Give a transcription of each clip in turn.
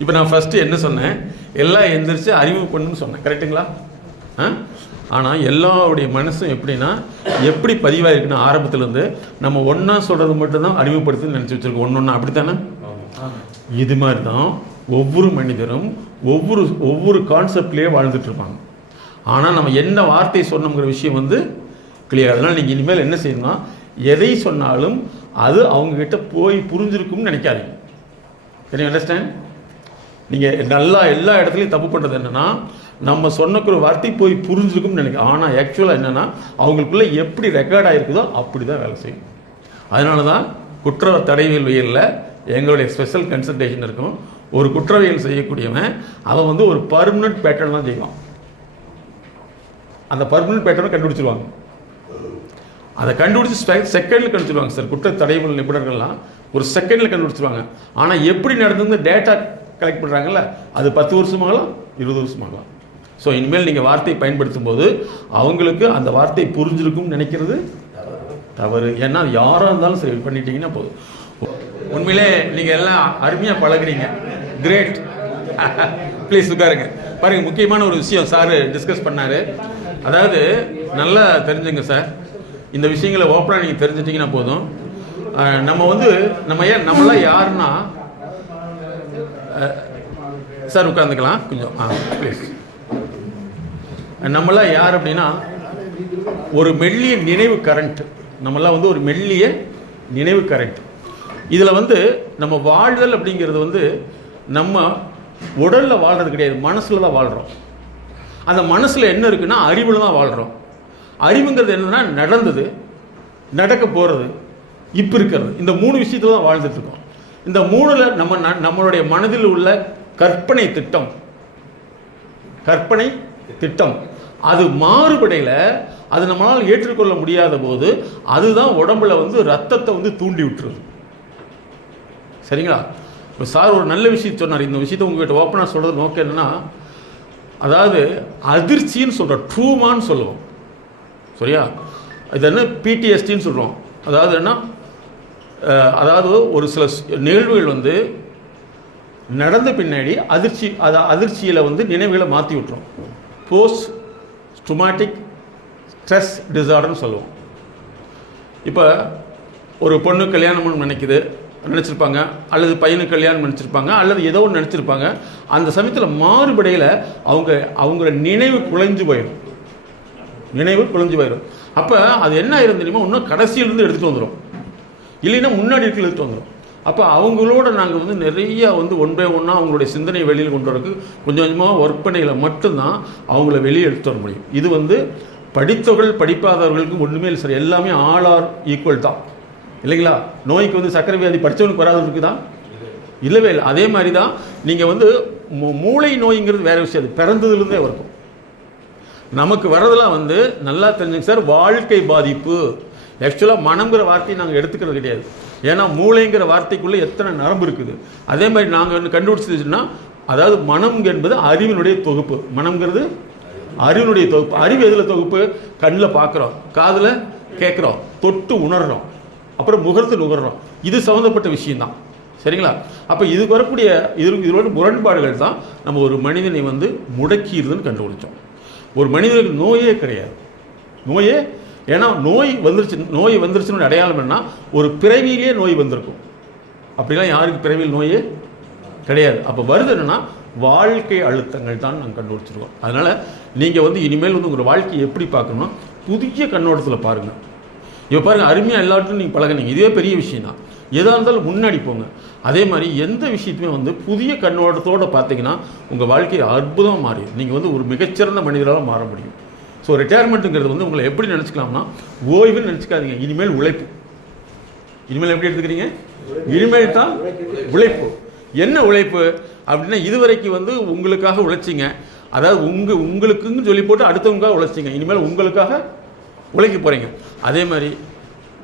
இப்போ நான் ஃபஸ்ட்டு என்ன சொன்னேன், எல்லாம் எந்திரிச்சு அறிவு பண்ணுன்னு சொன்னேன், கரெக்டுங்களா? ஆனால் எல்லாருடைய மனசும் எப்படின்னா, எப்படி பதிவாயிருக்குன்னா ஆரம்பத்துலேருந்து நம்ம ஒன்றா சொல்கிறது மட்டும்தான் அறிவுப்படுத்துன்னு நினச்சி வச்சுருக்கோம். ஒன்று அப்படித்தானே? இது மாதிரி தான் ஒவ்வொரு மனிதரும் ஒவ்வொரு கான்செப்ட்லேயே வாழ்ந்துட்டுருப்பாங்க. ஆனால் நம்ம என்ன வார்த்தை சொன்னோங்கிற விஷயம் வந்து கிளியர். அதனால் நீங்கள் இனிமேல் என்ன செய்யணும்னா, எதை சொன்னாலும் அது அவங்கக்கிட்ட போய் புரிஞ்சிருக்கும்னு நினைக்காதீங்க. Can you understand? நீங்கள் நல்லா எல்லா இடத்துலையும் தப்பு பண்ணுறது என்னென்னா, நம்ம சொன்னக்குற வார்த்தை போய் புரிஞ்சிருக்கும்னு நினைக்க. ஆனால் ஆக்சுவலாக என்னென்னா, அவங்களுக்குள்ளே எப்படி ரெக்கார்ட் ஆகிருக்குதோ அப்படி தான் வேலை செய்யும். அதனால தான் குற்ற தடயவியலில் எங்களுடைய ஸ்பெஷல் கன்சல்டேஷன் இருக்கும். ஒரு குற்றவியல் செய்யக்கூடியவன் அவன் வந்து ஒரு பர்மனன்ட் பேட்டர்ன் தான் செய்வான். அந்த பர்மனன்ட் பேட்டர்னை கண்டுபிடிச்சிருவாங்க. அதை கண்டுபிடிச்சி செகண்டில் கண்டுபிடிச்சிருவாங்க சார். குற்ற தடயவியல் நிபுணர்கள்லாம் ஒரு செகண்டில் கண்டுபிடிச்சிருவாங்க. ஆனால் எப்படி நடந்தது டேட்டா கலெக்ட் பண்ணுறாங்கல்ல, அது 10 வருஷமாகலாம் 20 வருஷமாகலாம். ஸோ இனிமேல் நீங்கள் வார்த்தையை பயன்படுத்தும் போது அவங்களுக்கு அந்த வார்த்தை புரிஞ்சிருக்கும்னு நினைக்கிறது தவறு. ஏன்னா யாராக இருந்தாலும் சரி பண்ணிட்டீங்கன்னா போதும். உண்மையிலே நீங்கள் எல்லாம் அருமையாக பழகுறீங்க. கிரேட். ப்ளீஸ் உட்காருங்க. பாருங்கள், முக்கியமான ஒரு விஷயம் சார் டிஸ்கஸ் பண்ணார். அதாவது நல்லா தெரிஞ்சுங்க சார், இந்த விஷயங்களை ஓப்பனாக நீங்கள் தெரிஞ்சிட்டிங்கன்னா போதும். நம்ம வந்து நம்மளாம் யாருன்னா சார் உட்காந்துக்கலாம் கொஞ்சம். ப்ளீஸ். நம்மளாம் யார் அப்படின்னா ஒரு மெல்லிய நினைவு கரண்ட். நம்மளாம் வந்து ஒரு மெல்லிய நினைவு கரண்ட். இதில் வந்து நம்ம வாழ்தல் அப்படிங்கிறது வந்து நம்ம உடலில் வாழ்கிறது கிடையாது, மனசில் தான் வாழ்கிறோம். அந்த மனசில் என்ன இருக்குன்னா அறிவில் தான் வாழ்கிறோம். அறிவுங்கிறது என்னன்னா நடந்தது, நடக்க போகிறது, இப்போ இருக்கிறது. இந்த 3 விஷயத்தில் தான் வாழ்ந்துட்டுருக்கோம். இந்த 3ல் நம்மளுடைய மனதில் உள்ள கற்பனை திட்டம் அது மாறுபடையில் அது நம்மளால் ஏற்றுக்கொள்ள முடியாத போது அதுதான் உடம்புல வந்து ரத்தத்தை வந்து தூண்டி விட்டுருது. சரிங்களா? இப்போ சார் ஒரு நல்ல விஷயம் சொன்னார். இந்த விஷயத்தை உங்கள்கிட்ட ஓப்பனாக சொல்கிறது நோக்கம் என்னென்னா, அதாவது அதிர்ச்சின்னு சொல்கிறோம், ட்ரூமான்னு சொல்லுவோம். சரியா? இது என்ன பிடிஎஸ்டின்னு சொல்கிறோம். அதாவது என்ன, அதாவது ஒரு சில நிகழ்வுகள் வந்து நடந்த பின்னாடி அதிர்ச்சியில் வந்து நினைவுகளை மாற்றி விட்டுரும். போஸ்ட் ட்ரூமாட்டிக் ஸ்ட்ரெஸ் டிசார்டர்னு சொல்லுவோம். இப்போ ஒரு பொண்ணு கல்யாணம் நினச்சிருப்பாங்க, அல்லது பையனுக்கு கல்யாணம் நினச்சிருப்பாங்க, அல்லது ஏதோ ஒன்று நினச்சிருப்பாங்க. அந்த சமயத்தில் மாறுபடையில் அவங்கள நினைவு குலைஞ்சு போயிடும். அப்போ அது என்ன ஆயிரும் தெரியுமா, இன்னும் கடைசியிலேருந்து எடுத்துகிட்டு வந்துடும், இல்லைன்னா முன்னாடி எடுத்துகிட்டு வந்துடும். அப்போ அவங்களோட நாங்கள் வந்து நிறைய வந்து ஒன் பை ஒன்னாக அவங்களுடைய சிந்தனை வெளியில் கொண்டு வரக்கு கொஞ்சம் கொஞ்சமாக ஒர்க் பண்ணிகளை மட்டும்தான் அவங்கள வெளியே எடுத்து வர முடியும். இது வந்து படித்தவர்கள் படிப்பாதவர்களுக்கு ஒன்றுமே இல்லை சார். எல்லாமே ஆல் ஆர் ஈக்குவல் தான், இல்லைங்களா? நோய்க்கு வந்து சர்க்கரை வியாதி படித்தவனுக்கு வராதவருக்கு தான் இல்லவே இல்லை. அதே மாதிரி தான் நீங்கள் வந்து மூளை நோய்ங்கிறது வேறு விஷயம். அது பிறந்ததுலேருந்தே இருக்கும். நமக்கு வரதெல்லாம் வந்து நல்லா தெரிஞ்சுங்க சார், வாழ்க்கை பாதிப்பு. ஆக்சுவலாக மனம்ங்கிற வார்த்தையை நாங்கள் எடுத்துக்கிறது கிடையாது. ஏன்னா மூளைங்கிற வார்த்தைக்குள்ளே எத்தனை நரம்பு இருக்குது. அதே மாதிரி நாங்கள் வந்து கண்டுபிடிச்சதுன்னா, அதாவது மனம் என்பது அறிவினுடைய தொகுப்பு. மனம்ங்கிறது அறிவினுடைய தொகுப்பு. அறிவு எதில் தொகுப்பு? கண்ணில் பார்க்குறோம், காதில் கேட்குறோம், தொட்டு உணர்கிறோம், அப்புறம் முகர்த்து நுகர்றோம். இது சம்மந்தப்பட்ட விஷயந்தான். சரிங்களா? அப்போ இது வரக்கூடிய இதோட முரண்பாடுகள் தான் நம்ம ஒரு மனிதனை வந்து முடக்கிடுதுன்னு கண்டுபிடிச்சோம். ஒரு மனிதனுக்கு நோயே கிடையாது. ஏன்னா நோய் வந்துருச்சுன்னு அடையாளம் என்ன, ஒரு பிறவியிலே நோய் வந்திருக்கும். அப்படிலாம் யாருக்கு பிறவியில் நோயே கிடையாது. அப்போ வருது என்னன்னா வாழ்க்கை அழுத்தங்கள் தான் நாங்கள் கண்டுபிடிச்சிருக்கோம். அதனால் நீங்கள் வந்து இனிமேல் வந்து உங்கள் வாழ்க்கையை எப்படி பார்க்கணும்னா புதிய கண்ணோட்டத்தில் பாருங்கள். இப்போ பாருங்கள், அருமையாக எல்லாத்தையும் நீங்கள் பழகினீங்க, இதுவே பெரிய விஷயம் தான். எதாக இருந்தாலும் முன்னாடி போங்க. அதே மாதிரி எந்த விஷயத்தையுமே வந்து புதிய கண்ணோட்டத்தோடு பார்த்தீங்கன்னா உங்கள் வாழ்க்கையை அற்புதமாக மாறிடும். நீங்கள் வந்து ஒரு மிகச்சிறந்த மனிதராக மாற முடியும். ஸோ ரிட்டையர்மெண்ட்டுங்கிறது வந்து உங்களை எப்படி நினச்சிக்கலாம்னா ஓய்வுன்னு நினச்சிக்காதீங்க. இனிமேல் உழைப்பு. இனிமேல் எப்படி எடுத்துக்கிறீங்க? இனிமேல் தான் உழைப்பு. என்ன உழைப்பு அப்படின்னா, இதுவரைக்கும் வந்து உங்களுக்காக உழைச்சிங்க, அதாவது உங்களுக்குன்னு சொல்லி போட்டு அடுத்தவங்களுக்காக உழைச்சிங்க. இனிமேல் உங்களுக்காக உழைக்க போகிறீங்க. அதே மாதிரி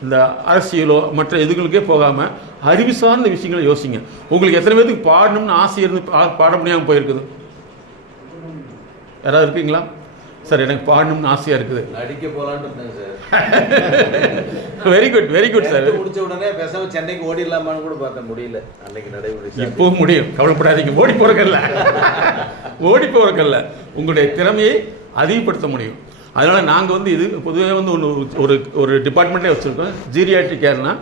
இந்த அரசியலோ மற்ற எதுகளுக்கே போகாமல் அறிவு சார்ந்த விஷயங்களை யோசிங்க. உங்களுக்கு எத்தனை பேருக்கு பாடணும்னு ஆசை இருந்து பாட முடியாமல் போயிருக்குது? யாராவது இருக்கீங்களா? சார் எனக்கு பாடணும்னு ஆசையாக இருக்குது. நடிக்க போகலான்னு இருந்தேன் sir. Very good very good sir. முடிச்ச உடனே பேசாமல் சென்னைக்கு ஓடிடலாமான்னு கூட பார்த்தேன், முடியல. அன்னைக்கு நடைமுறை இப்போவும் முடியும், கவலைப்படாதீங்க. ஓடி போகிறக்கல்ல உங்களுடைய திறமையை அதிகப்படுத்த முடியும். அதனால் நாங்கள் வந்து இது பொதுவாக வந்து ஒரு டிபார்ட்மெண்ட்டே வச்சுருக்கோம், ஜீரியாட்ரிக் கேர்னா.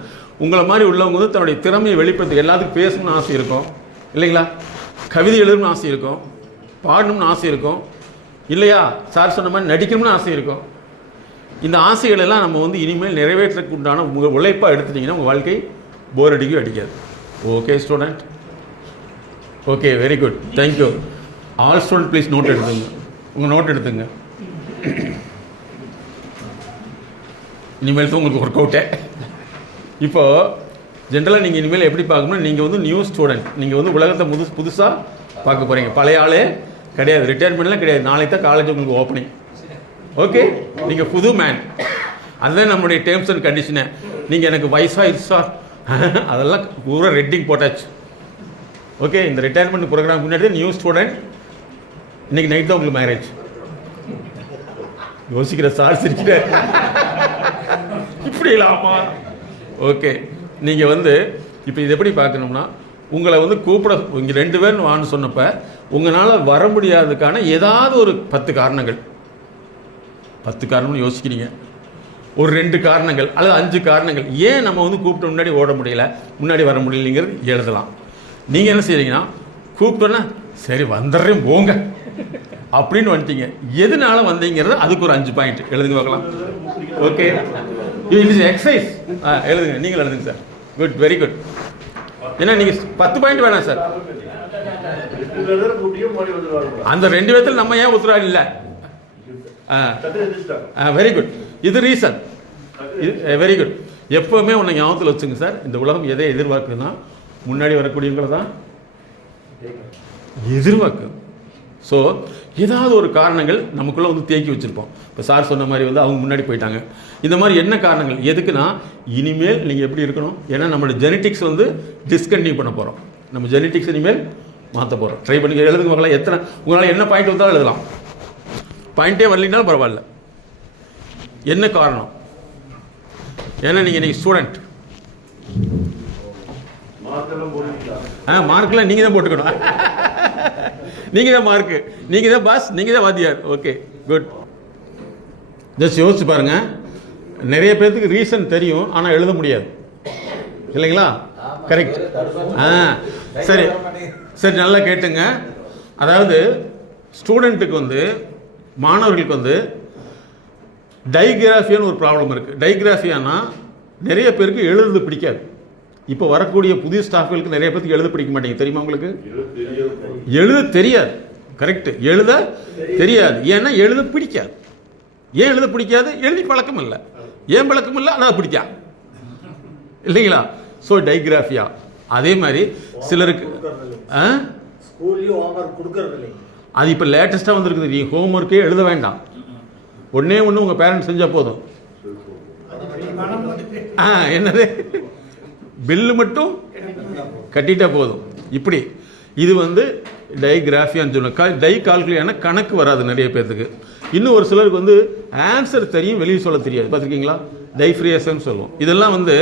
உங்களை மாதிரி உள்ளவங்க வந்து தன்னுடைய திறமையை வெளிப்படுத்த, எல்லாத்துக்கும் பேசணும்னு ஆசை இருக்கும் இல்லைங்களா, கவிதை எழுதணும்னு ஆசை இருக்கும், பாடணும்னு ஆசை இருக்கும் இல்லையா, சார் சொன்ன மாதிரி நடிக்கணும்னு ஆசை இருக்கும். இந்த ஆசைகள் எல்லாம் நம்ம வந்து இனிமேல் நிறைவேற்றக்கு உண்டான உங்கள் உழைப்பாக எடுத்துட்டிங்கன்னா உங்கள் வாழ்க்கை போர் அடிக்காது. Okay student, okay, very good, thank you. All student please note எடுத்துங்க, உங்கள் நோட் எடுத்துங்க. இனிமேல் தான் உங்களுக்கு ஒர்க் அவுட்டே. இப்போது ஜென்ரலாக நீங்கள் இனிமேல் எப்படி பார்க்கணும்னா, நீங்கள் வந்து நியூ ஸ்டூடெண்ட், நீங்கள் வந்து உலகத்தை புதுசாக பார்க்க போகிறீங்க. பழைய ஆளே கிடையாது, ரிட்டையர்மெண்ட்லாம் கிடையாது. நாளைக்கு தான் காலேஜ் உங்களுக்கு ஓப்பனிங். ஓகே, நீங்கள் புது மேன். அதுதான் நம்மளுடைய டேர்ம்ஸ் அண்ட் கண்டிஷனு. நீங்கள் எனக்கு வயசாகிடுச்சு சார் அதெல்லாம் பூரா ரெட்டிங் போட்டாச்சு. ஓகே, இந்த ரிட்டையர்மெண்ட் ப்ரோக்ராம் முன்னாடி நியூ ஸ்டூடெண்ட், இன்றைக்கி நைட் தான் உங்களுக்கு மேரேஜ். யோசிக்கிற சார் சிரிக்கிற இப்படி இல்லாமா? ஓகே, நீங்கள் வந்து இப்போ இது எப்படி பார்க்கணும்னா, உங்களை வந்து கூப்பிட இங்கே 2 பேர் வான்னு சொன்னப்போ உங்களால் வர முடியாததுக்கான ஏதாவது ஒரு 10 காரணங்கள், 10 காரணம்னு யோசிக்கிறீங்க. ஒரு 2 காரணங்கள் அல்லது 5 காரணங்கள் ஏன் நம்ம வந்து கூப்பிட்ட முன்னாடி ஓட முடியல, முன்னாடி வர முடியலைங்கிறது எழுதலாம். நீங்கள் என்ன செய்கிறீங்கன்னா, கூப்பிட்டோன்னா சரி வந்துடுறேன் போங்க அப்படின்னு வந்துட்டீங்க. எதனால வந்தீங்கிறது அதுக்கு ஒரு 5 பாயிண்ட் எழுதுங்க பார்க்கலாம். Okay, it is exercise. எழுதுங்க, நீங்கள் எழுதுங்க சார். Good, very good. ஏன்னா நீங்கள் 10 பாயிண்ட் வேணாம் சார். அந்த 2 விதத்தில் நம்ம ஏன் உத்தரவாதி இல்லை? வெரி குட், இது ரீசன். Very good. எப்போவுமே உன்னை ஞாபகத்தில் வச்சுங்க சார், இந்த உலகம் எதை எதிர்பார்க்குதுன்னா முன்னாடி வரக்கூடியவங்களை தான் எதிர்பார்க்குது. ஸோ ஏதாவது ஒரு காரணங்கள் நமக்குள்ளே வந்து தேக்கி வச்சுருப்போம். இப்போ சார் சொன்ன மாதிரி வந்து அவங்க முன்னாடி போயிட்டாங்க. இந்த மாதிரி என்ன காரணங்கள் எதுக்குன்னா, இனிமேல் நீங்கள் எப்படி இருக்கணும், ஏன்னா நம்மளோட ஜெனட்டிக்ஸ் வந்து டிஸ்கண்டினியூ பண்ண போகிறோம். நம்ம ஜெனட்டிக்ஸ் இனிமேல் மாற்ற போகிறோம். ட்ரை பண்ணி எழுதுங்க பார்க்கலாம். எத்தனை உங்களால் என்ன பாயிண்ட் வந்தாலும் எழுதலாம். பாயிண்ட்டே வரலினாலும் பரவாயில்ல. என்ன காரணம்? ஏன்னா நீங்கள் இன்றைக்கி ஸ்டூடெண்ட். மார்க்கெலாம் நீங்கள் தான் போட்டுக்கணும். நீங்கள் தான் மார்க்கு, நீங்கள் தான் பாஸ், நீங்கள் தான் வாத்தியார். Okay, good. ஜஸ்ட் யோசிச்சு பாருங்கள். நிறைய பேர்த்துக்கு ரீசன் தெரியும், ஆனால் எழுத முடியாது இல்லைங்களா? கரெக்ட். சரி சரி, நல்லா கேட்டுங்க. அதாவது ஸ்டூடெண்ட்டுக்கு வந்து, மாணவர்களுக்கு வந்து டைகிராஃபியான்னு ஒரு ப்ராப்ளம் இருக்குது. டைகிராஃபியானா நிறைய பேருக்கு எழுதுறது பிடிக்காது. இப்போ வரக்கூடிய புதிய ஸ்டாஃப்களுக்கு நிறைய பேருக்கு எழுத பிடிக்க மாட்டேங்க, தெரியுமா உங்களுக்கு? எழுத தெரியாது. கரெக்டு, எழுத தெரியாது. ஏன்னா எழுத பிடிக்காது. ஏன் எழுத பிடிக்காது? எழுதி பழக்கம் இல்லை. ஏன் பழக்கம் இல்லை? ஆனால் பிடிக்காது இல்லைங்களா? ஸோ டைகிராஃபியா. அதே மாதிரி சிலருக்கு அது இப்போ லேட்டஸ்ட்டாக வந்துருக்குது. நீ ஹோம்ஒர்க்கே எழுத வேண்டாம், ஒன்றே ஒன்று உங்கள் பேரண்ட்ஸ் செஞ்சால் போதும். என்னது, பில்லு மட்டும் கட்டிட்டா போதும். இப்படி இது வந்து டைகிராஃபியான்னு சொல்லுவோம். டை கால்குலேஷன் கணக்கு வராது நிறைய பேர்த்துக்கு. இன்னும் ஒரு சிலருக்கு வந்து ஆன்சர் தெரியும், வெளியே சொல்ல தெரியாது. பார்த்துருக்கீங்களா? டைஃப்ரியேஷன் சொல்லுவோம். இதெல்லாம் வந்து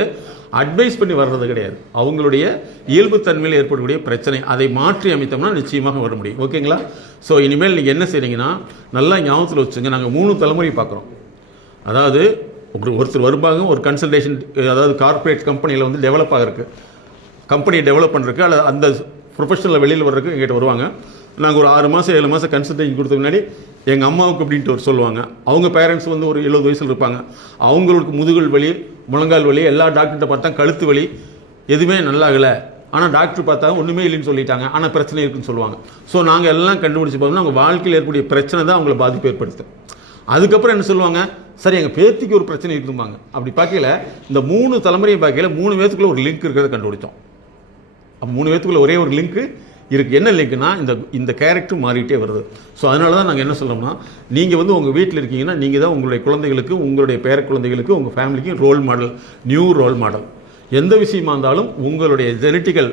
அட்வைஸ் பண்ணி வர்றது கிடையாது, அவங்களுடைய இயல்புத்தன்மையில் ஏற்படக்கூடிய பிரச்சனை. அதை மாற்றி அமைத்தோம்னா நிச்சயமாக வர முடியும். ஓகேங்களா? ஸோ இனிமேல் நீங்கள் என்ன செய்றீங்கன்னா, நல்லா ஞாபகத்தில் வச்சுங்க. நாங்கள் 3 தலைமுறை பார்க்குறோம். அதாவது ஒருத்தர் வருவாங்க, ஒரு கன்சல்டேஷன், அதாவது கார்ப்பரேட் கம்பெனியில் வந்து டெவலப் ஆகிறதுக்கு, கம்பெனியை டெவலப் பண்ணுறதுக்கு, அல்லது அந்த ப்ரொஃபஷனில் வெளியில் வர்றதுக்கு எங்கிட்ட வருவாங்க. நாங்கள் ஒரு 6 மாதம் 7 மாதம் கன்சல்டேஷன் கொடுத்த முன்னாடி எங்கள் அம்மாவுக்கு அப்படின்ட்டு ஒரு சொல்லுவாங்க. அவங்க பேரண்ட்ஸ் வந்து ஒரு 70 வயசில் இருப்பாங்க. அவங்களுக்கு முதுகுல் வலி, முழங்கால் வலி, எல்லா டாக்டர்கிட்ட பார்த்தா கழுத்து வலி, எதுவுமே நல்லாகலை. ஆனால் டாக்டர் பார்த்தா ஒன்றுமே இல்லைன்னு சொல்லிட்டாங்க, ஆனால் பிரச்சனை இருக்குன்னு சொல்லுவாங்க. ஸோ நாங்கள் எல்லாம் கண்டுபிடிச்சி பார்த்தோம்னா அவங்க வாழ்க்கையில் ஏற்படக்கூடிய பிரச்சனை தான் அவங்களை பாதிப்பு ஏற்படுத்து. அதுக்கப்புறம் என்ன சொல்லுவாங்க, சரி எங்கள் பேத்திக்கு ஒரு பிரச்சனை இருக்கும்பாங்க. அப்படி பார்க்கல, இந்த 3 தலைமுறையும் பார்க்கல 3 பேத்துக்குள்ள ஒரு லிங்க் இருக்கிறத கண்டுபிடிச்சோம். அப்போ 3 பேத்துக்குள்ள ஒரே ஒரு லிங்க்கு இருக்குது. என்ன லிங்க்னா, இந்த கேரக்டர் மாறிட்டே வருது. ஸோ அதனால தான் நாங்கள் என்ன சொல்கிறோம்னா, நீங்கள் வந்து உங்கள் வீட்டில் இருக்கீங்கன்னா நீங்கள் தான் உங்களுடைய குழந்தைகளுக்கு, உங்களுடைய பேர குழந்தைகளுக்கு, உங்கள் ஃபேமிலிக்கு role model, new role model. எந்த விஷயமா இருந்தாலும் உங்களுடைய ஜெனட்டிக்கல்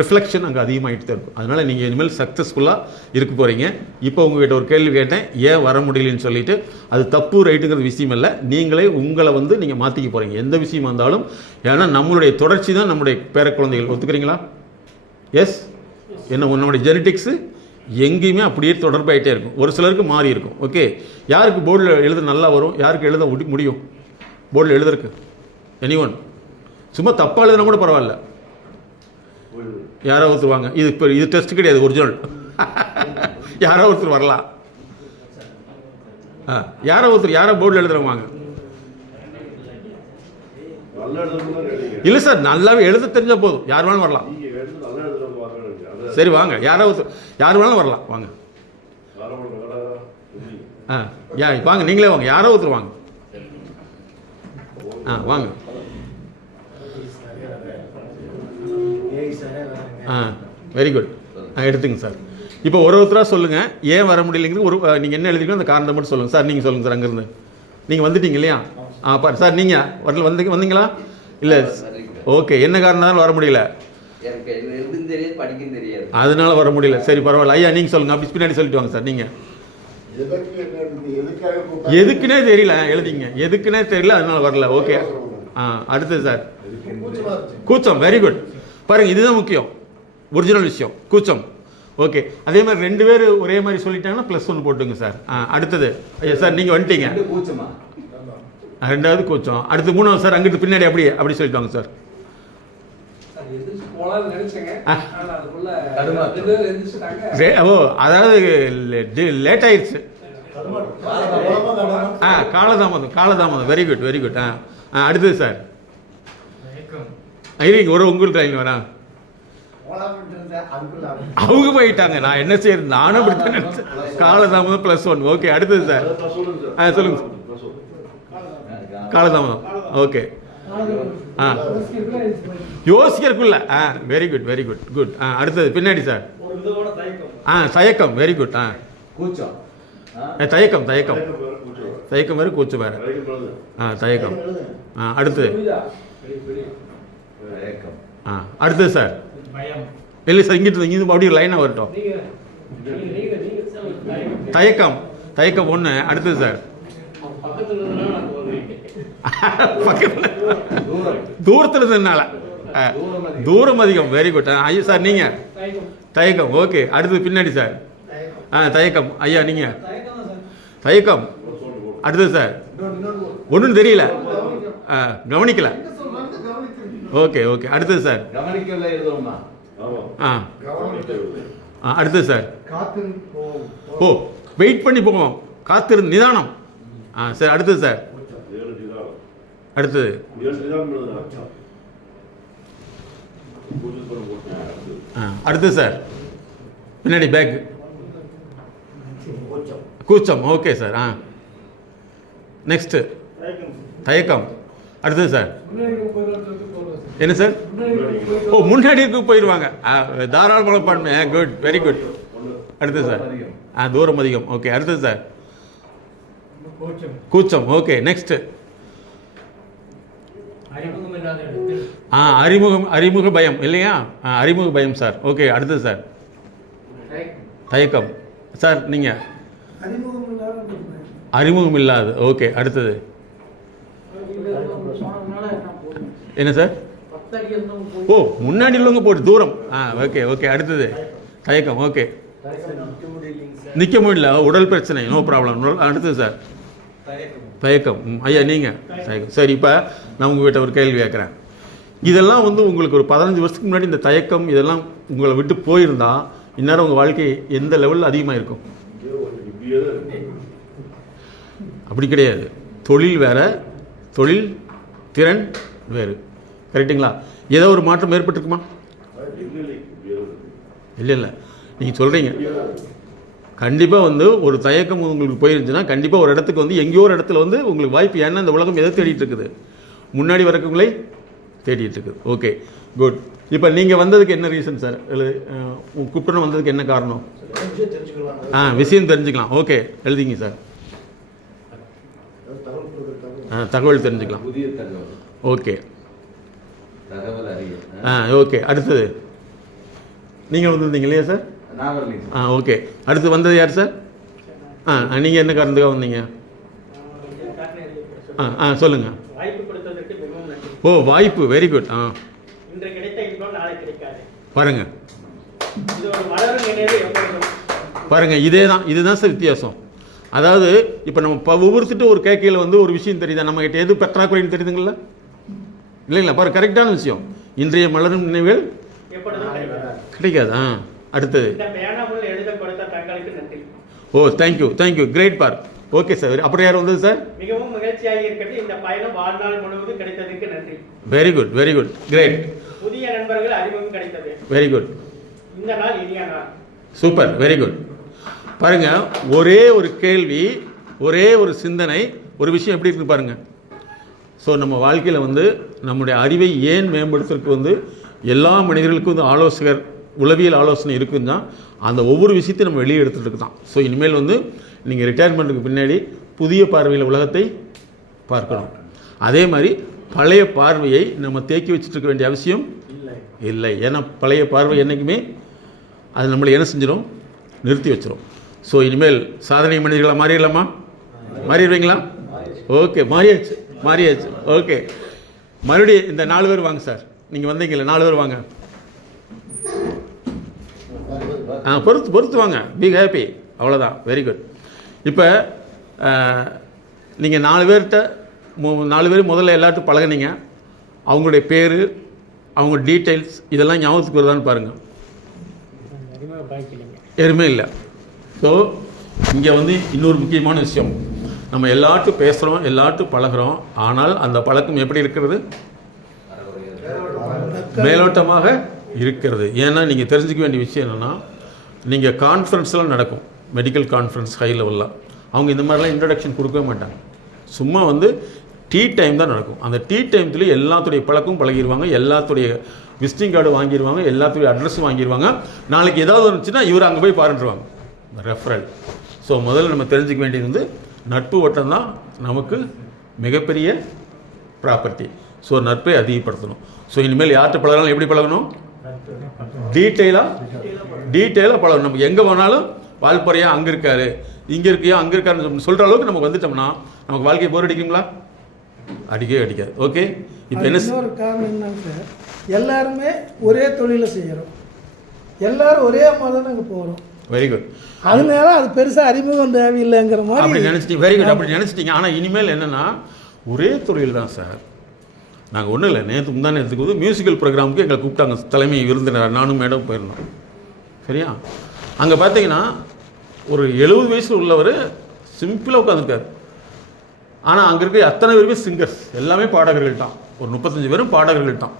ரிஃப்ளெக்ஷன் அங்கே அதிகமாகிட்டு தான் இருக்கும். அதனால் நீங்கள் இனிமேல் சக்ஸஸ்ஃபுல்லாக இருக்க போகிறீங்க. இப்போ உங்கள்கிட்ட ஒரு கேள்வி கேட்டேன், ஏன் வர முடியலன்னு சொல்லிட்டு. அது தப்பு ரைட்டுங்கிறது விஷயம் இல்லை, நீங்களே உங்களை வந்து நீங்கள் மாற்றிக்க போகிறீங்க எந்த விஷயம் வந்தாலும். ஏன்னா நம்மளுடைய தொடர்ச்சி தான் நம்முடைய பேர குழந்தைகள். ஒத்துக்கிறீங்களா? எஸ். என்ன நம்முடைய ஜெனட்டிக்ஸு எங்கேயுமே அப்படியே தொடர்பாயிட்டே இருக்கும். ஒரு சிலருக்கு மாறி இருக்கும். ஓகே, யாருக்கு போர்டில் எழுத நல்லா வரும், யாருக்கு எழுத முடியும் போர்டில் எழுதுறதுக்கு? எனிஒன்? சும்மா தப்பாக எழுதுனா கூட பரவாயில்ல, யாரோ ஒருத்தர் வாங்க. இது இப்போ இது டெஸ்ட் கிடையாது, ஒரிஜினல். யாரோ ஒருத்தர் வரலாம். யாரோ ஒருத்தர் யாரோ போர்டில் எழுதுறவங்க வாங்க. இல்லை சார், நல்லாவே எழுத தெரிஞ்சால் போதும், யார் வேணாலும் வரலாம். சரி வாங்க, யாரோ ஒருத்தர், யார் வேணாலும் வரலாம் வாங்க. வாங்க, நீங்களே வாங்க, யாரோ ஒருத்தர் வாங்க. வாங்க. Very good. எடுத்துங்க சார். இப்போ ஒருத்தராக சொல்லுங்கள், ஏன் வர முடியலைங்கிறது. ஒரு நீங்கள் என்ன எழுதிக்கணும் அந்த காரணத்தை மட்டும் சொல்லுங்கள் சார். நீங்கள் சொல்லுங்கள் சார். அங்கேருந்து நீங்கள் வந்துட்டீங்க இல்லையா? பாரு சார், நீங்கள் வந்தீங்களா? இல்லை, ஓகே. என்ன காரணம் வர முடியல? அதனால வர முடியல. சரி பரவாயில்ல. ஐயா நீங்கள் சொல்லுங்கள், அப்படி பின்னாடி சொல்லிட்டு வாங்க சார். நீங்கள் எதுக்குன்னே தெரியல எழுதிங்க, எதுக்குன்னே தெரியல, அதனால வரல. ஓகே. அடுத்தது சார், கூச்சம். Very good. பாருங்கள், இதுதான் முக்கியம், ஒரிஜினல் விஷயம், கூச்சம். ஓகே, அதே மாதிரி 2 பேர் ஒரே மாதிரி சொல்லிட்டாங்கன்னா +1 போட்டுங்க சார். அடுத்தது ஐயா சார், நீங்கள் வந்துட்டீங்க. ரெண்டாவது கூச்சம். அடுத்து 3வது சார், அங்கிட்டு பின்னாடி அப்படி சொல்லிட்டு வாங்க சார். ஓ, அதாவது லேட் ஆயிடுச்சு. காலதாமதம். Very good, very good. அடுத்தது சார், ஒரு உங்களுக்கு டைம் வரா, அவங்க போயிட்டாங்க. நான் என்ன செய்யறது, நானும் அப்படித்தான் நினைச்சேன். காலதாமதம் +1. ஓகே, அடுத்தது சார். சொல்லுங்க. காலதாமதம். ஓகே. யோசிக்கிறதுக்குள்ள. Very good, very good, good. அடுத்தது பின்னாடி சார். தயக்கம். Very good. தயக்கம் வேறு, கூச்சம் வேறு. தயக்கம். அடுத்தது அடுத்தது சார். இல்லை சார், இங்கிட்டு அப்படியே லைனாக வரட்டும். தயக்கம் 1. அடுத்தது சார், தூரத்தில் இருந்ததுனால தூரம் அதிகம். Very good. ஐயா சார், நீங்கள் தயக்கம். ஓகே, அடுத்தது பின்னாடி சார். தயக்கம். ஐயா நீங்கள் தயக்கம். அடுத்தது சார், ஒன்றும் தெரியல, கவனிக்கல. Okay, okay. அடுத்தது சார். அடுத்தது சார். ஓ, வெயிட் பண்ணி போவோம், காத்திருந்து நிதானம். சார், அடுத்தது சார். அடுத்தது அடுத்தது சார், பின்னாடி பேக். கூச்சம். Okay sir. நெக்ஸ்ட்டு தயக்கம். அடுத்தது சார். என்ன சார்? ஓ, முன்னாடி போயிடுவாங்க. தாராள மனப்பான்மை. Good, very good. அடுத்தது சார். தூரம் அதிகம். ஓகே, அடுத்தது சார். கூச்சம். Okay, next. அறிமுக பயம் இல்லையா? அறிமுக பயம் சார். ஓகே, அடுத்தது சார். தயக்கம் சார். நீங்கள் அறிமுகம் இல்லாது. ஓகே, அடுத்தது என்ன சார்? ஓ, முன்னாடி உள்ளவங்க போட்டு தூரம். Okay, okay. அடுத்தது தயக்கம். ஓகே, நிற்க முடியல, உடல் பிரச்சனை, நோ ப்ராப்ளம். அடுத்தது சார். தயக்கம். ஐயா நீங்கள் தயக்கம். சரி, இப்போ நான் உங்கள்கிட்ட ஒரு கேள்வி கேட்குறேன். இதெல்லாம் உங்களுக்கு ஒரு 15 வருஷத்துக்கு முன்னாடி இந்த தயக்கம் இதெல்லாம் உங்களை விட்டு போயிருந்தா இந்நேரம் உங்கள் வாழ்க்கை எந்த லெவலில் அதிகமாக இருக்கும்? அப்படி கிடையாது. தொழில் வேறு, தொழில் திறன் வேறு. கரெக்டுங்களா? ஏதோ ஒரு மாற்றம் ஏற்பட்டுருக்குமா? இல்லை, நீங்கள் சொல்கிறீங்க. கண்டிப்பாக ஒரு தயக்கம் உங்களுக்கு போயிருந்துச்சுன்னா கண்டிப்பாக ஒரு இடத்துக்கு எங்கேயோ ஒரு இடத்துல உங்களுக்கு வாய்ப்பு. ஏன்னா இந்த உலகம் எதை தேடிட்டு இருக்குது? முன்னாடி வரக்குங்களே தேடிட்டு இருக்குது. Okay, good. இப்போ நீங்கள் வந்ததுக்கு என்ன ரீசன் சார்? கூப்பிட்டு வந்ததுக்கு என்ன காரணம்? விஷயம் தெரிஞ்சுக்கலாம். ஓகே, எழுதிங்க சார். தகவல் தெரிஞ்சுக்கலாம். Okay, okay. அடுத்தது நீங்கள் வந்திருந்தீங்க இல்லையா சார்? நான் வரலைங்க சார். ஓகே. அடுத்து வந்தது யார் சார்? நீங்கள் என்ன காரணத்துக்காக வந்தீங்க? சொல்லுங்கள். ஓ, வாய்ப்பு. Very good. பாருங்க பாருங்க, இதுதான் சார் வித்தியாசம். அதாவது இப்போ நம்ம ஒவ்வொருத்திட்டு ஒரு கேட்கையில் வந்து ஒரு விஷயம் தெரியுதா, நம்ம கிட்ட எது பற்றாக்குறைன்னு தெரியுதுங்களா? இல்லைங்களா? பாரு, கரெக்டான விஷயம். இன்றைய மலரும் நினைவுகள் கிடைக்காது. அடுத்தது. ஓ, தேங்க்யூ கிரேட் பார். Okay sir. அப்புறம் யார் வந்தது சார்? மிகவும் மகிழ்ச்சியாக இருக்கிறது. இந்த பயணம் வாழ்நாள் முழுவதும் கிடைத்ததற்கு நன்றி. Very good great. புதிய நண்பர்கள் அறிமுகம் கிடைத்தது. Very good. இந்த நாள் இனிய நாள். Super, very good. பாருங்க, ஒரே ஒரு கேள்வி, ஒரே ஒரு சிந்தனை, ஒரு விஷயம் எப்படி இருக்கு பாருங்க. ஸோ நம்ம வாழ்க்கையில் வந்து நம்முடைய அறிவை ஏன் மேம்படுத்துறதுக்கு வந்து எல்லா மனிதர்களுக்கும் வந்து ஆலோசகர், உளவியல் ஆலோசனை இருக்குன்னு தான் அந்த ஒவ்வொரு விஷயத்தையும் நம்ம வெளியே எடுத்துகிட்டு தான். ஸோ இனிமேல் வந்து நீங்கள் ரிட்டையர்மெண்ட்டுக்கு பின்னாடி புதிய பார்வையில் உலகத்தை பார்க்கணும். அதே மாதிரி பழைய பார்வையை நம்ம தேக்கி வச்சுட்டு இருக்க வேண்டிய அவசியம் இல்லை. ஏன்னா பழைய பார்வை என்றைக்குமே அது நம்மளை என்ன செஞ்சிடும், நிறுத்தி வச்சிடும். ஸோ இனிமேல் சாதனை மனிதர்களாக மாறிடலாமா? மாறிடுவீங்களா? ஓகே, மாறியாச்சு. ஓகே, மறுபடியும் இந்த 4 பேர் வாங்க சார். நீங்கள் வந்தீங்களே 4 பேர் வாங்க. பொறுத்து வாங்க. Be happy. அவ்வளோதான். Very good. இப்போ நீங்கள் 4 பேர்கிட்ட 4 பேர் முதல்ல எல்லார்ட்டும் பழகுனீங்க. அவங்களுடைய பேர், அவங்க டீட்டெயில்ஸ் இதெல்லாம் ஞாபகத்துக்கு வருதான்னு பாருங்கள். எதுவுமே இல்லை. ஸோ இங்கே வந்து இன்னொரு முக்கியமான விஷயம், நம்ம எல்லார்ட்டும் பேசுகிறோம், எல்லார்ட்டும் பழகிறோம். ஆனால் அந்த பழக்கம் எப்படி இருக்கிறது? மேலோட்டமாக இருக்கிறது. ஏன்னா நீங்கள் தெரிஞ்சுக்க வேண்டிய விஷயம் என்னென்னா, நீங்கள் கான்ஃபரன்ஸ்லாம் நடக்கும், மெடிக்கல் கான்ஃபரன்ஸ் ஹை லெவலில், அவங்க இந்த மாதிரிலாம் இன்ட்ரடக்ஷன் கொடுக்கவே மாட்டாங்க. சும்மா வந்து டீ டைம் தான் நடக்கும். அந்த டீ டைம்லேயே எல்லாத்துடைய பழக்கம் பழகிடுவாங்க, எல்லாத்துடைய விசிட்டிங் கார்டு வாங்கிடுவாங்க, எல்லாத்துடைய அட்ரஸும் வாங்கிடுவாங்க. நாளைக்கு ஏதாவது இருந்துச்சுன்னா இவர் அங்கே போய் பாருன்றுவாங்க, ரெஃபரல். ஸோ முதல்ல நம்ம தெரிஞ்சுக்க வேண்டியது வந்து நட்பு வட்டம் தான் நமக்கு மிகப்பெரிய ப்ராப்பர்ட்டி. ஸோ நட்பை அதிகப்படுத்தணும். ஸோ இனிமேல் யார்கிட்ட பழகணும், எப்படி பழகணும்? டீட்டெயிலாக பழகணும். நம்ம எங்கே போனாலும் வால்பறையா அங்கே இருக்காரு, இங்கே இருக்கியா அங்கே இருக்காருன்னு சொல்கிற அளவுக்கு நமக்கு வந்துட்டோம்னா நமக்கு வாழ்க்கை போர் அடிக்குங்களா? அடிக்கவே அடிக்காது. ஓகே. இப்போ என்ன ஒரு காரணம் என்னன்னு சார், எல்லாருமே ஒரே தொழிலை செய்கிறோம், எல்லாரும் ஒரே மாதிரி தான் நாங்கள் போகிறோம். Very good. அதனால அது பெருசாக அறிமுகம் தேவையில்லைங்கிற மாதிரி அப்படி நினச்சிட்டீங்க. Very good. அப்படி நினச்சிட்டிங்க. ஆனால் இனிமேல் என்னென்னா ஒரே தொழில் தான் சார். நாங்கள் ஒன்றும் இல்லை, முந்தானத்துக்கு வந்து மியூசிக்கல் ப்ரோக்ராமுக்கு எங்களை கூப்பிட்டாங்க, தலைமை விருந்தினர், நானும் மேடம் போயிருந்தோம். சரியா? அங்கே பார்த்தீங்கன்னா ஒரு 70 வயசில் உள்ளவர் சிம்பிளாக உட்காந்துருக்காரு. ஆனால் அங்கே இருக்க அத்தனை பேருமே சிங்கர்ஸ், எல்லாமே பாடகர்கள் தான். ஒரு 35 பேரும் பாடகர்கள் தான்.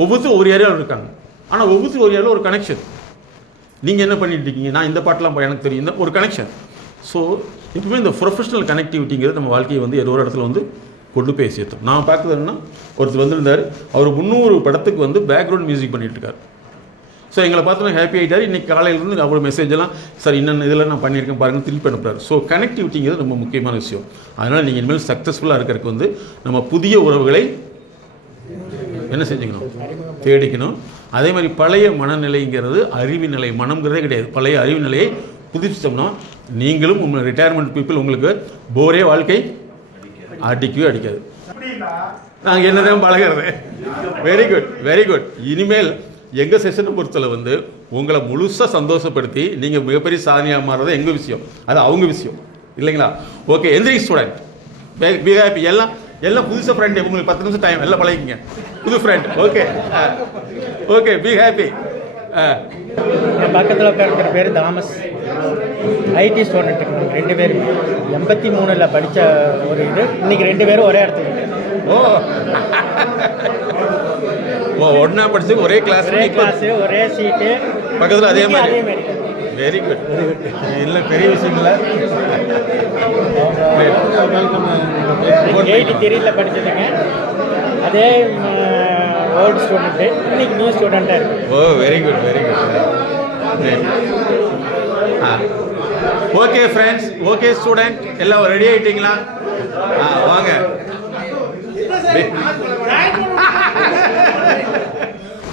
ஒவ்வொருத்தரும் ஒரு ஏரியாவில் இருக்காங்க. ஆனால் ஒவ்வொருத்தரும் ஒரு ஏரியாவில் ஒரு கனெக்ஷன். நீங்கள் என்ன பண்ணிட்டு இருக்கீங்க, நான் இந்த பாட்டெலாம் எனக்கு தெரியும், இந்த ஒரு கனெக்ஷன். ஸோ எப்பவுமே இந்த ப்ரொஃபஷனல் கனெக்டிவிட்டிங்கிறது நம்ம வாழ்க்கையை வந்து ஏதோ ஒரு இடத்துல வந்து கொண்டு போய் சேர்த்தோம். நான் பார்க்குறது என்னன்னா, ஒருத்தர் வந்திருந்தார், அவர் 300 படத்துக்கு வந்து பேக்ரவுண்ட் மியூசிக் பண்ணிட்டு இருக்கார். ஸோ எங்களை பார்த்தோன்னா ஹாப்பி ஆகிட்டார். இன்றைக்கி காலையிலேருந்து அவ்வளோ மெசேஜெல்லாம் சார் இன்னொன்று இதில் நான் பண்ணியிருக்கேன் பாருங்கள் திருப்பி அனுப்புகிறார். ஸோ கனெக்டிவிட்டிங்கிறது ரொம்ப முக்கியமான விஷயம். அதனால் நீங்கள் இனிமேல் சக்ஸஸ்ஃபுல்லாக இருக்கிறதுக்கு வந்து நம்ம புதிய உறவுகளை என்ன செஞ்சுக்கணும், தேடிக்கணும். அதே மாதிரி பழைய மனநிலைங்கிறது அறிவு நிலை, மனம்ங்கிறதே கிடையாது. பழைய அறிவு நிலையை புதுப்பிச்சோம்னா நீங்களும் உங்கள் ரிட்டையர்மெண்ட் பீப்புள் உங்களுக்கு போரே வாழ்க்கை அடிக்கவே அடிக்காது. நாங்கள் என்னதான் பழகிறது. Very good. இனிமேல் எங்கள் செஷனை பொறுத்தல வந்து உங்களை முழுசாக சந்தோஷப்படுத்தி நீங்கள் மிகப்பெரிய சாதனையாக மாறுறது எங்கள் விஷயம், அது அவங்க விஷயம் இல்லைங்களா? ஓகே, எந்திரிக் ஸ்டூடெண்ட், பி ஹாப்பி. எல்லாம் புதுசாக ஃப்ரெண்டு, உங்களுக்கு 10 நிமிஷம் டைம், எல்லாம் பழகிங்க, புது ஃப்ரெண்ட். Okay, be happy. என் பக்கத்தில் உட்காந்துக்கிற பேர் தாமஸ், ஐடி ஸ்டூடெண்ட்டு. 2 பேரும் 83 படித்த ஒரு இது. இன்னைக்கு 2 பேரும் ஒரே இடத்துல. ஒன்றா படிச்சு ஒரே கிளாஸ், ஒரே சீட்டு பக்கத்தில் அதே மாதிரி. Very good. இல்லை பெரிய விஷயம் இல்லை. 83 படிச்சதுங்க. அதே ஓல்டு ஸ்டூடெண்ட்டு, இன்னைக்கு நியூ ஸ்டூடெண்ட்டாக இருக்கு. Very good. Okay friends, okay student, எல்லாம் ரெடி ஆகிட்டீங்களா? வாங்க.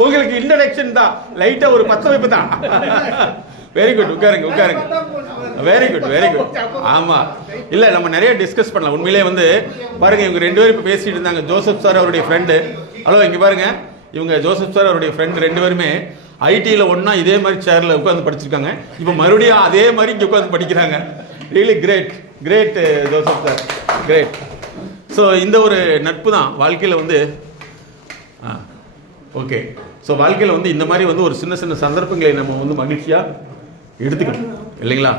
உங்களுக்கு இன்ட்ரடக்ஷன் தான், லைட்டாக ஒரு 10 வைப்பு தான். வெரி குட், உட்காருங்க உட்காருங்க. Very good very good. ஆமாம், இல்லை நம்ம நிறைய டிஸ்கஸ் பண்ணலாம். உண்மையிலே வந்து பாருங்கள், இவங்க 2 பேரும் இப்போ பேசிகிட்டு இருந்தாங்க. ஜோசப் சார் அவருடைய ஃப்ரெண்டு. ஹலோ, இங்கே பாருங்கள், இவங்க ஜோசப் சார் அவருடைய ஃப்ரெண்டு 2 பேருமே ஐடியில் ஒன்றா இதே மாதிரி சேரில் உட்காந்து படிச்சிருக்காங்க. இப்போ மறுபடியும் அதே மாதிரி இங்கே உட்காந்து படிக்கிறாங்க. Really great great Joseph sir, great. So இந்த ஒரு நட்பு தான் வாழ்க்கையில் வந்து ஓகே. ஸோ வாழ்க்கையில் வந்து இந்த மாதிரி வந்து ஒரு சின்ன சின்ன சந்தர்ப்பங்களை நம்ம வந்து மகிழ்ச்சியாக எடுத்துக்கணும் இல்லைங்களா?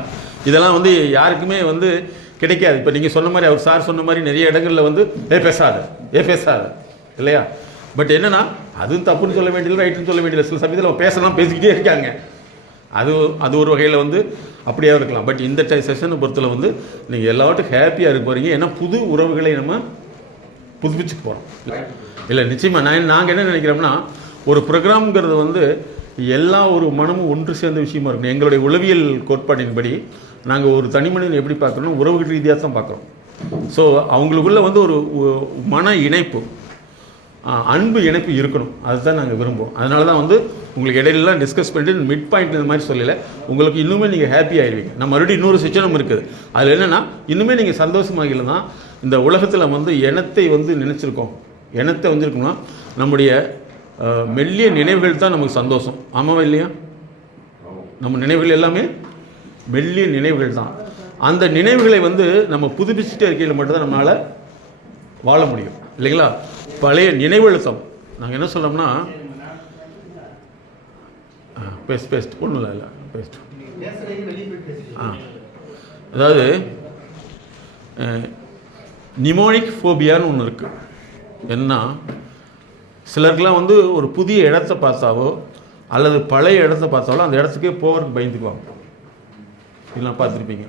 இதெல்லாம் வந்து யாருக்குமே வந்து கிடைக்காது. இப்போ நீங்கள் சொன்ன மாதிரி, அவர் சார் சொன்ன மாதிரி நிறைய இடங்களில் வந்து பேசாத இல்லையா? பட் என்னன்னா, அதுவும் தப்புன்னு சொல்ல வேண்டியது, ரைட்டுன்னு சொல்ல வேண்டியது. சில சமயத்தில் அவங்க பேசலாம், பேசிக்கிட்டே இருக்காங்க. அது ஒரு வகையில் வந்து அப்படியே இருக்கலாம். பட் இந்த செஷனை பொறுத்தல வந்து நீங்கள் எல்லாவற்றும் ஹாப்பியாக இருக்க போகிறீங்க. ஏன்னா புது உறவுகளை நம்ம புதுப்பிச்சுக்க போகிறோம். இல்லை நிச்சயமாக நாங்கள் என்ன நினைக்கிறோம்னா, ஒரு ப்ரோக்ராம்ங்கிறது வந்து எல்லா ஒரு மனமும் ஒன்று சேர்ந்த விஷயமா இருக்கணும். எங்களுடைய உளவியல் கோட்பாட்டின்படி நாங்கள் ஒரு தனி மனிதன் எப்படி பார்க்குறோம், உறவுகள் ரீதியாக தான் பார்க்குறோம். ஸோ அவங்களுக்குள்ள வந்து ஒரு மன இணைப்பு, அன்பு இணைப்பு இருக்கணும். அதுதான் நாங்கள் விரும்புவோம். அதனால தான் வந்து உங்களுக்கு இடையிலலாம் டிஸ்கஸ் பண்ணிட்டு மிட் பாயிண்ட் இந்த மாதிரி சொல்லலை. உங்களுக்கு இன்னுமே நீங்கள் ஹாப்பி ஆகிடுவீங்க. நம்ம மறுபடியும் இன்னொரு செஷனும் இருக்குது. அதில் என்னென்னா, இன்னுமே நீங்கள் சந்தோஷமாகல தான் இந்த உலகத்தில் வந்து இனத்தை வந்து நினச்சிருக்கோம். இனத்தை வந்துருக்கோம்னா நம்முடைய மெல்லிய நினைவுகள் தான் நமக்கு சந்தோஷம். ஆமாவா இல்லையா? நம்ம நினைவுகள் எல்லாமே மெல்லிய நினைவுகள் தான். அந்த நினைவுகளை வந்து நம்ம புதுப்பிச்சுட்டே இருக்கையில் மட்டும்தான் நம்மளால் வாழ முடியும் இல்லைங்களா? பழைய நினைவழுத்தம் நாங்கள் என்ன சொல்லோம்னா, பேஸ்ட் ஒன்றும் இல்லை பேஸ்ட். அதாவது நிமோனிக் ஃபோபியான்னு ஒன்று இருக்குது. என்ன, சிலருக்குலாம் வந்து ஒரு புதிய இடத்தை பார்த்தாவோ அல்லது பழைய இடத்த பார்த்தாலோ அந்த இடத்துக்கே போகிறதுக்கு பயந்துக்குவாங்க. இதெல்லாம் பார்த்துருப்பீங்க.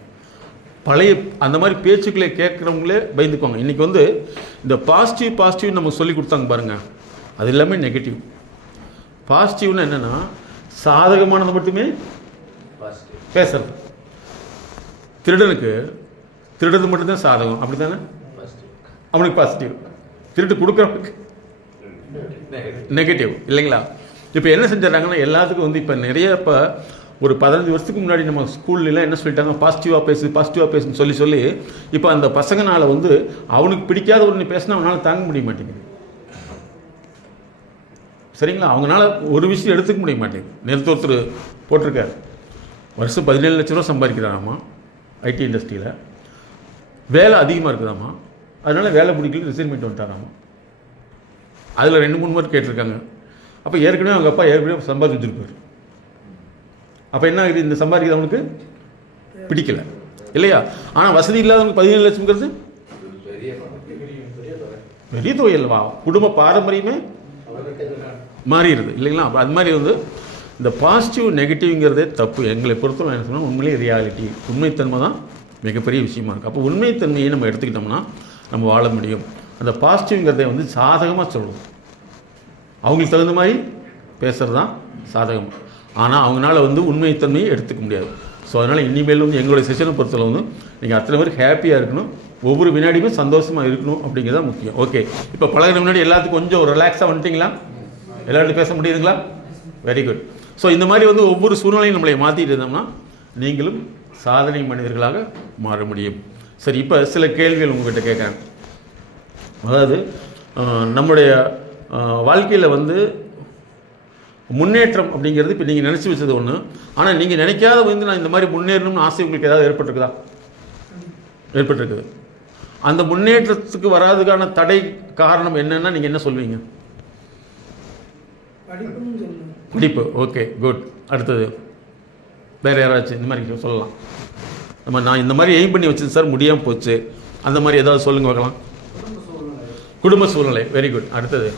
பழைய அந்த மாதிரி பேச்சுக்களை கேட்குறவங்களே பயந்துக்குவாங்க. இன்றைக்கி வந்து இந்த பாசிட்டிவ் நம்ம சொல்லி கொடுத்தாங்க பாருங்கள், அது எல்லாமே நெகட்டிவ். பாசிட்டிவ்னு என்னென்னா, சாதகமானது மட்டுமே பேசுறது. திருடனுக்கு திருடுறது மட்டும்தான் சாதகம், அப்படி தானே? அவனுக்கு பாசிட்டிவ். திருட்டு கொடுக்குறவனுக்கு நெகட்டிவ் இல்லைங்களா? இப்போ என்ன செஞ்சிடறாங்கன்னா, எல்லாத்துக்கும் வந்து இப்போ நிறைய இப்போ ஒரு 15 வருஷத்துக்கு முன்னாடி நம்ம ஸ்கூல்லாம் என்ன சொல்லிட்டாங்க, பாசிட்டிவாக பேசுன்னு சொல்லி இப்போ அந்த பசங்கனால் வந்து அவனுக்கு பிடிக்காத ஒன்று பேசினா அவனால் தாங்க முடிய மாட்டேங்குது. சரிங்களா? அவங்களால ஒரு விஷயம் எடுத்துக்க முடிய மாட்டேங்குது. நேற்று ஒருத்தர் போட்டிருக்காரு, வருஷம் 17 லட்ச ரூபா சம்பாதிக்கிறாராமா ஐடி இண்டஸ்ட்ரியில், வேலை அதிகமாக இருக்குதாம்மா, அதனால் வேலை பிடிக்கல ரிசைன்மெண்ட் வந்துட்டாராமா. அதில் 2-3 பேர் கேட்டிருக்காங்க. அப்போ ஏற்கனவே அவங்க அப்பா ஏற்கனவே சம்பாதிச்சு வச்சுருப்பார். அப்போ என்ன ஆகுது, இந்த சம்பாதிக்கிறது அவனுக்கு பிடிக்கல இல்லையா? ஆனால் வசதி இல்லாதவனுக்கு 17 லட்சம்ங்கிறது பெரிய தொகை இல்லவா? குடும்ப பாரம்பரியமே மாறிடுது இல்லைங்களா? அப்போ அது மாதிரி வந்து இந்த பாசிட்டிவ் நெகட்டிவ்ங்கிறதே தப்பு. எங்களை பொறுத்தவரை என்ன சொன்னால், உண்மையிலே ரியாலிட்டி, உண்மைத்தன்மை தான் மிகப்பெரிய விஷயமா இருக்குது. அப்போ உண்மைத்தன்மையை நம்ம எடுத்துக்கிட்டோம்னா நம்ம வாழ முடியும். அந்த பாசிட்டிவ்ங்கிறதை வந்து சாதகமாக சொல்லணும். அவங்களுக்கு தகுந்த மாதிரி பேசுகிறது தான் சாதகம். ஆனால் அவங்களால வந்து உண்மைத்தன்மையை எடுத்துக்க முடியாது. ஸோ அதனால் இனிமேல் வந்து எங்களுடைய செஷனை பொறுத்தவரை வந்து நீங்கள் அத்தனை பேர் ஹாப்பியாக இருக்கணும், ஒவ்வொரு வினாடியுமே சந்தோஷமாக இருக்கணும் அப்படிங்கிறது தான் முக்கியம். ஓகே, இப்போ பழகிற முன்னாடி எல்லாத்துக்கும் கொஞ்சம் ரிலாக்ஸாக வந்துட்டிங்களா? எல்லார்ட்டும் பேச முடியுதுங்களா? Very good. ஸோ இந்த மாதிரி வந்து ஒவ்வொரு சூழ்நிலையும் நம்மளை மாற்றிட்டு இருந்தோம்னா நீங்களும் சாதனை மனிதர்களாக மாற முடியும். சரி, இப்போ சில கேள்விகள் உங்கள்கிட்ட கேட்குறேன். அதாவது நம்முடைய வாழ்க்கையில் வந்து முன்னேற்றம் அப்படிங்கிறது இப்போ நீங்கள் நினச்சி வச்சது ஒன்று, ஆனால் நீங்கள் நினைக்காத வந்து நான் இந்த மாதிரி முன்னேறணும்னு ஆசை உங்களுக்கு ஏதாவது ஏற்பட்டிருக்குதா? ஏற்பட்டிருக்குது. அந்த முன்னேற்றத்துக்கு வராதுக்கான தடை காரணம் என்னன்னா நீங்கள் என்ன சொல்வீங்க? படிப்பு. Okay, good. அடுத்தது வேறு யாராச்சும் இந்த மாதிரி சொல்லலாம்? நான் இந்த மாதிரி எய்ம் பண்ணி வச்சது சார், முடியாமல் போச்சு, அந்த மாதிரி ஏதாவது சொல்லுங்க பார்க்கலாம். குடும்ப சூழ்நிலை. Very good. அடுத்தது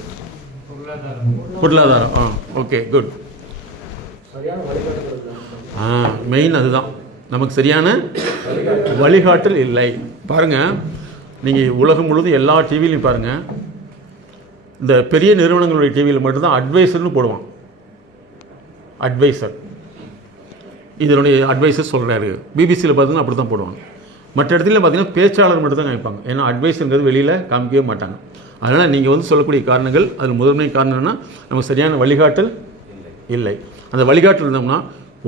பொருளாதாரம். Okay, good. மெயின் அதுதான், நமக்கு சரியான வழிகாட்டல் இல்லை. பாருங்கள், நீங்கள் உலகம் முழுவதும் எல்லா டிவிலையும் பாருங்கள், இந்த பெரிய நிறுவனங்களுடைய டிவியில் மட்டும்தான் அட்வைசர்னு போடுவான். அட்வைசர், இதனுடைய அட்வைசர் சொல்கிறாரு. பிபிசியில் பார்த்தீங்கன்னா அப்படி தான் போடுவாங்க. மற்ற இடத்துல பார்த்தீங்கன்னா பேச்சாளர் மட்டும் தான் காமிப்பாங்க. ஏன்னா அட்வைஸுங்கிறது வெளியில் காமிக்கவே மாட்டாங்க. அதனால் நீங்கள் வந்து சொல்லக்கூடிய காரணங்கள் அதில் முதன்மை காரணம் என்னன்னா நமக்கு சரியான வழிகாட்டல் இல்லை. அந்த வழிகாட்டல் இருந்தோம்னா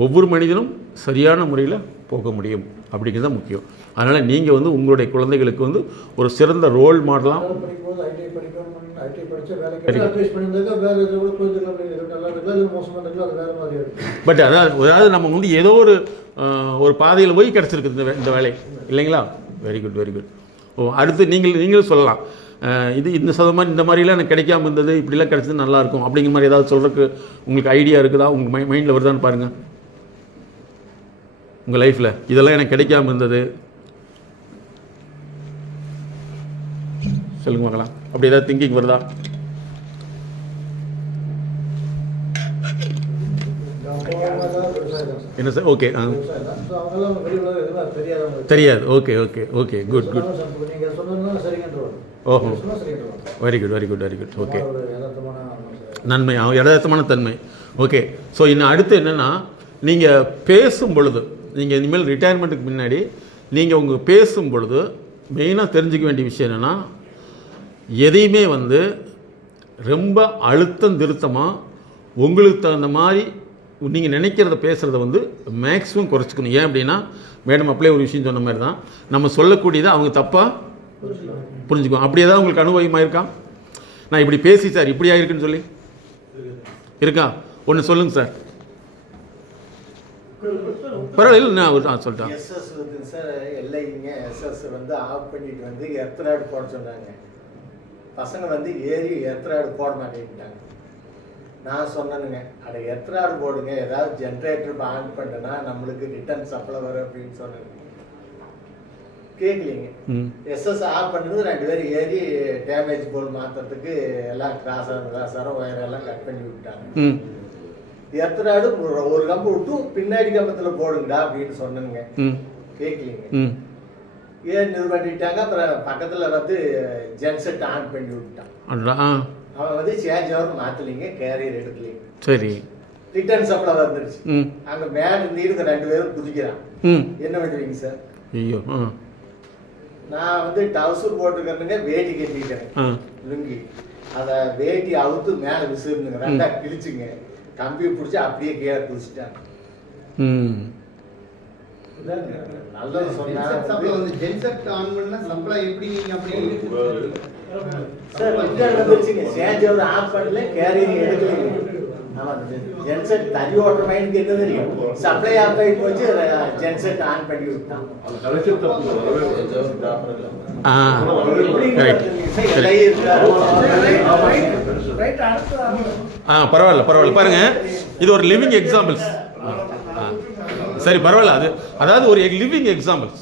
ஒவ்வொரு மனிதனும் சரியான முறையில் போக முடியும் அப்படிங்கிறது தான் முக்கியம். அதனால் நீங்கள் வந்து உங்களுடைய குழந்தைகளுக்கு வந்து ஒரு சிறந்த ரோல் மாடலாம். படிக்கும்போது ஐடிஐ படிக்கணும், ஐடிஐ படித்து வேலைக்கு அட்வைஸ் பண்ணியிருந்தாக்கா வேறு எதுவும் கூட போயிருக்கலாம் அப்படிங்கிறது நல்லா இருக்குது. மோசமாக இருந்தாலும் அது வேறு மாதிரி இருக்குது. பட் அதாவது நம்ம வந்து ஏதோ ஒரு பாதையில் போய் கிடச்சிருக்கு இந்த வேலை இல்லைங்களா? Very good very good. அடுத்து நீங்களும் சொல்லலாம், இது இந்த மாதிரிலாம் எனக்கு கிடைக்காம இருந்தது, இப்படிலாம் கிடச்சது நல்லாயிருக்கும் அப்படிங்கிற மாதிரி ஏதாவது சொல்கிறதுக்கு உங்களுக்கு ஐடியா இருக்குதா? உங்கள் மைண்டில் வருதான்னு பாருங்கள். உங்கள் லைஃப்பில் இதெல்லாம் எனக்கு கிடைக்காம இருந்தது சொல்லுங்க பார்க்கலாம். அப்படி ஏதாவது திங்கிங் வருதா? என்ன சார்? ஓகே. தெரியாது. Okay okay okay good good. ஓஹோ very good very good very good. Okay நன்மை, யதார்த்தமான தன்மை. ஓகே. ஸோ இன்னும் அடுத்து என்னென்னா, நீங்கள் பேசும் பொழுது, நீங்கள் இனிமேல் ரிட்டையர்மெண்ட்டுக்கு முன்னாடி நீங்கள் உங்கள் பேசும் பொழுது மெயினாக தெரிஞ்சுக்க வேண்டிய விஷயம் என்னென்னா, எதையுமே வந்து ரொம்ப அழுத்தம் திருத்தமாக உங்களுக்கு தகுந்த மாதிரி நீங்கள் நினைக்கிறத பேசுகிறத வந்து மேக்ஸிமம் குறைச்சிக்கணும். ஏன் அப்படின்னா, மேடம் அப்படியே ஒரு விஷயம் சொன்ன மாதிரி தான், நம்ம சொல்லக்கூடியதை அவங்க தப்பாக புரிஞ்சுக்குவோம். அப்படி ஏதாவது உங்களுக்கு அனுபவமாக இருக்கா? நான் இப்படி பேசி சார் இப்படி ஆகிருக்குன்னு சொல்லி இருக்கா? ஒன்று சொல்லுங்கள் சார். பரவாயில்ல, நான் சொல்லிட்டேன். எஸ்எஸ் வந்து சார் எல்லைங்க எஸ்எஸ் வந்து ஆஃப் பண்ணிட்டு வந்து எர்த்ராய்டு போட சொன்னாங்க. பசங்க வந்து ஏறி எர்த்ராய்டு போட மாட்டேங்கிட்டாங்க. நான் சொன்னேனுங்க, அட எர்த்ராய்டு போடுங்க, ஏதாவது ஜென்ரேட்டர் ஆன் பண்ணுன்னா நம்மளுக்கு ரிட்டர்ன் சப்ளை வரும் அப்படின்னு சொன்னேன். கேட்கலிங்க. எஸ்எஸ் ஆஃப் பண்ணது 2 பேர் ஏறி டேமேஜ் போல் மாற்றுறதுக்கு எல்லாம் கிராஸாக ஒயரெல்லாம் கட் பண்ணி விட்டாங்க. எர்த்ராய்டு ஒரு கம்பு விட்டு பின்னாடி கம்பத்தில் போடுங்கடா அப்படின்னு சொன்னேங்க. கேட்கலிங்க. ஏன் இது பண்ணிட்டாங்க. அப்புறம் பக்கத்தில் வந்து ஜென்செட் ஆன் பண்ணி விட்டான். அவன் வந்து சேஞ்ச் ஓவர் மாற்றலிங்க, கேரியர் எடுக்கலிங்க. சரி, ரிட்டர்ன் சப்ளை வந்துருச்சு. அங்கே மேலே நீருக்கு 2 பேரும் குதிக்கிறான். என்ன பண்ணுவீங்க சார்? ஐயோ, நான் வந்து டவுசர் போட்டுக்கிறேனுங்க, வேட்டி கட்டிக்கிறேன் லுங்கி. அதை வேட்டி அவுத்து மேலே விசிறுனுங்க, 2ஆ கிழிச்சுங்க, கம்பியை பிடிச்சி அப்படியே கீழே குதிச்சுட்டாங்க. நல்லது சொன்னா ஜென்செட் ஆன் பண்ணா சப்ளை எப்படி நீங்க அப்படி சார் ரிட்டர்ன் வந்துருச்சுங்க. சேஞ்ச் ஓவர் ஆஃப் பண்ணல, கேரியர் எடுக்கலைங்க. ஆமா, ஜென்செட் தறி ஓட்டுற மைண்ட் என்ன தெரியும், சப்ளை ஆஃப் ஆகி போச்சு, ஜென்செட் ஆன் பண்ணி விட்டான். பரவாயில்ல பரவாயில்ல, பாருங்க, இது ஒரு லிவிங் எக்ஸாம்பிள்ஸ். சரி பரவாயில்ல. அதாவது ஒரு லிவிங் எக்ஸாம்பிள்ஸ்.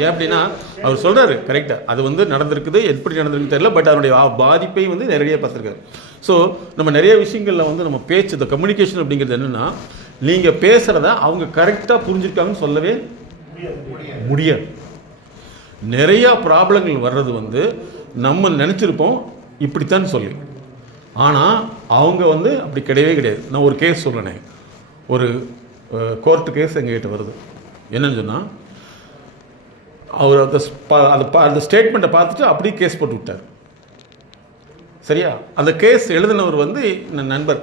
ஏன் அப்படின்னா, அவர் சொல்றாரு கரெக்டா, அது வந்து நடந்திருக்குது, எப்படி நடந்திருக்கு தெரியல, பட் அதனுடைய பாதிப்பை வந்து நிறைய பார்த்துருக்காரு. ஸோ நம்ம நிறைய விஷயங்களில் வந்து நம்ம பேச்சு, இந்த கம்யூனிகேஷன் அப்படிங்கிறது என்னென்னா, நீங்கள் பேசுகிறத அவங்க கரெக்டாக புரிஞ்சிருக்காங்கன்னு சொல்லவே முடியாது. நிறையா ப்ராப்ளங்கள் வர்றது வந்து நம்ம நினச்சிருப்போம் இப்படித்தான் சொல்லி, ஆனால் அவங்க வந்து அப்படி கிடையவே கிடையாது. நான் ஒரு கேஸ் சொல்கிறேனே, ஒரு கோர்ட்டு கேஸ் எங்ககிட்ட வருது. என்னன்னு சொன்னால், அவர் அந்த ஸ்டேட்மெண்ட்டை பார்த்துட்டு அப்படியே கேஸ் போட்டு விட்டார். சரியா? அந்த கேஸ் எழுதினவர் வந்து என் நண்பர்,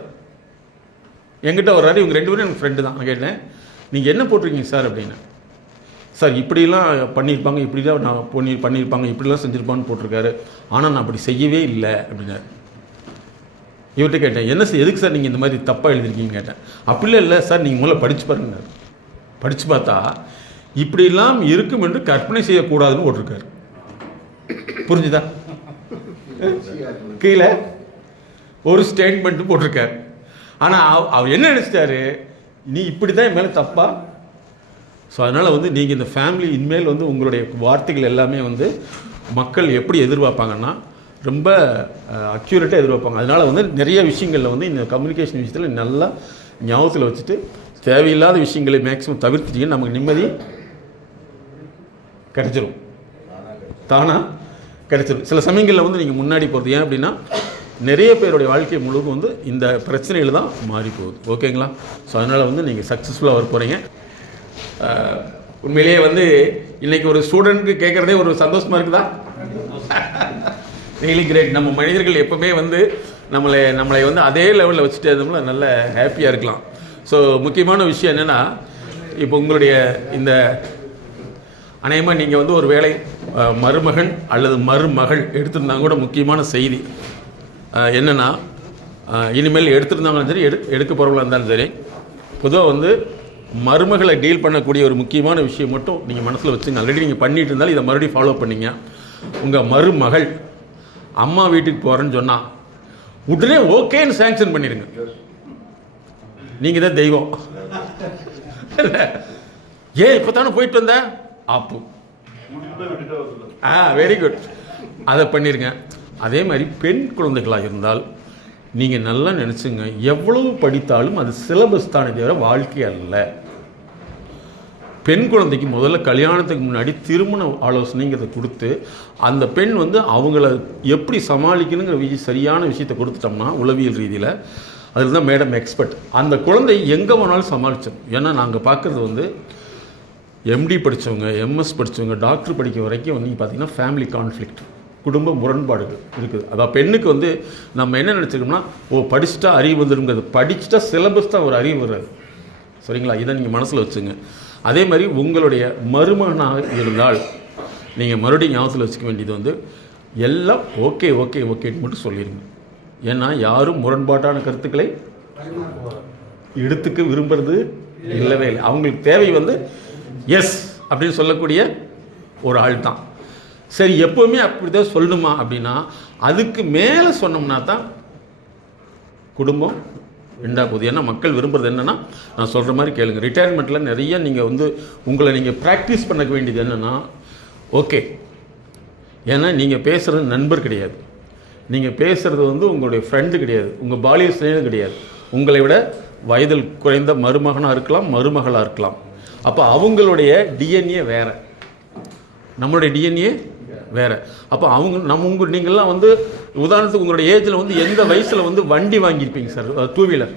என்கிட்ட வர்றாரு. இவங்க 2 பேரும் எனக்கு ஃப்ரெண்டு தான். நான் கேட்டேன், நீங்கள் என்ன போட்டிருக்கீங்க சார் அப்படின்னு. சார் இப்படிலாம் பண்ணியிருப்பாங்க, இப்படிலாம் நான் பண்ணியிருப்பாங்க, இப்படிலாம் செஞ்சுருப்பான்னு போட்டிருக்காரு, ஆனால் நான் அப்படி செய்யவே இல்லை அப்படின்னாரு. இவர்கிட்ட கேட்டேன், என்ன சார், எதுக்கு சார் நீங்கள் இந்த மாதிரி தப்பாக எழுதிருக்கீங்கன்னு கேட்டேன். அப்படிலாம் இல்லை சார், நீங்கள் முதல்ல படித்து பாருங்க. படித்து பார்த்தா இப்படிலாம் இருக்கும் என்று கற்பனை செய்யக்கூடாதுன்னு போட்டிருக்காரு. புரிஞ்சுதா? கீழே ஒரு ஸ்டேட்மெண்ட் போட்டிருக்காரு. ஆனால் அவர் என்ன நினச்சிட்டாரு, நீ இப்படி தான் என் மேலே தப்பா. ஸோ அதனால் வந்து நீங்கள் இந்த ஃபேமிலி இனிமேல் வந்து உங்களுடைய வார்த்தைகள் எல்லாமே வந்து மக்கள் எப்படி எதிர்பார்ப்பாங்கன்னா, ரொம்ப அக்யூரேட்டாக எதிர்பார்ப்பாங்க. அதனால் வந்து நிறைய விஷயங்களில் வந்து இந்த கம்யூனிகேஷன் விஷயத்தில் நல்லா ஞாபகத்தில் வச்சுட்டு, தேவையில்லாத விஷயங்களை மேக்ஸிமம் தவிர்த்துட்டீங்கன்னா நமக்கு நிம்மதி கிடைச்சிடும், தானாக கிடைச்சிடும். சில சமயங்களில் வந்து நீங்கள் முன்னாடி போகிறது. ஏன் அப்படின்னா, நிறைய பேருடைய வாழ்க்கை முழுவதும் வந்து இந்த பிரச்சனையில் தான் மாறி போகுது. ஓகேங்களா? ஸோ அதனால் வந்து நீங்கள் சக்ஸஸ்ஃபுல்லாக வர போகிறீங்க. உண்மையிலேயே வந்து இன்றைக்கி ஒரு ஸ்டூடெண்ட்டுக்கு கேட்குறதே ஒரு சந்தோஷமாக இருக்குதா? Really great. நம்ம மனிதர்கள் எப்பவுமே வந்து நம்மளை வந்து அதே லெவலில் வச்சுட்டு இருந்தோம்னா நல்ல ஹாப்பியாக இருக்கலாம். ஸோ முக்கியமான விஷயம் என்னென்னா, இப்போ உங்களுடைய இந்த அநேகமாக நீங்கள் வந்து ஒரு வேளை மருமகன் அல்லது மருமகள் எடுத்திருந்தாங்க கூட முக்கியமான செய்தி என்னென்னா, இனிமேல் எடுத்திருந்தாங்களும் சரி எடுக்க போகிறவங்களா இருந்தாலும் சரி, பொதுவாக வந்து மருமகளை டீல் பண்ணக்கூடிய ஒரு முக்கியமான விஷயம் மட்டும் நீங்கள் மனசில் வச்சுங்க. ஆல்ரெடி நீங்கள் பண்ணிட்டு இருந்தாலும் இதை மறுபடியும் ஃபாலோ பண்ணிங்க. உங்கள் மருமகள் அம்மா வீட்டுக்கு போகிறேன்னு சொன்னால் உடனே ஓகேன்னு சேங்ஷன் பண்ணிடுங்க. நீங்கள் தான் தெய்வம். ஏன் இப்போ தானே போயிட்டு வந்த ஆப்பு, வெரி குட், அதை பண்ணிடுங்க. அதே மாதிரி பெண் குழந்தைகளாக இருந்தால் நீங்கள் நல்லா நினச்சிங்க, எவ்வளவு படித்தாலும் அது சிலபஸ் தானே தவிர வாழ்க்கை அல்ல. பெண் குழந்தைக்கு முதல்ல கல்யாணத்துக்கு முன்னாடி திருமண ஆலோசனைங்கிறத கொடுத்து அந்த பெண் வந்து அவங்கள எப்படி சமாளிக்கணுங்கிற சரியான விஷயத்தை கொடுத்துட்டோம்னா உளவியல் ரீதியில் அதில் தான் மேடம் எக்ஸ்பர்ட். அந்த குழந்தை எங்கே வேணாலும் சமாளித்தோம். ஏன்னா நாங்கள் பார்க்குறது வந்து எம்டி படித்தவங்க, எம்எஸ் படித்தவங்க, டாக்டர் படிக்க வரைக்கும் வந்து பார்த்தீங்கன்னா ஃபேமிலி கான்ஃப்ளிக்ட், குடும்ப முரண்பாடுகள் இருக்குது. அதான் பெண்ணுக்கு வந்து நம்ம என்ன நினச்சிருக்கோம்னா, படிச்சுட்டா அறிவு வந்துருங்கிறது. படிச்சுட்டா சிலபஸ் தான் ஒரு அறிவு வராது. சரிங்களா? இதை நீங்கள் மனசில் வச்சுங்க. அதே மாதிரி உங்களுடைய மருமகனாக இருந்தால் நீங்கள் மறுபடியும் ஞாபகத்தில் வச்சுக்க வேண்டியது வந்து எல்லாம் ஓகே ஓகே ஓகேன்னு மட்டும் சொல்லிடுங்க. ஏன்னா யாரும் முரண்பாட்டான கருத்துக்களை எடுத்துக்க விரும்புறது இல்லவே இல்லை. அவங்களுக்கு தேவை வந்து எஸ் அப்படின்னு சொல்லக்கூடிய ஒரு ஆள் தான். சரி, எப்போவுமே அப்படி தான் சொல்லணுமா அப்படின்னா அதுக்கு மேலே சொன்னோம்னா தான் குடும்பம் ரெண்டா போகுது. ஏன்னா மக்கள் விரும்புகிறது என்னென்னா, நான் சொல்கிற மாதிரி கேளுங்க. ரிட்டையர்மெண்ட்டில் நிறைய நீங்கள் வந்து உங்களை நீங்கள் ப்ராக்டிஸ் பண்ண வேண்டியது என்னென்னா, ஓகே, ஏன்னா நீங்கள் பேசுகிறது நண்பர் கிடையாது, நீங்கள் பேசுகிறது வந்து உங்களுடைய ஃப்ரெண்டு கிடையாது, உங்கள் பாலிய சிநேகம் கிடையாது, உங்களை விட வயதில் குறைந்த மருமகனாக இருக்கலாம், மருமகளாக இருக்கலாம். அப்போ அவங்களுடைய டிஎன்ஏ வேறு, நம்மளுடைய டிஎன்ஏ வேறு. அப்போ நீங்கள்லாம் வந்து உதாரணத்துக்கு உங்களுடைய ஏஜில் வந்து எந்த வயசில் வந்து வண்டி வாங்கியிருப்பீங்க சார்? 2 வீலர்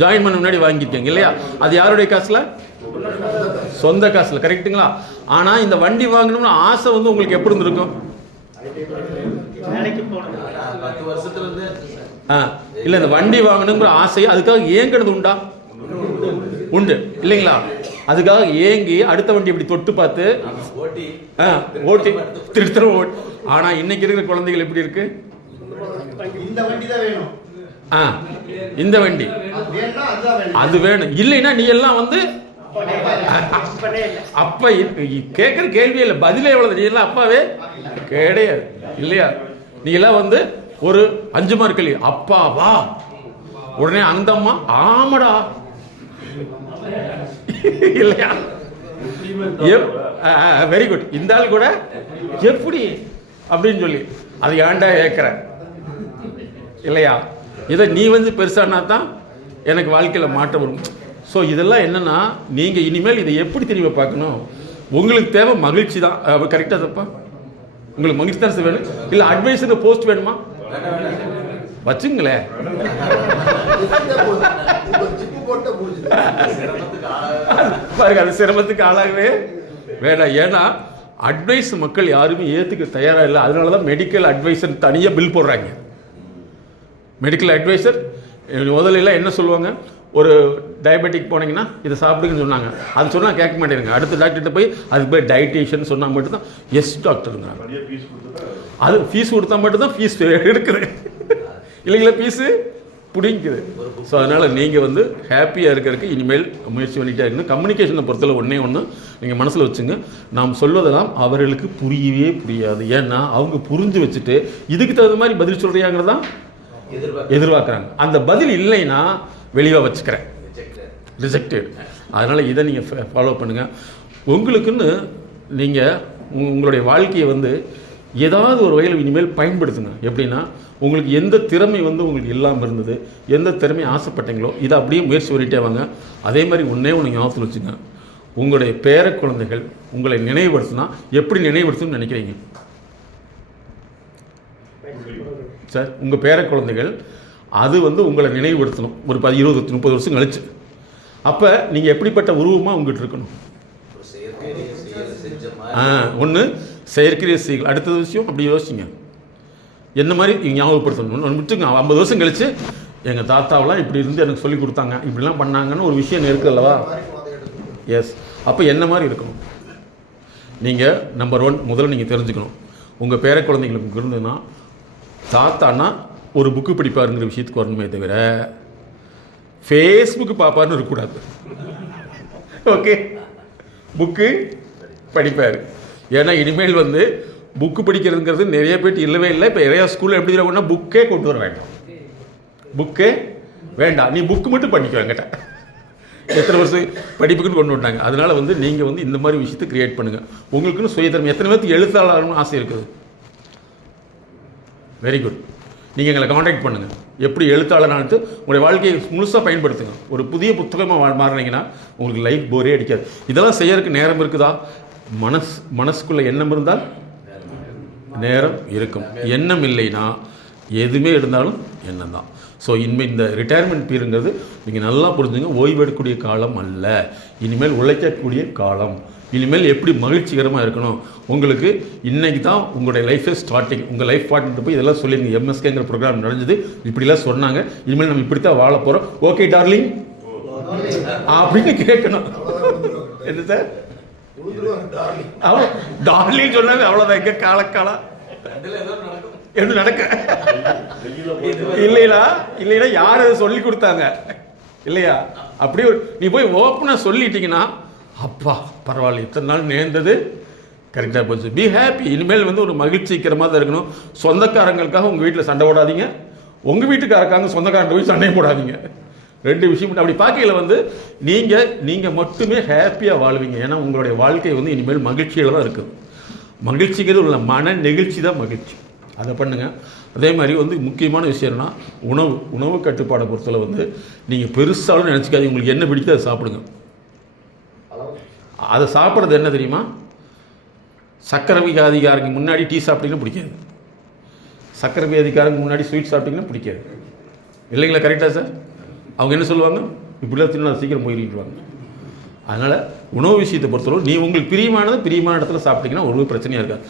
ஜாயின் பண்ண முன்னாடி வாங்கியிருக்கீங்க இல்லையா? அது யாருடைய காசில்? சொந்த காசில். கரெக்டுங்களா? ஆனால் இந்த வண்டி வாங்கணும்னு ஆசை வந்து உங்களுக்கு எப்படி இருந்திருக்கும்? இல்லை, இந்த வண்டி வாங்கணுங்கிற ஆசை அதுக்காக ஏங்கினது உண்டா? உண்டு இல்லைங்களா? அதுக்காக ஏங்கி அடுத்த வண்டி இப்படி தொட்டு பார்த்து ஓட்டி திருத்தரம் ஓட்டி. ஆனால் இன்னைக்கு இருக்கிற குழந்தைகள் எப்படி இருக்கு? இந்த வண்டி தான் வேணும், இந்த வண்டி அது வேணும், இல்லைன்னா நீ எல்லாம் வந்து அப்ப கேட்குற கேள்வியே இல்லை, பதிலே எவ்வளவு? நீ எல்லாம் அப்பாவே கிடையாது இல்லையா? நீ எல்லாம் வந்து ஒரு 5 மார்க் கேள்வி, அப்பா வா, உடனே அந்த அம்மா ஆமடா இல்லையா? Very good. இந்த ஆள் கூட எப்படி அப்படின்னு சொல்லி அது ஏன்டா கேட்குற இல்லையா? இதை நீ வந்து பெருசானா தான் எனக்கு வாழ்க்கையில் மாற்றம் வரும். ஸோ இதெல்லாம் என்னென்னா, நீங்கள் இனிமேல் இதை எப்படி திரும்பி பார்க்கணும்? உங்களுக்கு தேவை மகிழ்ச்சி தான். கரெக்டாக தப்பா? உங்களுக்கு மகிழ்ச்சி தான் வேணும். இல்லை அட்வைஸுக்கு போஸ்ட் வேணுமா? வச்சுங்களேன். பாருங்க, அது சிரமத்துக்கு ஆளாகவே வேண்டாம். ஏன்னா அட்வைஸ் மக்கள் யாருமே ஏற்றுக்க தயாராக இல்லை. அதனால தான் மெடிக்கல் அட்வைசர் தனியாக பில் போடுறாங்க. மெடிக்கல் அட்வைசர் முதல்ல என்ன சொல்லுவாங்க, ஒரு டயபெட்டிக் போனீங்கன்னா இதை சாப்பிடுங்கன்னு சொன்னாங்க. அது சொன்னால் கேட்க மாட்டேங்க. அடுத்த டாக்டர்கிட்ட போய் அதுக்கு போய் டயட்டீஷியன் சொன்னால் மட்டும்தான் எஸ் டாக்டருங்க. அது ஃபீஸ் கொடுத்தா மட்டும்தான் ஃபீஸ் எடுக்குது இல்லைங்களா? ஃபீஸு பிடிக்குது. ஸோ அதனால் நீங்கள் வந்து ஹாப்பியாக இருக்கிறதுக்கு இனிமேல் முயற்சி பண்ணிகிட்டே இருக்கணும். கம்யூனிகேஷனை பொறுத்தவரை ஒன்று நீங்கள் மனசில் வச்சுங்க, நாம் சொல்வதெல்லாம் அவர்களுக்கு புரியவே புரியாது. ஏன்னா அவங்க புரிஞ்சு வச்சுட்டு இதுக்கு தகுந்த மாதிரி பதில் சொல்கிறாங்கிறதான் எதிர்பார்க்குறாங்க. அந்த பதில் இல்லைன்னா வெளியே வச்சுக்கிறேன், ரிஜெக்டட். அதனால் இதை நீங்கள் ஃபாலோ பண்ணுங்கள். உங்களுக்குன்னு நீங்கள் உங்களுடைய வாழ்க்கையை வந்து ஏதாவது ஒரு வகையில் இனிமேல் பயன்படுத்துங்க. எப்படின்னா, உங்களுக்கு எந்த திறமை வந்து உங்களுக்கு இல்லாமல் இருந்தது, எந்த திறமை ஆசைப்பட்டீங்களோ இதை அப்படியே முயற்சி பண்ணிட்டே வாங்க. அதே மாதிரி ஒன்றே ஒன்று ஞாபகத்தில் வச்சுங்க, உங்களுடைய பேர குழந்தைகள் உங்களை நினைவுபடுத்தினா எப்படி நினைவுபடுத்தணும்னு நினைக்கிறீங்க சார்? உங்கள் பேர குழந்தைகள் அது வந்து உங்களை நினைவுபடுத்தணும் ஒரு 10, 20, 30 வருஷம் கழிச்சு. அப்போ நீங்கள் எப்படிப்பட்ட உருவமாக உங்கள்கிட்ட இருக்கணும்? ஒன்று செயற்கரிய செய்கள். அடுத்தது விஷயம் அப்படி யோசிங்க, என்ன மாதிரி ஞாபகப்படுத்தணும். ஒன்று விட்டுங்க, 50 வருஷம் கழிச்சு எங்கள் தாத்தாவெலாம் இப்படி இருந்து எனக்கு சொல்லி கொடுத்தாங்க, இப்படிலாம் பண்ணாங்கன்னு ஒரு விஷயம் இருக்குது அல்லவா? எஸ். அப்போ என்ன மாதிரி இருக்கணும்? நீங்கள் நம்பர் 1 முதல்ல நீங்கள் தெரிஞ்சுக்கணும். உங்கள் பேர குழந்தைங்களுக்கு இருந்ததுன்னா தாத்தானா ஒரு புக்கு படிப்பாருங்கிற விஷயத்துக்கு வரணுமே தவிர ஃபேஸ்புக்கு பார்ப்பாருன்னு இருக்கக்கூடாது. ஓகே, புக்கு படிப்பார். ஏன்னா இனிமேல் வந்து புக்கு படிக்கிறதுங்கிறது நிறைய பேர் இல்லவே இல்லை. இப்போ நிறையா ஸ்கூலில் எப்படி சொல்லணும்னா புக்கே கொண்டு வர வேண்டாம், புக்கே வேண்டாம், நீ புக்கு மட்டும் பண்ணிக்கோ. என்கிட்ட எத்தனை வருஷம் படிப்புக்குன்னு கொண்டு வந்துட்டாங்க. அதனால் வந்து நீங்கள் வந்து இந்த மாதிரி விஷயத்தை க்ரியேட் பண்ணுங்கள். உங்களுக்குன்னு சுயத்திறமை. எத்தனை பேருக்கு எழுத்தாளர்னு ஆசை இருக்குது? Very good. நீங்கள் எங்களை காண்டாக்ட் பண்ணுங்கள். எப்படி எழுத்தாளர்னாட்டு உங்களுடைய வாழ்க்கையை முழுசாக பயன்படுத்துங்க. ஒரு புதிய புத்தகமாக மாறினீங்கன்னா உங்களுக்கு லைஃப் போரே அடிக்காது. இதெல்லாம் செய்யறதுக்கு நேரம் இருக்குதா? மனசுக்குள்ளே எண்ணம் இருந்தால் நேரம் இருக்கும். எண்ணம் இல்லைன்னா எதுவுமே இருந்தாலும் எண்ணம் தான். ஸோ இனிமேல் இந்த ரிட்டையர்மெண்ட் பீரியடுங்கிறது நீங்கள் நல்லா புரிஞ்சுங்க, ஓய்வெடுக்கக்கூடிய காலம் அல்ல, இனிமேல் உழைக்கக்கூடிய காலம். இனிமேல் எப்படி மகிழ்ச்சிகரமாக இருக்கணும் உங்களுக்கு, இன்றைக்கி தான் உங்களுடைய லைஃபே ஸ்டார்டிங். உங்கள் லைஃப் பார்ட்னர் போய் இதெல்லாம் சொல்லிங்க. எம்எஸ்கேங்கிற ப்ரோக்ராம் நடந்தது, இப்படிலாம் சொன்னாங்க, இனிமேல் நம்ம இப்படி தான் வாழ போகிறோம். ஓகே டார்லிங் அப்படின்னு கேட்கணும். என்ன சார் அவ்வளோ டார்லிங் சொன்னாங்க, அவ்வளோதான். எங்கே காலக்காலா என்ன நடக்க இல்லையா யார் அதை சொல்லி கொடுத்தாங்க இல்லையா? அப்படி நீ போய் ஓப்பனாக சொல்லிட்டீங்கன்னா அப்பா பரவாயில்ல, இத்தனை நாள் நேர்ந்தது கரெக்டாக போச்சு. Be happy. இனிமேல் வந்து ஒரு மகிழ்ச்சிகரமாக தான் இருக்கணும். சொந்தக்காரங்களுக்காக உங்கள் வீட்டில் சண்டை போடாதீங்க, உங்கள் வீட்டுக்காரக்காங்க சொந்தக்காரங்க போய் சண்டையும் போடாதீங்க. 2 விஷயம் அப்படி பார்க்கையில் வந்து நீங்கள் மட்டுமே ஹாப்பியாக வாழ்வீங்க. ஏன்னா உங்களுடைய வாழ்க்கை வந்து இனிமேல் மகிழ்ச்சியில் தான் இருக்குது. மகிழ்ச்சிங்கிறது உள்ள மன நெகிழ்ச்சி தான் மகிழ்ச்சி. அதை பண்ணுங்கள். அதே மாதிரி வந்து முக்கியமான விஷயம்னா உணவு கட்டுப்பாடை பொறுத்தவரை வந்து நீங்கள் பெருசாலும் நினச்சிக்காதீங்க. உங்களுக்கு என்ன பிடிக்குதோ அதை சாப்பிடுங்க. அதை சாப்பிட்றது என்ன தெரியுமா? சக்கரை வியாதிக்காரங்க முன்னாடி டீ சாப்பிட்டீங்கன்னா பிடிக்காது, சக்கரை வியாதிக்காரங்க முன்னாடி ஸ்வீட் சாப்பிட்டீங்கன்னா பிடிக்காது இல்லைங்களா? கரெக்டாக சார்? அவங்க என்ன சொல்லுவாங்க? இப்படிலாம் தின்னா சீக்கிரம் போயிருவாங்க. அதனால் உணவு விஷயத்தை பொறுத்தவரை நீ உங்களுக்கு பிரியமான இடத்துல சாப்பிட்டீங்கன்னா ஒரு பிரச்சனையாக இருக்காது.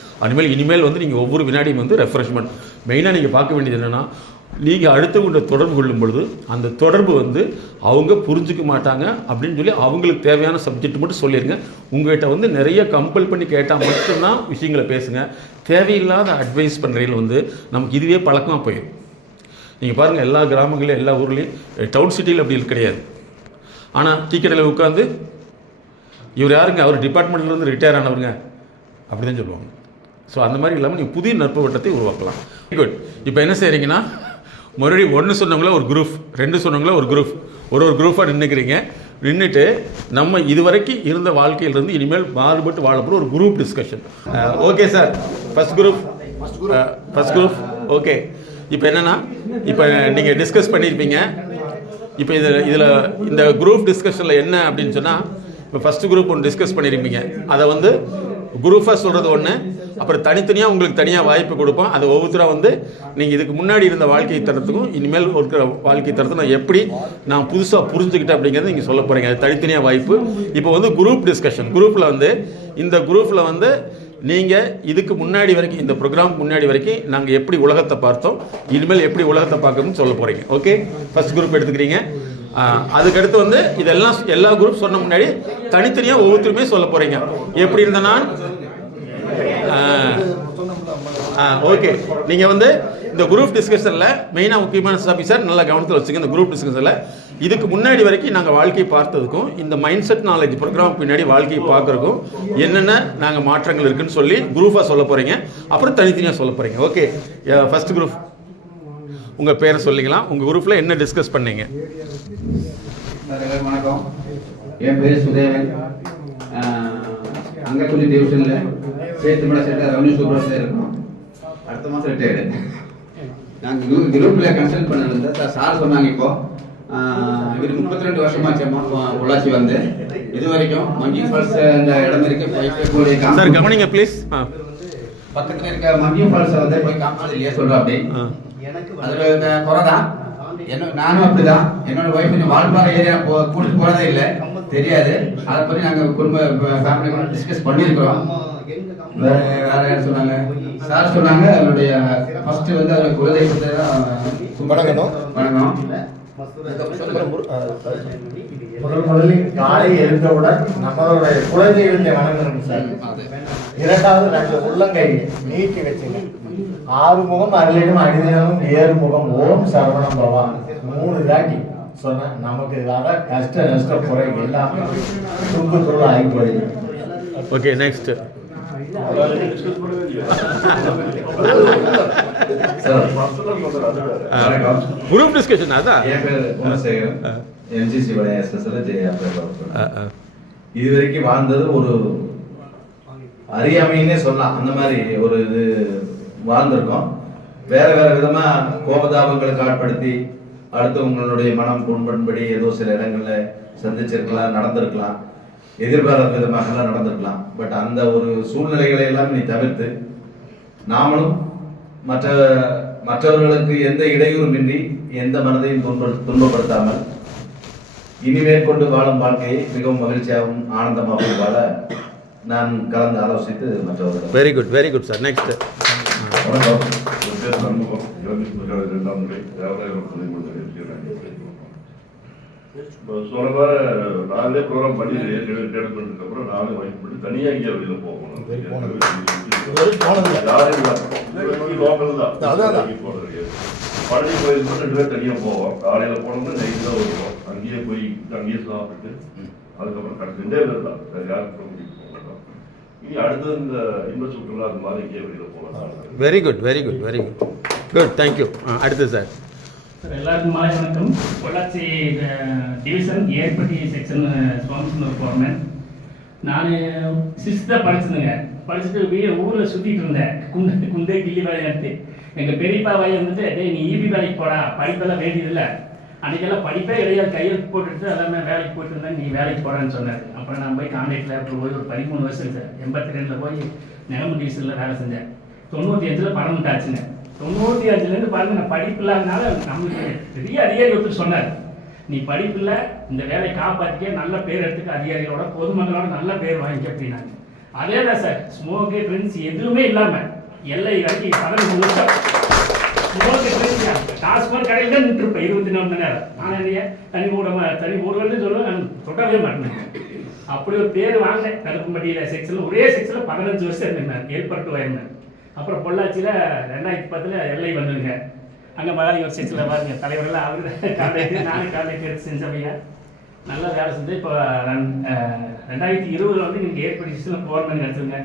இனிமேல் வந்து நீங்கள் ஒவ்வொரு வினாடியும் வந்து ரெஃப்ரெஷ்மெண்ட். மெயினாக நீங்கள் பார்க்க வேண்டியது என்னென்னா, நீங்கள் அடுத்தவங்க தொடர்பு கொள்ளும் பொழுது அந்த தொடர்பு வந்து அவங்க புரிஞ்சிக்க மாட்டாங்க அப்படின்னு சொல்லி அவங்களுக்கு தேவையான சப்ஜெக்ட் மட்டும் சொல்லிடுங்க. உங்கள்கிட்ட வந்து நிறைய கம்பல் பண்ணி கேட்டால் மட்டும்தான் விஷயங்களை பேசுங்க. தேவையில்லாத அட்வைஸ் பண்ணுறதுல வந்து நமக்கு இதுவே பழக்கமாக போயிடும். நீங்கள் பாருங்கள், எல்லா கிராமங்களையும் எல்லா ஊர்லேயும், டவுன் சிட்டியில் அப்படி கிடையாது. ஆனால் டீ கடையில் உட்காந்து இவர் யாருங்க, அவர் டிபார்ட்மெண்ட்லேருந்து ரிட்டையர் ஆனவருங்க அப்படி தான் சொல்லுவாங்க. ஸோ அந்த மாதிரி இல்லாமல் நீங்கள் புதிய நட்பு வட்டத்தை உருவாக்கலாம். குட். இப்போ என்ன செய்கிறீங்கன்னா, மறுபடியும் 1 சொன்னவங்கள ஒரு குரூப், 2 சொன்னவங்கள ஒரு குரூப், ஒரு குரூப்பாக நின்றுட்டு நம்ம இதுவரைக்கும் இருந்த வாழ்க்கையிலிருந்து இனிமேல் மாறுபட்டு வாழப்போகிற ஒரு group discussion. Okay sir, first group okay. இப்போ என்னென்னா, இப்போ நீங்கள் டிஸ்கஸ் பண்ணியிருப்பீங்க. இப்போ இதில் இந்த குரூப் டிஸ்கஷனில் என்ன அப்படின்னு சொன்னால், இப்போ ஃபஸ்ட்டு குரூப் ஒன்று டிஸ்கஸ் பண்ணியிருப்பீங்க. அதை வந்து குரூப்பாக சொல்கிறது ஒன்று, அப்புறம் தனித்தனியாக உங்களுக்கு தனியாக வாய்ப்பு கொடுப்போம். அது ஒவ்வொருத்தராக வந்து நீங்கள் இதுக்கு முன்னாடி இருந்த வாழ்க்கை தரத்துக்கும் இனிமேல் இருக்கிற வாழ்க்கை தரத்தை நான் புதுசாக புரிஞ்சுக்கிட்டேன் அப்படிங்கிறது நீங்கள் சொல்ல போகிறீங்க. அது தனித்தனியாக வாய்ப்பு. இப்போ வந்து குரூப் டிஸ்கஷன். குரூப்பில் வந்து இந்த குரூப்பில் வந்து நீங்கள் இதுக்கு முன்னாடி வரைக்கும், இந்த ப்ரோக்ராம் முன்னாடி வரைக்கும் நாங்கள் எப்படி உலகத்தை பார்த்தோம், இனிமேல் எப்படி உலகத்தை பார்க்கணும்னு சொல்ல போகிறீங்க. ஓகே, ஃபஸ்ட் குரூப் எடுத்துக்கிறீங்க. அதுக்கடுத்து வந்து இதெல்லாம் எல்லா குரூப் சொன்ன முன்னாடி தனித்தனியாக ஒவ்வொருத்தருமே சொல்ல போகிறீங்க. எப்படி இருந்த நான் ஓகே. நீங்கள் வந்து இந்த குரூப் டிஸ்கஷனில் மெயினாக முக்கியமான டாபிக் சார், நல்லா கவனத்தில் வச்சுங்க. இந்த குரூப் டிஸ்கஷனில் இதுக்கு முன்னாடி வரைக்கும் நாங்கள் வாழ்க்கையை பார்த்ததுக்கும் இந்த மைண்ட் செட் நாலேஜ் ப்ரோக்ராம் பின்னாடி வாழ்க்கையை பார்க்குறதுக்கும் என்னென்ன நாங்கள் மாற்றங்கள் இருக்குன்னு சொல்லி குரூப்பாக சொல்ல போகிறீங்க. அப்புறம் தனித்தனியாக சொல்ல போகிறீங்க. ஓகே, ஃபஸ்ட் குரூப் உங்கள் பேரை சொல்லிக்கலாம். உங்கள் குரூப்பில் என்ன டிஸ்கஸ் பண்ணீங்க? வணக்கம், என் பேர் சுதேவன். அங்கக்குழி டிவிஷனில் சேத்துமலை சேர்த்து ரெவன்யூ சூப்பர்வைசர் இருக்கோம். அடுத்த மாதம் ரிட்டையர்டு. நாங்கள் குரூப்பில் கன்சல்ட் பண்ணிருந்தேன். சார் சொன்னாங்க, இப்போ இவர் 32 வருஷமாச்சம்மா பொள்ளாச்சி வந்து. இது வரைக்கும் மங்கி ஃபால்ஸ் அந்த இடம் இருக்கு, சார் கவனிங்க ப்ளீஸ். பக்கத்தில் இருக்க மங்கி ஃபால்ஸை வந்து போய் காமிச்சது இல்லையா சொல்கிறோம். அப்படி அதில் இந்த குறை தான். நானும் அப்படிதான். என்னோட ஒய்ஃப் கொஞ்சம் வால்பாறை ஏரியா கூட்டிட்டு போறதே இல்லை, தெரியாது. அதை பற்றி நாங்கள் குடும்ப ஃபேமிலி டிஸ்கஸ் பண்ணியிருக்கிறோம். வேற யார் சொன்னாங்க? சார் சொன்னாங்க அவருடைய ஃபர்ஸ்ட் வந்து அவர் குலதெய்வத்தை தான் வணங்கணும். முதலில் காலை எழுந்தவுடன் நம்மளுடைய குலதெய்வத்தை வணங்கணும் சார். இரண்டாவது 2 உள்ளங்கை நீட்டி வச்சுங்க. 6 முகம் அருளிடும் அடிதினமும் 7 முகம் ஓம் சரவணம் பவா 3 தாட்டி சொன்னா நமக்கு வர கஷ்ட நஷ்ட குறை எல்லாமே துன்பத்துள்ள ஆகி போயிடும். Okay, next. குரூப் டிஸ்கஷன் அதான். என் பேர் குணசேகரன், எம்ஜிசி வளைய எஸ்எஸ்ல இது வரைக்கும் வாழ்ந்தது ஒரு அறியாமைன்னே சொல்லலாம். அந்த மாதிரி ஒரு இது வாழ்ந்திருக்கோம். வேற வேற விதமா கோபதாபங்களுக்கு ஆட்படுத்தி அடுத்தவங்களுடைய மனம் புண்படும்படி ஏதோ சில இடங்கள்ல சந்திச்சிருக்கலாம், நடந்திருக்கலாம், எதிர்பாராத விதமாக நடந்திருக்கலாம். பட் அந்த ஒரு சூழ்நிலைகளை எல்லாம் நீ தவிர்த்து நாமளும் மற்றவர்களுக்கு எந்த இடையூறுமின்றி எந்த மனதையும் துன்பப்படுத்தாமல் இனிமேற்கொண்டு வாழும் வாழ்க்கையை மிகவும் மகிழ்ச்சியாகவும் ஆனந்தமாகவும் வாழ நான் கலந்து ஆலோசித்து மற்றவர்கள். Very good, very good sir. Next. வணக்கம். இரண்டாம் முறை சொன்ன நாங்களே ப்ரோக்ராம் பண்ணி கேட்டுக்கொண்டதுக்கு அப்புறம் நாங்களே வாங்கி பண்ணி தனியாக இங்கே வெளியில் போகணும். லோக்கல் தான் போகிறது. பழனி கோயில் மட்டும் 2 பேர் தனியாக போவோம். காலையில் போனோம்னா நைட்டு தான் வருவோம். அங்கேயே போய் அங்கேயே சாப்பிட்டு அதுக்கப்புறம் கடைசி 2 பேர் தான் யாரும் போக மாட்டோம். இனி அடுத்தது இந்த இன்ப சுற்றுலா அந்த மாதிரி இங்கே வெளியில் போகலாம். Very good, very good, very good, good, thank you. அடுத்து சார். சார் எல்லாருக்கும் மாலை வணக்கம். பொள்ளாச்சி டிவிஷன் ஏற்பட்டி செக்ஷன் சுவாமிசுந்தர் ஃபோர்மேன். நான் 6th தான் படிச்சதுங்க. படிச்சுட்டு ஊரில் சுற்றிட்டு இருந்தேன். குண்டே கிள்ளி வேலை எடுத்து எங்கள் பெரியப்பா வாய் வந்துட்டு டேய் நீ ஈபி வேலைக்கு போடா, படிப்பெல்லாம் வேண்டியதில்லை, அன்றைக்கெல்லாம் படிப்பே கிடையாது, கையில் போட்டுட்டு எல்லாமே வேலைக்கு போயிட்டு இருந்தேன், நீ வேலைக்கு போடான்னு சொன்னார். அப்புறம் நான் போய் கான்ட்ராக்டில் போய் ஒரு 13 வருஷம் சார் 82 போய் நெகம்பு டிவிஷனில் வேலை செஞ்சேன். 95 பர்மனெண்ட் ஆச்சுங்க. 95 பாருங்க, நான் படிப்பு இல்லாதனால நம்மளுக்கு பெரிய அதிகாரி ஒருத்தர் சொன்னார், நீ படிப்பில் இந்த வேலையை காப்பாற்றிக்க, நல்ல பேர் எடுத்துக்க, அதிகாரிகளோட பொதுமக்களோட நல்ல பேர் வாங்கிக்க அப்படின்னாங்க. அதே தான் சார், ஸ்மோக்கு ட்ரிங்க்ஸ் எதுவுமே இல்லாமல் எல்லை வரைக்கும் 15 வருஷம் ஸ்மோக்கு ட்ரிங்க்ஸ் டாஸ்மாக் கடையில் தான் நின்றுருப்பேன் 24 மணி நேரம். நான் என்னைய தனி ஊடுன்னு சொல்லுவேன், நான் தொடவே மாட்டேன். அப்படி ஒரு பேர் வாங்கினேன். கருப்பும்பட்டியில் செக்ஷனில் ஒரே செக்ஷனில் 15 வருஷம் இருந்தேன், ஏற்பட்டு வயந்தேன். அப்புறம் பொள்ளாச்சியில் 2010 எல்லை வந்துருங்க. அங்கே மகாலி ஒரு செக்ஷனில் பாருங்க, தலைவரெல்லாம் அவரு கான்ட்ராக்ட், நானும் கான்ட்ராக்ட் எடுத்து செஞ்சவையா நல்லா வேலை செஞ்சு இப்போ 2020 வந்து நீங்கள் ஏற்படி செக்ஷனில் போகிறேன்னு எடுத்துருங்க.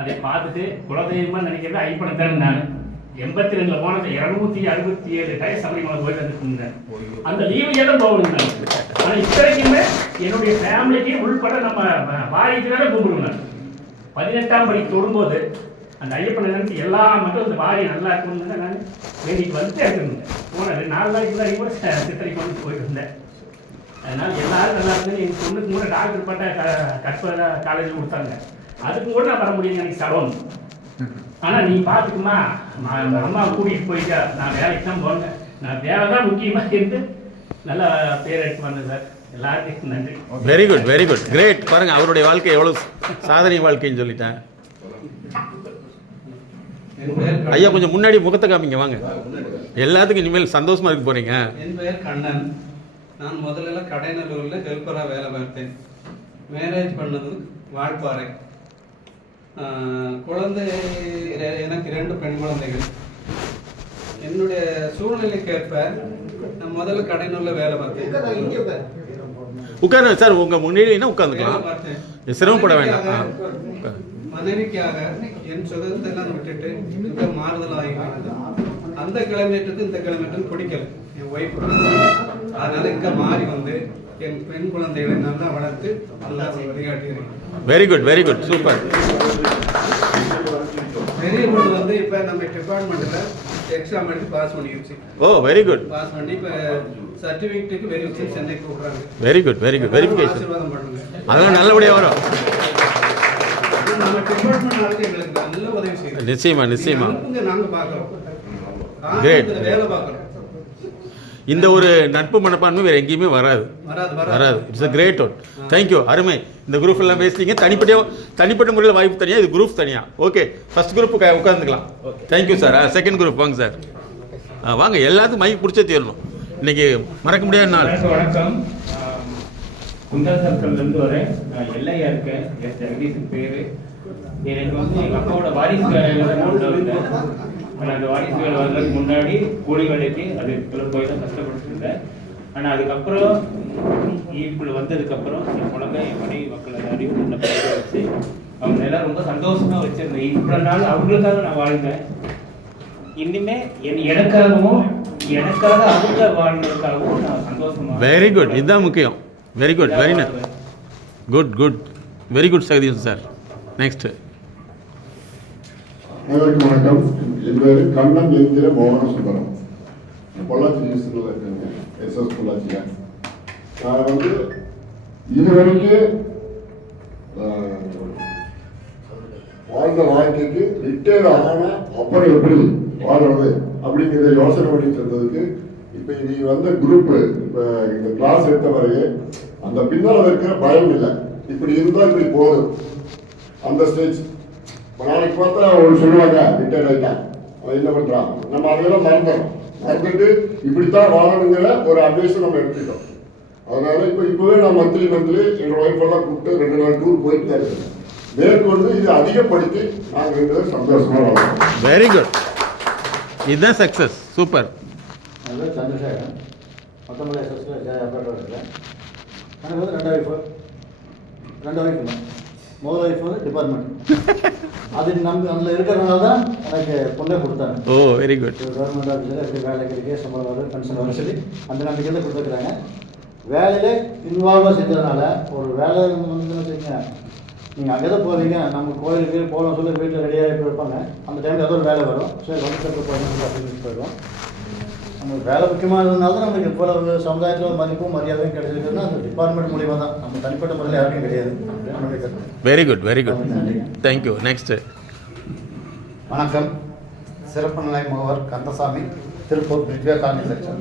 அதை பார்த்துட்டு குலதெய்வமாக நினைக்கிறது ஐப்பனம் தானே. நான் 82 போனது 267 டைம் சபரிமலை போயிட்டு வந்துருந்தேன். அந்த லீவு தான் போகணும் நான். ஆனால் இப்போ வரைக்குமே என்னுடைய ஃபேமிலிக்கு உள்பட நம்ம வாரிக்கு வேலை கும்பிடுவேன். 18ஆம் படி தொடும்போது அந்த ஐயப்பனை நினைச்சு எல்லா மட்டும் இந்த வாரி நல்லா இருக்கணும்னு தான் நான் வேண்டிக்கு வந்துட்டு எடுத்துருந்தேன். போன 4 நாளைக்கு முன்னாடி கூட சித்தரைக்கு வந்து போயிட்டு இருந்தேன். அதனால் எல்லாரும் நல்லா இருக்குன்னு எங்கள் பொண்ணுக்கு கூட டாக்டர் பட்ட கற்பக காலேஜில் கொடுத்தாங்க. அதுக்கு கூட நான் வர முடியும் எனக்கு சலோன். ஆனால் நீ பார்த்துக்குமா, அம்மா கூட்டிகிட்டு போயிட்டா, நான் வேலைக்கு தான் போனேன், நான் வேலை தான் முக்கியமாக இருந்து நல்லா பேர் எடுத்து வந்தேன் சார். எல்லாருக்கும் நன்றி. Very good, very good, great. பாருங்க அவருடைய வாழ்க்கை எவ்வளோ சாதனை வாழ்க்கைன்னு சொல்லிட்டேன். ஐயா கொஞ்சம் முன்னாடி முகத்தை காமிங்க வாங்க. எல்லாத்துக்கும் இனிமேல் சந்தோஷமா இருக்க போறீங்க. என் பெயர் கண்ணன். நான் முதல்ல கடைநல்லூரில் ஹெல்ப்பராக வேலை பார்த்தேன். மேரேஜ் பண்ணது வால்பாறை. குழந்தை எனக்கு 2 பெண் குழந்தைகள். என்னுடைய சூழ்நிலைக்கேற்ப நான் முதல்ல கடைநல்லூரில் வேலை பார்த்தேன். உட்காருங்க சார், உங்க முன்னிலைன்னா உட்காந்துக்கலாம், சிரமப்பட வேண்டாம். மனைவிக்காக என் சுதந்திரத்தெல்லாம் விட்டுட்டு இந்த மாறுதல் ஆகி அந்த கிளைமேட்டுக்கு இந்த கிளைமேட்டுக்கு பிடிக்கல என் ஒய்ஃப். அதனால இங்கே மாறி வந்து என் பெண் குழந்தைகளை நல்லா வளர்த்து நல்லா வழிகாட்டியிருக்கேன். Very good, very good, super. பெரிய பொண்ணு வந்து இப்போ நம்ம டிபார்ட்மெண்ட்டில் எக்ஸாம் எடுத்து பாஸ் பண்ணிடுச்சு. ஓ வெரி குட். பாஸ் பண்ணி இப்போ சர்டிஃபிகேட்டுக்கு வெரிஃபிகேஷன் சென்னைக்கு கூப்பிட்றாங்க. Very good, very good, verification ஆசீர்வாதம் பண்ணுங்க. அதெல்லாம் நல்லபடியாக வரும். நம்ம டிபார்ட்மெண்ட் ஆளுக்கு எங்களுக்கு நல்ல உதவி செய்யணும். நிச்சயமா, நிச்சயமா. நாங்கள் பார்க்குறோம், கிரேட். வேலை பார்க்குறோம். இந்த ஒரு நட்பு மனப்பான்மை வேறு எங்கேயுமே வராது. It's a grade one. Thank you. அருமை. இந்த குரூப் எல்லாம் பேசிட்டீங்க. தனிப்பட்ட முறையில் வாய்ப்பு தனியாக, இது குரூப் தனியாக. ஓகே, ஃபர்ஸ்ட் குரூப் உட்காந்துக்கலாம். Thank you sir. செகண்ட் குரூப் வாங்க சார். வாங்க, எல்லாத்துக்கும் மைக் பிடிச்சே தீரணும். இன்னைக்கு மறக்க முடியாத நாள். வணக்கம். குண்டா சர்க்கிள்லேருந்து வரேன். நான் எல்லையா இருக்கேன். எஸ் ஜெகதீஷன் பேர். எனக்கு வந்து எங்கள் அப்பாவோட வாரிசு வேலை ஆனால் அந்த வாரிசு வேலை வர்றதுக்கு முன்னாடி கூலி வேலைக்கு அது போய் தான் கஷ்டப்பட்டு இருந்தேன். ஆனால் அதுக்கப்புறம் இப்படி வந்ததுக்கப்புறம் என் குழந்தை, என் மனைவி, மக்கள் எல்லாரையும் என்ன படிக்க வச்சு அவங்க எல்லாம் ரொம்ப சந்தோஷமாக வச்சுருந்தேன். இவ்வளோ நாள் அவங்களுக்காக நான் வாழ்ந்தேன். இனிமே எனக்காக அவங்க வாழ்ந்ததுக்காகவும் நான் சந்தோஷமாக. Very good. இதுதான் முக்கியம். Very good. Very nice. Good. Very good Jagadeeshan sir. Next. அனைவருக்கும் வணக்கம். என் பேர் கண்ணன் என்கிற மோகன சுந்தரம். பொள்ளாச்சி டிஸ்ட்ரிக்டில் இருக்கேங்க. எஸ்எஸ் பொள்ளாச்சியில். நான் வந்து இதுவரைக்கும் வாழ்ந்த வாழ்க்கைக்கு ரிட்டையர்ட் ஆன அப்புறம் எப்படி வாழ்றது அப்படிங்கிற யோசனை பண்ணி தந்ததுக்கு இப்போ நீ வந்த குரூப்பு, இப்போ இந்த கிளாஸ் எடுத்த வரையே அந்த பின்னால் இருக்கிற பயம் இல்லை. இப்படி இருந்தால் இப்படி போதும் அந்த ஸ்டேஜ். நாளைக்கு பார்த்தா ஒரு சொல்லுவாங்க ரிட்டையர்ட் ஆகிட்டான், அவன் என்ன பண்ணுறான், நம்ம அதையெல்லாம் மறந்துட்டு இப்படித்தான் வாழணுங்கிற ஒரு அட்வைஸை நம்ம எடுத்துட்டோம். அதனால இப்போவே நான் மந்த்லி எங்கள் ஒய்ஃபெல்லாம் கூப்பிட்டு 2 நாள் டூர் போயிட்டு தான் இருக்கேன். மேற்கொண்டு இது அதிகப்படுத்தி நாங்கள் 2 பேரும் சந்தோஷமாக வாழலாம். Very good. இதுதான் சக்ஸஸ். சூப்பர். அதுதான் சந்திரசேகரன். 19 எஸ்எஸ்ல அப்பாட்ட இருக்கேன். எனக்கு வந்து 2 ஒய்ஃபு தான். முதல் ஒய்ஃப் வந்து டிபார்ட்மெண்ட். அது அதில் இருக்கிறதுனால தான் எனக்கு பொண்ணை கொடுத்தாங்க. ஓ, வெரி குட். கவர்மெண்ட் ஆஃபீஸில் எப்படி வேலை கிடைக்க, சம்பளம் வரும், பென்ஷன் வரும் சொல்லி அந்த நம்பிக்கையில் கொடுத்துருக்குறாங்க. வேலையிலே இன்வால்வாக செஞ்சதுனால ஒரு வேலை வந்து வச்சுக்கோங்க, நீங்கள் அங்கே தான் போவீங்க, நம்ம கோயிலுக்கு போகணும் சொல்லி வீட்டில் ரெடியாக இருப்பாங்க. அந்த டைமில் ஏதோ ஒரு வேலை வரும், சரி வந்து செட்டு போகணும் அப்படின்னு போயிடுவோம். நமக்கு வேலை முக்கியமானதுனால தான் நமக்கு இவ்வளவு சமுதாயத்தில் மதிப்பும் மரியாதையும் கிடைச்சிருக்குன்னா அந்த டிபார்ட்மெண்ட் மூலிமா தான். நம்ம தனிப்பட்ட முறையில் யாருக்கும் கிடையாது. Very good. Very good. Thank you. Next. வணக்கம். சிறப்பு நிலை முகவர் கந்தசாமி, திருப்பூர் பிரித்வே காலனி செக்ஷன்.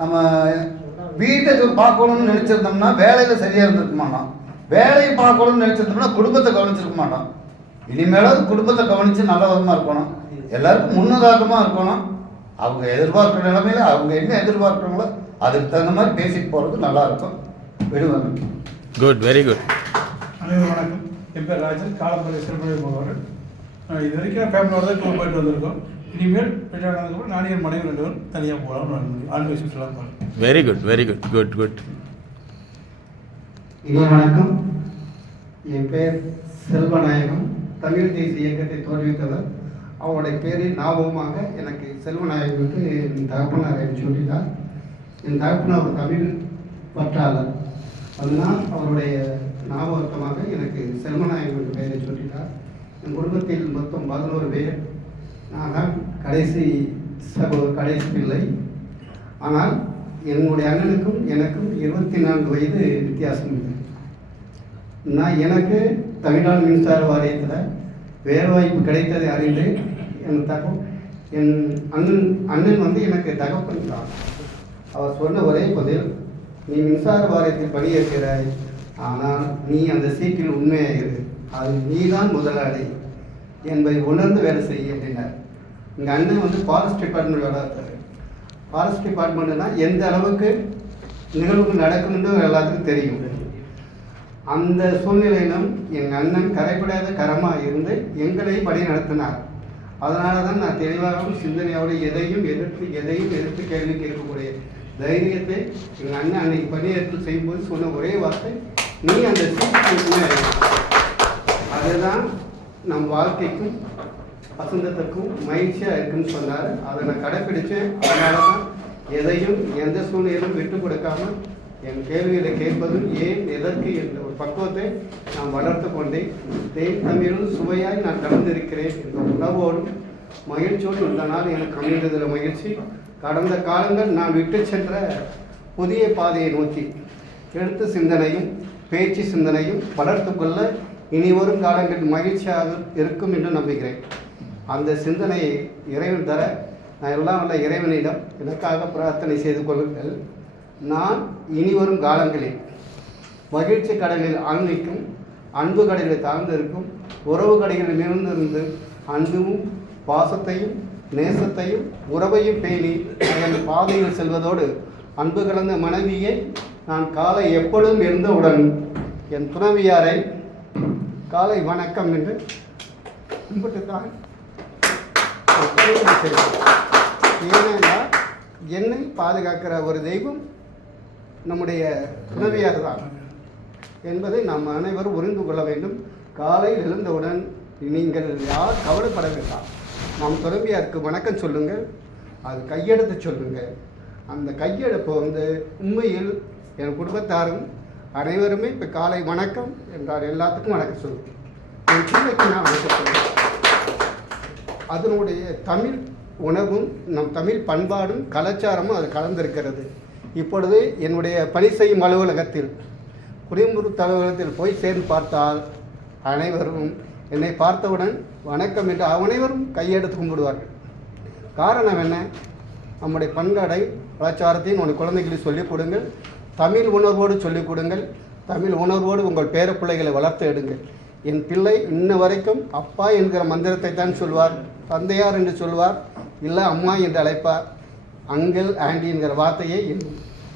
நம்ம வீட்டுக்கு பார்க்கணும்னு நினச்சிருந்தோம்னா வேலையில் சரியாக இருந்திருக்க மாட்டோம். வேலையை பார்க்கணும்னு நினச்சிருந்தோம்னா குடும்பத்தை கவனிச்சிருக்க மாட்டோம். இனிமேலாவது குடும்பத்தை கவனித்து நல்ல விதமாக இருக்கணும், எல்லாருக்கும் முன்னுதாரணமாக இருக்கணும். அவங்க எதிர்பார்க்குற நிலைமையில அவங்க என்ன எதிர்பார்க்குறாங்களோ அதுக்கு தகுந்த மாதிரி பேசிட்டு போகிறது நல்லாயிருக்கும். விடுவாங்க. குட். Very good. அனைவரும் வணக்கம். என் பேர் ராஜன், காலப்பள்ளி சிறுபடி முகவர். இது வரைக்கும் ஃபேமிலியோட தான் டூர் போயிட்டு வந்திருக்கோம். இனிமேல் பெற்றானதுக்கப்புறம் நானும் என் மனைவி 2 பேரும் தனியாக போகலாம், ஆன்மீக சுற்றுலா போகலாம். Very good. Very good. Good. வணக்கம். என் பேர் செல்வநாயகம், தமிழ் தேசிய இயக்கத்தை தோற்றுவித்தவர். அவருடைய பேரில் ஞாபகமாக எனக்கு செல்வநாயகம் என்று என் தகப்பனார் சொல்லினார். என் தகப்பனார் ஒரு தமிழ் பற்றாளர், அதனால் அவருடைய ஞாபகமாக எனக்கு செல்வநாயகம் என்ற பெயரை சொல்லினார். என் குடும்பத்தில் மொத்தம் 11 பேர். நான் தான் கடைசி பிள்ளை. ஆனால் என்னுடைய அண்ணனுக்கும் எனக்கும் 24 வயது வித்தியாசம் இல்லை. எனக்கு தமிழ்நாடு மின்சார வாரியத்தில் வேலை வாய்ப்பு கிடைத்ததை அறிந்து என் அண்ணன் வந்து எனக்கு தகப்பன் தான். அவர் சொன்ன ஒரே பதில், நீ மின்சார வாரியத்தில் பணியேற்கிறாய், ஆனால் நீ அந்த சீட்டில் உண்மையாக இரு, அது நீ தான் முதலாளி என்பதை உணர்ந்து வேலை செய்ய அப்படின்னார். எங்கள் அண்ணன் வந்து ஃபாரஸ்ட் டிபார்ட்மெண்ட் வேலை இருக்காரு. ஃபாரஸ்ட் டிபார்ட்மெண்ட்னா எந்த அளவுக்கு நிகழ்வுகள் நடக்கணுன்னு எல்லாத்துக்கும் தெரியும். அந்த சூழ்நிலையிலும் எங்கள் அண்ணன் கரைப்படாத கரமாக இருந்து எங்களை பணி நடத்தினார். அதனால தான் நான் தெளிவாகவும் சிந்தனையோடு எதையும் எதிர்த்து கேள்வி கேட்கக்கூடிய தைரியத்தை எங்கள் அண்ணன் அன்னைக்கு பணியேற்று செய்யும்போது சொன்ன ஒரே வார்த்தை, நீ அந்த சீட்டுமே. அதுதான் நம் வாழ்க்கைக்கும் வசந்தத்துக்கும் மகிழ்ச்சியாக இருக்குன்னு சொன்னார். அதை நான் கடைப்பிடிச்சேன். அதனால தான் எதையும் எந்த சூழ்நிலையிலும் விட்டு கொடுக்காமல் என் கேள்விகளை கேட்பதும் ஏன் எதற்கு என்ற ஒரு பக்குவத்தை நான் வளர்த்து கொண்டேன். தேன் தமிழும் சுவையாய் நான் கலந்திருக்கிறேன் என்ற உணர்வோடும் மகிழ்ச்சியோடு இந்த நாள் எனக்கு அமைந்ததில் மகிழ்ச்சி. கடந்த காலங்கள் நான் விட்டு சென்ற புதிய பாதையை நோக்கி எழுத்து சிந்தனையும் பேச்சு சிந்தனையும் வளர்த்து கொள்ள இனி வரும் காலங்கள் மகிழ்ச்சியாக இருக்கும் என்று நம்புகிறேன். அந்த சிந்தனையை இறைவன் தர நான் எல்லாம் வல்ல இறைவனிடம் எனக்காக பிரார்த்தனை செய்து கொள்ளுங்கள். நான் இனிவரும் காலங்களில் மகிழ்ச்சி கடலில் ஆழ்ந்திக்கும், அன்பு கடலில் தாழ்ந்திருக்கும், உறவு கடலில் நிறந்திருந்து அன்பும் பாசத்தையும் நேசத்தையும் உறவையும் பேணி என் பாதையில் செல்வதோடு அன்பு கலந்த மனைவியை நான் காலை எப்பொழுதும் இருந்தவுடன் என் துணைவியாரை காலை வணக்கம் என்று கும்பிட்டுத்தான் ஏனென்றால் என்னை பாதுகாக்கிற ஒரு தெய்வம் நம்முடைய துணைவியார் தான் என்பதை நாம் அனைவரும் புரிந்து கொள்ள வேண்டும். காலையில் எழுந்தவுடன் நீங்கள் யார் கவலைப்பட வேண்டாம். நம் துணைவியாருக்கு வணக்கம் சொல்லுங்கள், அது கையெடுத்து சொல்லுங்கள். அந்த கையெடுப்பு உண்மையில் என் குடும்பத்தாரும் அனைவருமே இப்போ காலை வணக்கம் என்றால் எல்லாத்துக்கும் வணக்கம் சொல்லுங்கள். என் பிள்ளைக்கு நான் வணக்கம் சொல்லுவேன். அதனுடைய தமிழ் உணவும் நம் தமிழ் பண்பாடும் கலாச்சாரமும் அது கலந்திருக்கிறது. இப்பொழுது என்னுடைய பணி செய்யும் அலுவலகத்தில் குடியுரிமை அலுவலகத்தில் போய் சேர்ந்து பார்த்தால் அனைவரும் என்னை பார்த்தவுடன் வணக்கம் என்று அனைவரும் கையெடுத்து கும்பிடுவார்கள். காரணம் என்ன? நம்முடைய பண்பாடை கலாச்சாரத்தையும் உங்கள் குழந்தைகளுக்கு சொல்லிக் கொடுங்கள். தமிழ் உணர்வோடு சொல்லிக் கொடுங்கள். தமிழ் உணர்வோடு உங்கள் பேர பிள்ளைகளை வளர்த்து எடுங்கள். என் பிள்ளை இன்ன வரைக்கும் அப்பா என்கிற மந்திரத்தை தான் சொல்வார், தந்தையார் என்று சொல்வார், இல்லை அம்மா என்று அழைப்பார். அங்கிள் ஆண்டி என்கிற வார்த்தையை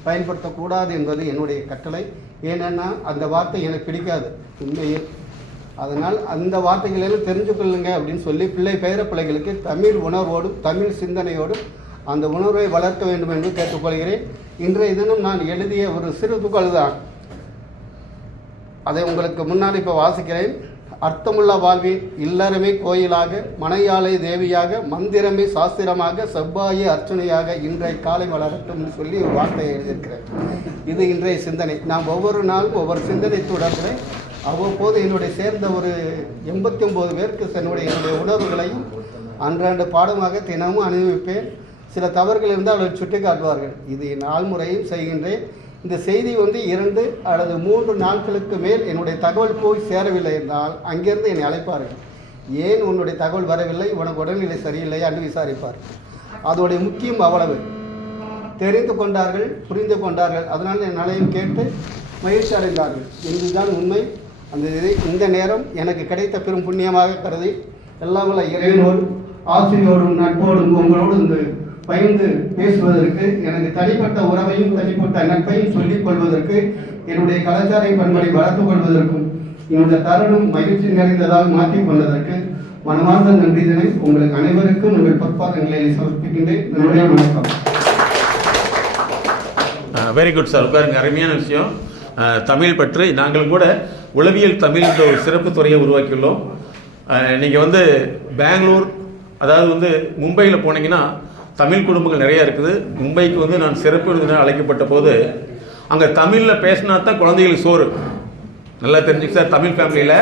பயன்படுத்தக்கூடாது என்பது என்னுடைய கட்டளை. ஏனென்னா அந்த வார்த்தை எனக்கு பிடிக்காது உண்மையில். அதனால் அந்த வார்த்தைகளெல்லாம் தெரிஞ்சு கொள்ளுங்க அப்படின்னு சொல்லி பேர பிள்ளைகளுக்கு தமிழ் உணர்வோடும் தமிழ் சிந்தனையோடும் அந்த உணர்வை வளர்க்க வேண்டும் என்று கேட்டுக்கொள்கிறேன். இன்றைய தினம் நான் எழுதிய ஒரு சிறு துகள் தான், அதை உங்களுக்கு முன்னால் இப்போ வாசிக்கிறேன். அர்த்தமுள்ள வாழ்வில் இல்லறமே கோயிலாக, மனையாளை தேவியாக, மந்திரமே சாஸ்திரமாக, செவ்வாயை அர்ச்சனையாக இன்றைய காலை வளரட்டும் சொல்லி ஒரு வார்த்தையை எழுதியிருக்கிறேன். இது இன்றைய சிந்தனை. நான் ஒவ்வொரு நாளும் ஒவ்வொரு சிந்தனை தொடர்கிறேன். அவ்வப்போது என்னுடைய சேர்ந்த ஒரு 89 பேருக்கு என்னுடைய உணர்வுகளையும் அன்றாண்டு பாடமாக தினமும் அனுபவிப்பேன். சில தவறுகள் இருந்தால் அவர்கள் சுட்டி காட்டுவார்கள். இது நாள் முறையும் செய்கின்றேன். இந்த செய்தி 2 அல்லது 3 நாட்களுக்கு மேல் என்னுடைய தகவல் போய் சேரவில்லை என்றால் அங்கிருந்து என்னை அழைப்பார்கள். ஏன் உன்னுடைய தகவல் வரவில்லை, உனக்கு உடல்நிலை சரியில்லையா என்று விசாரிப்பார்கள். அதோடைய முக்கியம் அவ்வளவு. தெரிந்து கொண்டார்கள், புரிந்து கொண்டார்கள். அதனால் என் நிலையும் கேட்டு மகிழ்ச்சி அடைந்தார்கள். இதுதான் உண்மை. இந்த நேரம் எனக்கு கிடைத்த பெரும் புண்ணியமாக கருதி எல்லாம் உள்ள இறைவனோடும் ஆசிரியோடும் நட்போடும் உங்களோடு பகிர்ந்து பேசுவதற்கு, எனக்கு தனிப்பட்ட உறவையும் தனிப்பட்ட நட்பையும் சொல்லிக் கொள்வதற்கு, என்னுடைய கலாச்சார பண்பை வளர்த்துக் கொள்வதற்கும் இந்த தருணம் மகிழ்ச்சி நிறைந்ததாக மாற்றிக் கொண்டதற்கு மனமார்ந்த நன்றிதனை உங்களுக்கு அனைவருக்கும் உங்கள் பொற்பாதங்களை சமர்ப்பிக்கின்றேன். என்னுடைய வணக்கம். Very good sir. உட்காருங்க. அருமையான விஷயம். தமிழ் பற்றி நாங்கள் கூட உளவியல் தமிழ் என்ற ஒரு சிறப்பு துறையை உருவாக்கியுள்ளோம். நீங்கள் பெங்களூர், அதாவது மும்பையில் போனீங்கன்னா தமிழ் குடும்பங்கள் நிறையா இருக்குது. மும்பைக்கு நான் சிறப்பு விருந்தினர் அழைக்கப்பட்ட போது அங்கே தமிழில் பேசினா தான் குழந்தைகளுக்கு சோறு. நல்லா தெரிஞ்சுக்க சார், தமிழ் ஃபேமிலியில்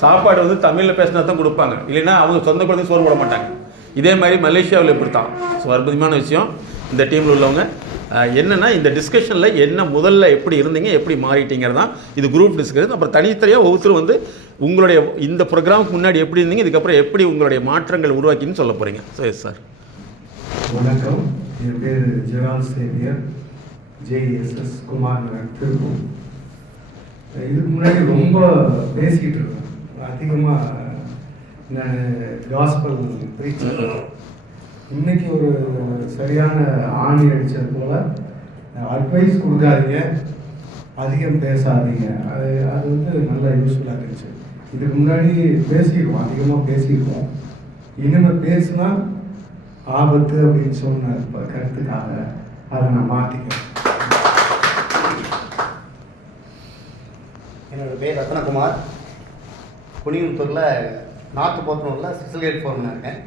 சாப்பாடு தமிழில் பேசினா தான் கொடுப்பாங்க, இல்லைன்னா அவங்க சொந்த குழந்தைங்க சோறு போட மாட்டாங்க. இதே மாதிரி மலேசியாவில் இப்படி தான். ஸோ அற்புதமான விஷயம். இந்த டீமில் உள்ளவங்க என்னென்னா, இந்த டிஸ்கஷனில் என்ன முதல்ல எப்படி இருந்தீங்க, எப்படி மாறிட்டீங்கிறது தான் இது குரூப் டிஸ்கஷன். அப்புறம் தனித்தனியாக ஒவ்வொருத்தரும் உங்களுடைய இந்த ப்ரோக்ராமுக்கு முன்னாடி எப்படி இருந்தீங்க, இதுக்கப்புறம் எப்படி உங்களுடைய மாற்றங்கள் உருவாக்கின்னு சொல்ல போகிறீங்க. So yes sir. வணக்கம். என் பேர் ஜெரால் சேவியர், JSS குமார் நகர், திருப்பூர். இதுக்கு முன்னாடி ரொம்ப பேசிக்கிட்டு இருக்கேன். அதிகமாக நான் காஸ்பல் ப்ரீச்சர். இன்னைக்கு ஒரு சரியான ஆணி அடித்தது போல் அட்வைஸ் கொடுக்காதீங்க, அதிகம் பேசாதீங்க. அது நல்லா யூஸ்ஃபுல்லாக இருந்துச்சு. இதுக்கு முன்னாடி பேசியிருக்கோம், அதிகமாக பேசியிருக்கோம். இனிமேல் பேசுனா ஆபத்து அப்படின்னு சொன்ன கருத்துக்காக அதை நான் மாற்றிக்கிறேன். என்னோட பேர் ரத்னகுமார். குனியம்புத்தூரில் நார்த்து போத்தனூரில் ஸ்பெஷல் கிரேட் ஃபோர்மனாக இருக்கேன்.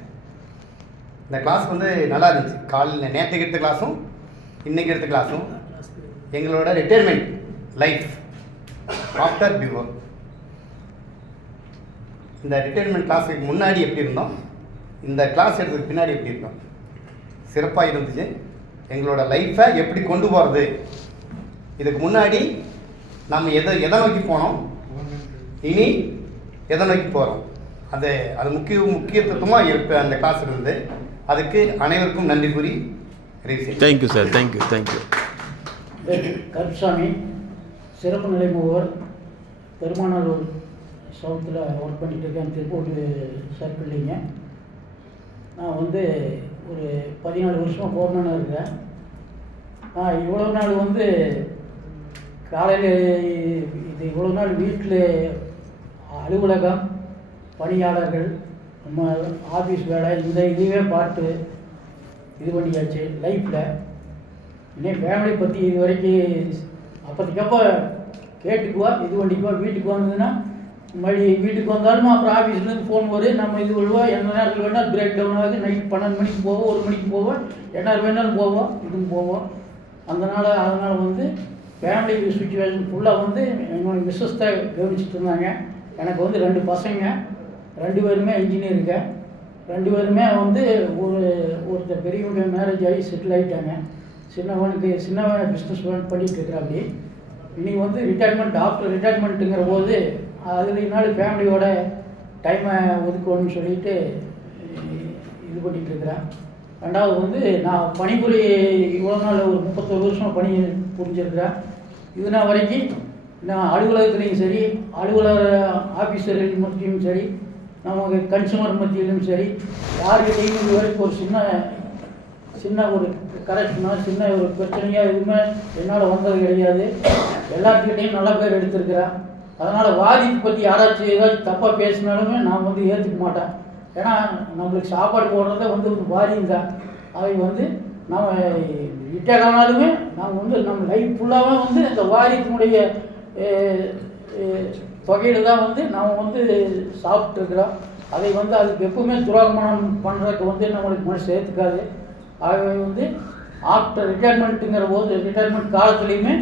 இந்த கிளாஸ் நல்லா இருந்துச்சு. காலையில் நேற்றுக்கு எடுத்த கிளாஸும் இன்றைக்கி எடுத்த கிளாஸும் எங்களோட ரிட்டையர்மெண்ட் லைஃப் ஆஃப்டர் பிஃபோர். இந்த ரிட்டையர்மெண்ட் கிளாஸுக்கு முன்னாடி எப்படி இருந்தோம், இந்த கிளாஸ் எடுத்ததுக்கு பின்னாடி எப்படி இருந்தோம், சிறப்பாக இருந்துச்சு. எங்களோட லைஃப்பை எப்படி கொண்டு போகிறது, இதுக்கு முன்னாடி நம்ம எதை நோக்கி போனோம், இனி எதை நோக்கி போகிறோம், அது முக்கியத்துவமாக அந்த கிளாஸ் இருந்து அதுக்கு அனைவருக்கும் நன்றி கூறி thank you sir, thank you thank you. Karupsamy, சிறப்பு நிலை முகவர், பெருமானாலூர் சவுத்தில் ஒர்க் பண்ணிட்டு இருக்கேன், திருப்பூர் சர்க்கிள்லிங்க. நான் வந்து ஒரு 14 வருஷமாக போர்மேனாக இருக்கேன். நான் இவ்வளோ நாள் வந்து காலையில் இது இவ்வளோ நாள் வீட்டில் அலுவலகம், பணியாளர்கள், நம்ம ஆஃபீஸ் வேலை, இந்த இதுவே பார்த்து இது பண்ணியாச்சு லைஃப்பில். இன்னும் ஃபேமிலி பற்றி இது வரைக்கும் அப்போதைக்கப்போ கேட்டுக்குவா, இது பண்ணிக்குவா. வீட்டுக்கு வந்ததுன்னா மறுபடி வீட்டுக்கு வந்தாலும் அப்புறம் ஆஃபீஸ்லேருந்து ஃபோன் வரும், நம்ம இது விழுவா, எந்த நேரத்தில் வேணாலும் பிரேக் டவுன் ஆகுது. நைட் 12 மணிக்கு போவோம், 1 மணிக்கு போவோம், என்ன வேணாலும் போவோம், இதுவும் போவோம். அதனால் வந்து ஃபேமிலி சுச்சுவேஷன் ஃபுல்லாக வந்து என்னோட மிஸ்ஸஸ் தான் கவனிச்சுட்டு இருந்தாங்க. எனக்கு வந்து 2 பசங்க, 2 பேருமே இன்ஜினியருங்க. 2 பேருமே வந்து ஒருத்தர் பெரியவங்க மேரேஜ் ஆகி செட்டில் ஆகிட்டாங்க. சின்னவன் பிஸ்னஸ் பண்ணிட்டு இருக்கிறாப்படி. இன்றைக்கி வந்து ரிட்டையர்மெண்ட், ஆஃப்டர் ரிட்டையர்மெண்ட்டுங்கிற போது அதுலேனாலும் ஃபேமிலியோட டைமை ஒதுக்கணும்னு சொல்லிட்டு இது பண்ணிகிட்டு இருக்கிறேன். ரெண்டாவது வந்து நான் பணிபுரி இவ்வளோ நாள் ஒரு 31 வருஷம் பணி புரிஞ்சிருக்கிறேன். இது நான் வரைக்கும் நான் அலுவலகத்துலேயும் சரி, அலுவலக ஆஃபீஸர்கள் மத்தியிலும் சரி, நமக்கு கன்சூமர் மத்தியிலும் சரி, யாருக்கிட்டையும் இது வரைக்கும் ஒரு சின்ன ஒரு கரெக்ஷனோ சின்ன ஒரு பிரச்சனையோ எதுவுமே என்னால் வந்தது கிடையாது. எல்லாத்துக்கிட்டையும் நல்ல பேர் எடுத்திருக்கிறேன். அதனால் வாதிக்கு பற்றி யாராச்சும் ஏதாச்சும் தப்பாக பேசினாலுமே நான் வந்து ஏற்றுக்க மாட்டேன். ஏன்னா நம்மளுக்கு சாப்பாடு போடுறதே வந்து ஒரு வாரியம் தான். அதை வந்து நம்ம ரிட்டையர் ஆனாலுமே நாங்கள் வந்து நம்ம லைஃப் ஃபுல்லாகவே வந்து இந்த வாரியத்தினுடைய தொகையில் தான் வந்து நாம் வந்து சாப்பிட்ருக்குறோம். அதை வந்து அதுக்கு எப்பவுமே துரோகமானம் பண்ணுறதுக்கு வந்து நம்மளுக்கு மனசு சேர்த்துக்காது. ஆகவே வந்து ஆஃப்டர் ரிட்டையர்மெண்ட்டுங்கிற போது ரிட்டையர்மெண்ட் காலத்துலேயுமே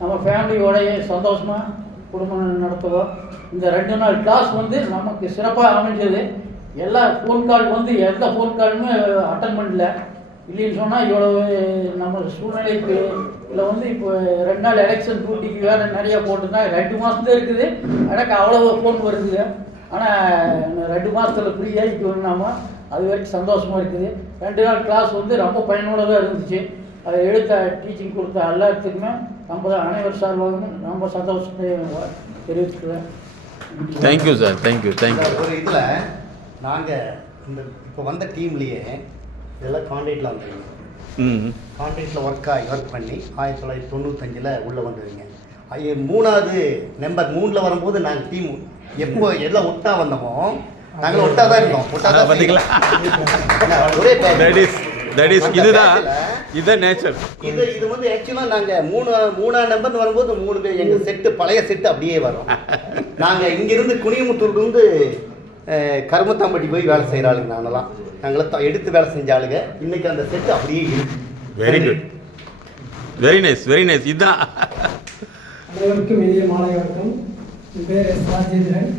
நம்ம ஃபேமிலியோடைய சந்தோஷமாக குடும்பம் நடத்துவோம். இந்த 2 நாள் கிளாஸ் வந்து நமக்கு சிறப்பாக அமைஞ்சது. எல்லா ஃபோன் கால் வந்து எந்த ஃபோன் காலுமே அட்டன் பண்ணல. இல்லைன்னு சொன்னால் இவ்வளோ நம்ம சூழ்நிலைக்கு இல்லை வந்து இப்போ 2 நாள் எலெக்ஷன் டியூட்டிக்கு வேறு நிறையா போட்டுருந்தாங்க. 2 மாதம் தான் இருக்குது, எனக்கு அவ்வளோ ஃபோன் வருதுங்க. ஆனால் 2 மாதத்தில் ஃப்ரீயாக வரணுமா, அது வரைக்கும் சந்தோஷமாக இருக்குது. 2 நாள் கிளாஸ் வந்து ரொம்ப பயனுள்ளதாக இருந்துச்சு. அதை எடுத்த டீச்சிங் கொடுத்த எல்லாத்துக்குமே நம்ம அனைவர் சார்பாகவும் ரொம்ப சந்தோஷத்தை தெரிவிச்சுக்கிறேன். Thank you sir, thank you thank you. ஒரு இதில் நாங்கள் இந்த இப்போ வந்த டீம்லேயே இதெல்லாம் கான்ட்ராக்டில் வந்துருங்க. கான்ட்ராக்டில் ஒர்க் பண்ணி 1995 உள்ளே வந்துடுங்க. 3வது நம்பர் 3ல் வரும்போது நாங்கள் டீம் எப்போ எல்லாம் ஒட்டா வந்தோமோ நாங்களும் ஒட்டா தான் இருந்தோம். ஒட்டா தான் பார்த்தீங்களா, ஒரே இதுதான் நேச்சர். இது வந்து ஆக்சுவலாக நாங்கள் 3ஆம் நம்பர்னு வரும்போது 3 பேர் எங்கள் செட்டு பழைய செட்டு அப்படியே வரும். நாங்கள் இங்கேருந்து குனியமுத்தூர்லேருந்து கருமத்தாம்பட்டி போய் வேலை செய்கிற ஆளுங்க நாங்களாம் எடுத்து வேலை செஞ்ச ஆளுங்க. இன்னைக்கு அந்த செட்டு அப்படியே இருக்கு. Very good, very nice, very nice. இதுதான். அனைவருக்கும் இனிய மாலை வணக்கம். என் பேர் எஸ் ராஜேந்திரன்.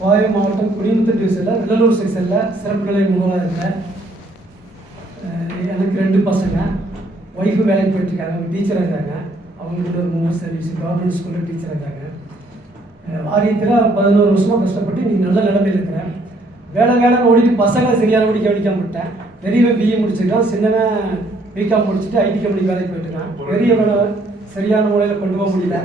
கோவை மாவட்டம் குடிமுத்தூர் டிவிஷனில் வெள்ளலூர் செக்ஷனில் சிறப்பு நிலை முகவராக இருக்கேன். எனக்கு 2 பசங்க. ஒய்ஃபு வேலைக்கு போயிட்டுருக்காங்க, டீச்சராக இருக்காங்க. அவங்களுக்கு ஒரு 3 சர்வீஸ் கவர்மெண்ட் ஸ்கூலில் டீச்சராக இருக்காங்க. வாரியத்தில் 11 வருஷமாக கஷ்டப்பட்டு நீங்கள் நல்ல நிலைமையில் இருக்கிறேன். வேலைன்னு ஓடிட்டு பசங்களை சரியானபடி கவனிக்காம விட்டேன். பெரியவன் பிஏ முடிச்சிருக்கான், சின்னவன் பிகாம் முடிச்சுட்டு ஐடி கம்பெனி வேலைக்கு போயிட்டுருக்கான். பெரியவனை சரியான முறையில் கொண்டு போக முடியல.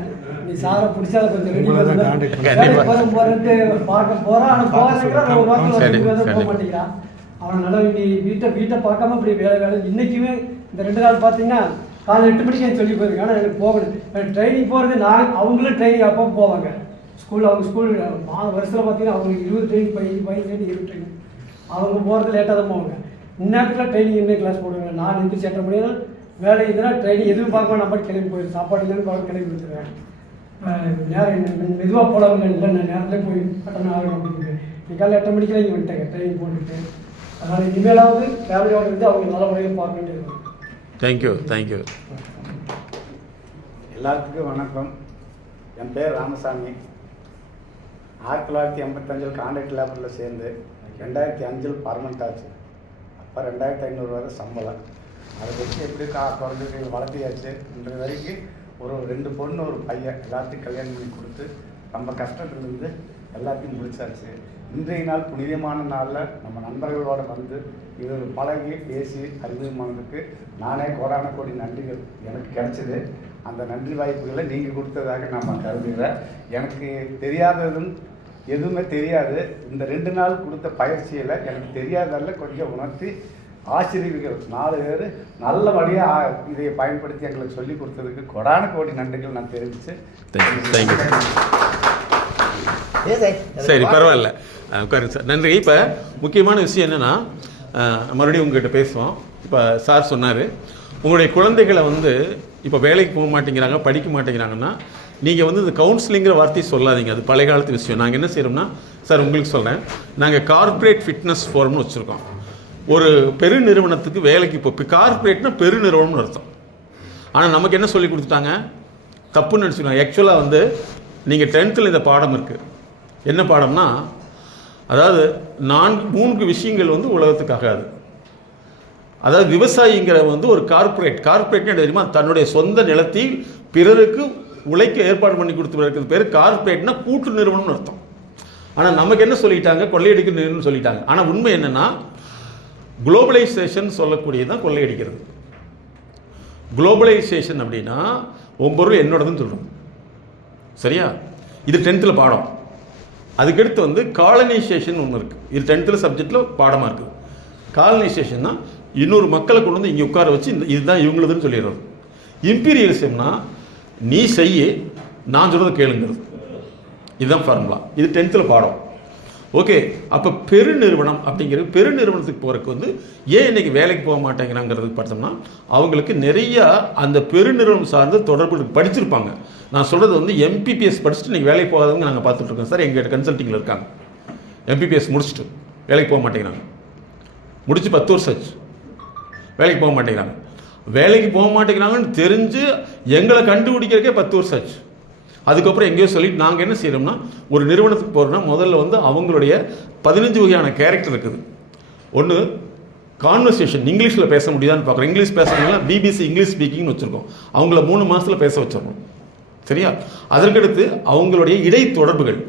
நீ சாரை பிடிச்சா அதை கொஞ்சம் ரெடி போகிறேன்ட்டு பார்க்க போகிறான். ஆனால் போகிறேன் ஒரு வாரத்தில் போக மாட்டேங்கிறான். அவனை நல்லா வீட்டை பார்க்காம இப்படி வேலை இன்றைக்குமே இந்த 2 நாள் பார்த்தீங்கன்னா காலை 8 மணிக்கு எனக்கு சொல்லி போயிருக்கேன். ஆனால் எனக்கு போகணும். ட்ரைனிங் போகிறது அவங்களும் ட்ரைனிங் அப்போ போவாங்க. அவங்க ஸ்கூல் வருஷத்தில் பார்த்தீங்கன்னா அவங்களுக்கு 20 ட்ரைனிங் 20 ட்ரைனிங். அவங்க போகிறது லேட்டாக தான் போவாங்க. இந்நேரத்தில் ட்ரைனிங் என்ன கிளாஸ் போடுவாங்க. நான் எந்திரிச்சு 8 மணி நேரம் வேலை இதெல்லாம் ட்ரைனிங் எதுவும் பார்க்க நம்ம கிளம்பி போயிடும். சாப்பாடு இல்லைன்னு பார்க்க கிளம்பி கொடுத்துருவேன். நேரம் மெதுவாக போடவில்லை இல்லை, நான் நேரத்தில் போய் கட்டணம் ஆகணும் அப்படின்னு நீ காலையில் 8 மணிக்கெல்லாம் இங்கே வந்துட்டேங்க ட்ரைனிங் போட்டுட்டு. அதனால் இனிமேலாவது ஃபேமிலியோடு இருந்து அவங்க நல்ல முறையில் பார்க்க வேண்டியது. Thank you thank you. எல்லாத்துக்கும் வணக்கம். என் பேர் ராமசாமி. 1985 கான்ட்ராக்ட் லேபரில் சேர்ந்து 2005 பர்மனெண்ட் ஆச்சு. அப்போ 2500 வரை சம்பளம். அதை வச்சு எப்படி குழந்தைகள் வளர்த்தியாச்சு. இன்றைய வரைக்கும் ஒரு 2 பொண்ணு ஒரு பையன் எல்லாத்தையும் கல்யாணம் பண்ணி கொடுத்து ரொம்ப கஷ்டத்துலேருந்து எல்லாத்தையும் முடிச்சாச்சு. இன்றைய நாள் புனிதமான நாளில் நம்ம நண்பர்களோட வந்து இது பழகி பேசி அறிமுகமானதுக்கு நானே கோடான கோடி நன்றிகள் எனக்கு கிடைச்சிது. அந்த நன்றி வாய்ப்புகளை நீங்கள் கொடுத்ததாக நான் கருதுகிறேன். எனக்கு தெரியாததும் எதுவுமே தெரியாது. இந்த 2 நாள் கொடுத்த பயிற்சியில் எனக்கு தெரியாததில் கொஞ்சம் உணர்த்தி ஆசிரியர்கள் 4 பேர் நல்லபடியாக இதை பயன்படுத்தி எங்களுக்கு சொல்லிக் கொடுத்ததுக்கு கோடான கோடி நன்றிகள் நான் தெரிவித்து. சரி, பரவாயில்ல, உட்காருங்க சார். நன்றி. இப்போ முக்கியமான விஷயம் என்னென்னா, மறுபடியும் உங்ககிட்ட பேசுவோம். இப்போ சார் சொன்னார், உங்களுடைய குழந்தைகளை வந்து இப்போ வேலைக்கு போக மாட்டேங்கிறாங்க, படிக்க மாட்டேங்கிறாங்கன்னா நீங்கள் வந்து இந்த கவுன்சிலிங்கிற வார்த்தையை சொல்லாதீங்க. அது பழைய காலத்து விஷயம். நாங்கள் என்ன செய்கிறோம்னா, சார் உங்களுக்கு சொல்கிறேன், நாங்கள் கார்ப்பரேட் ஃபிட்னஸ் ஃபோரம்னு வச்சுருக்கோம். ஒரு பெரு நிறுவனத்துக்கு வேலைக்கு இப்போ கார்ப்பரேட்னா பெரு நிறுவனம்னு அர்த்தம். ஆனால் நமக்கு என்ன சொல்லி கொடுத்துட்டாங்க, தப்புன்னு நினச்சிக்கோங்க. ஆக்சுவலாக வந்து நீங்கள் 10th இந்த பாடம் இருக்குது. என்ன பாடம்னா, அதாவது 3 விஷயங்கள் வந்து உலகத்துக்காகாது. அதாவது விவசாயிங்கிற வந்து ஒரு கார்ப்பரேட்னு தெரியுமா, தன்னுடைய சொந்த நிலத்தில் பிறருக்கு உழைக்க ஏற்பாடு பண்ணி கொடுத்து பேர் கார்ப்பரேட்னா கூட்டு நிறுவனம்னு அர்த்தம். ஆனால் நமக்கு என்ன சொல்லிட்டாங்க, கொள்ளையடிக்க நிறுவனம் சொல்லிட்டாங்க. ஆனால் உண்மை என்னென்னா, குளோபலைசேஷன் சொல்லக்கூடியதான் கொள்ளையடிக்கிறது. குளோபலைசேஷன் அப்படின்னா உன் பொருள் என்னோடதுன்னு சொல்கிறோம். சரியா? இது 10th பாடம். அதுக்கடுத்து வந்து காலனைசேஷன் ஒன்று இருக்குது. இது 10th சப்ஜெக்டில் பாடமாக இருக்குது. காலனைசேஷன்னா இன்னொரு மக்களை கொண்டு வந்து இங்கே உட்கார வச்சு இதுதான் இவங்களுதுன்னு சொல்லிடுறது. இம்பீரியலிசம்னா நீ செய்ய, நான் சொல்கிறத கேளுங்கிறது. இதுதான் ஃபார்முலா. இது 10th பாடம். ஓகே. அப்போ பெருநிறுவனம் அப்படிங்கிறது, பெருநிறுவனத்துக்கு போகிறதுக்கு வந்து ஏன் இன்றைக்கி வேலைக்கு போக மாட்டேங்கிறாங்கிறதுக்கு பார்த்தோம்னா, அவங்களுக்கு நிறையா அந்த பெருநிறுவனம் சார்ந்த தொடர்பு படிச்சிருப்பாங்க. நான் சொல்கிறது வந்து எம்பிபிஎஸ் படிச்சுட்டு இன்றைக்கி வேலைக்கு போகாதவங்க நாங்கள் பார்த்துட்ருக்கோம் சார். எங்கள் கன்சல்ட்டிங்கில் இருக்காங்க, எம்பிபிஎஸ் முடிச்சுட்டு வேலைக்கு போக மாட்டேங்கிறாங்க. முடிச்சு 10 வருஷம் ஆச்சு, வேலைக்கு போக மாட்டேங்கிறாங்க. வேலைக்கு போக மாட்டேங்கிறாங்கன்னு தெரிஞ்சு எங்களை கண்டுபிடிக்கிறதுக்கே 10 வருஷம் ஆச்சு. அதுக்கப்புறம் எங்கேயோ சொல்லிட்டு நாங்கள் என்ன செய்கிறோம்னா, ஒரு நிறுவனத்துக்கு போகிறோம்னா முதல்ல வந்து அவங்களுடைய 15 வகையான கேரக்டர் இருக்குது. ஒன்று கான்வர்சேஷன், இங்கிலீஷில் பேச முடியுதான்னு பார்க்குறோம். இங்கிலீஷ் பேசுகிறவங்களா பிபிசி இங்கிலீஷ் ஸ்பீக்கிங்னு வச்சுருக்கோம். அவங்கள 3 மாதத்தில் பேச வச்சிடணும். சரியா? அதற்கடுத்து அவங்களுடைய இடைத்தொடர்புகள்,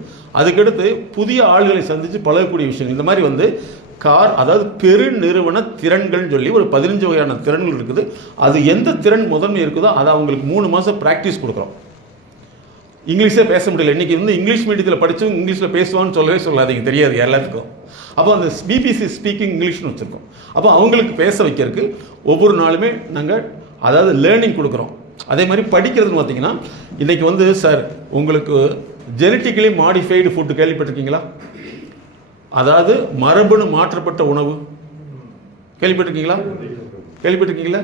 அதுக்கடுத்து புதிய ஆளுகளை சந்தித்து பழகக்கூடிய விஷயங்கள். இந்த மாதிரி வந்து அதாவது பெருநிறுவன திறன்கள்னு சொல்லி ஒரு 15 வகையான திறன்கள் இருக்குது. அது எந்த திறன் முதன்மை இருக்குதோ அதை அவங்களுக்கு 3 மாதம் ப்ராக்டிஸ் கொடுக்குறோம். இங்கிலீஷே பேச முடியல, இன்றைக்கி வந்து இங்கிலீஷ் மீடியத்தில் படித்தவங்க இங்கிலீஷில் பேசுவான்னு சொல்லவே சொல்லாதீங்க, தெரியாது எல்லாத்துக்கும். அப்போ அந்த பிபிசி ஸ்பீக்கிங் இங்கிலீஷ்னு வச்சுருக்கோம். அப்போ அவங்களுக்கு பேச வைக்கிறதுக்கு ஒவ்வொரு நாளுமே நாங்கள் அதாவது லேர்னிங் கொடுக்குறோம். அதே மாதிரி படிக்கிறதுன்னு பார்த்தீங்கன்னா, இன்றைக்கி வந்து சார் உங்களுக்கு ஜெனட்டிக்கலி மாடிஃபைடு ஃபுட்டு கேள்விப்பட்டிருக்கீங்களா? அதாவது மரபணு மாற்றப்பட்ட உணவு கேள்விப்பட்டிருக்கீங்களா? கேள்விப்பட்டிருக்கீங்களா?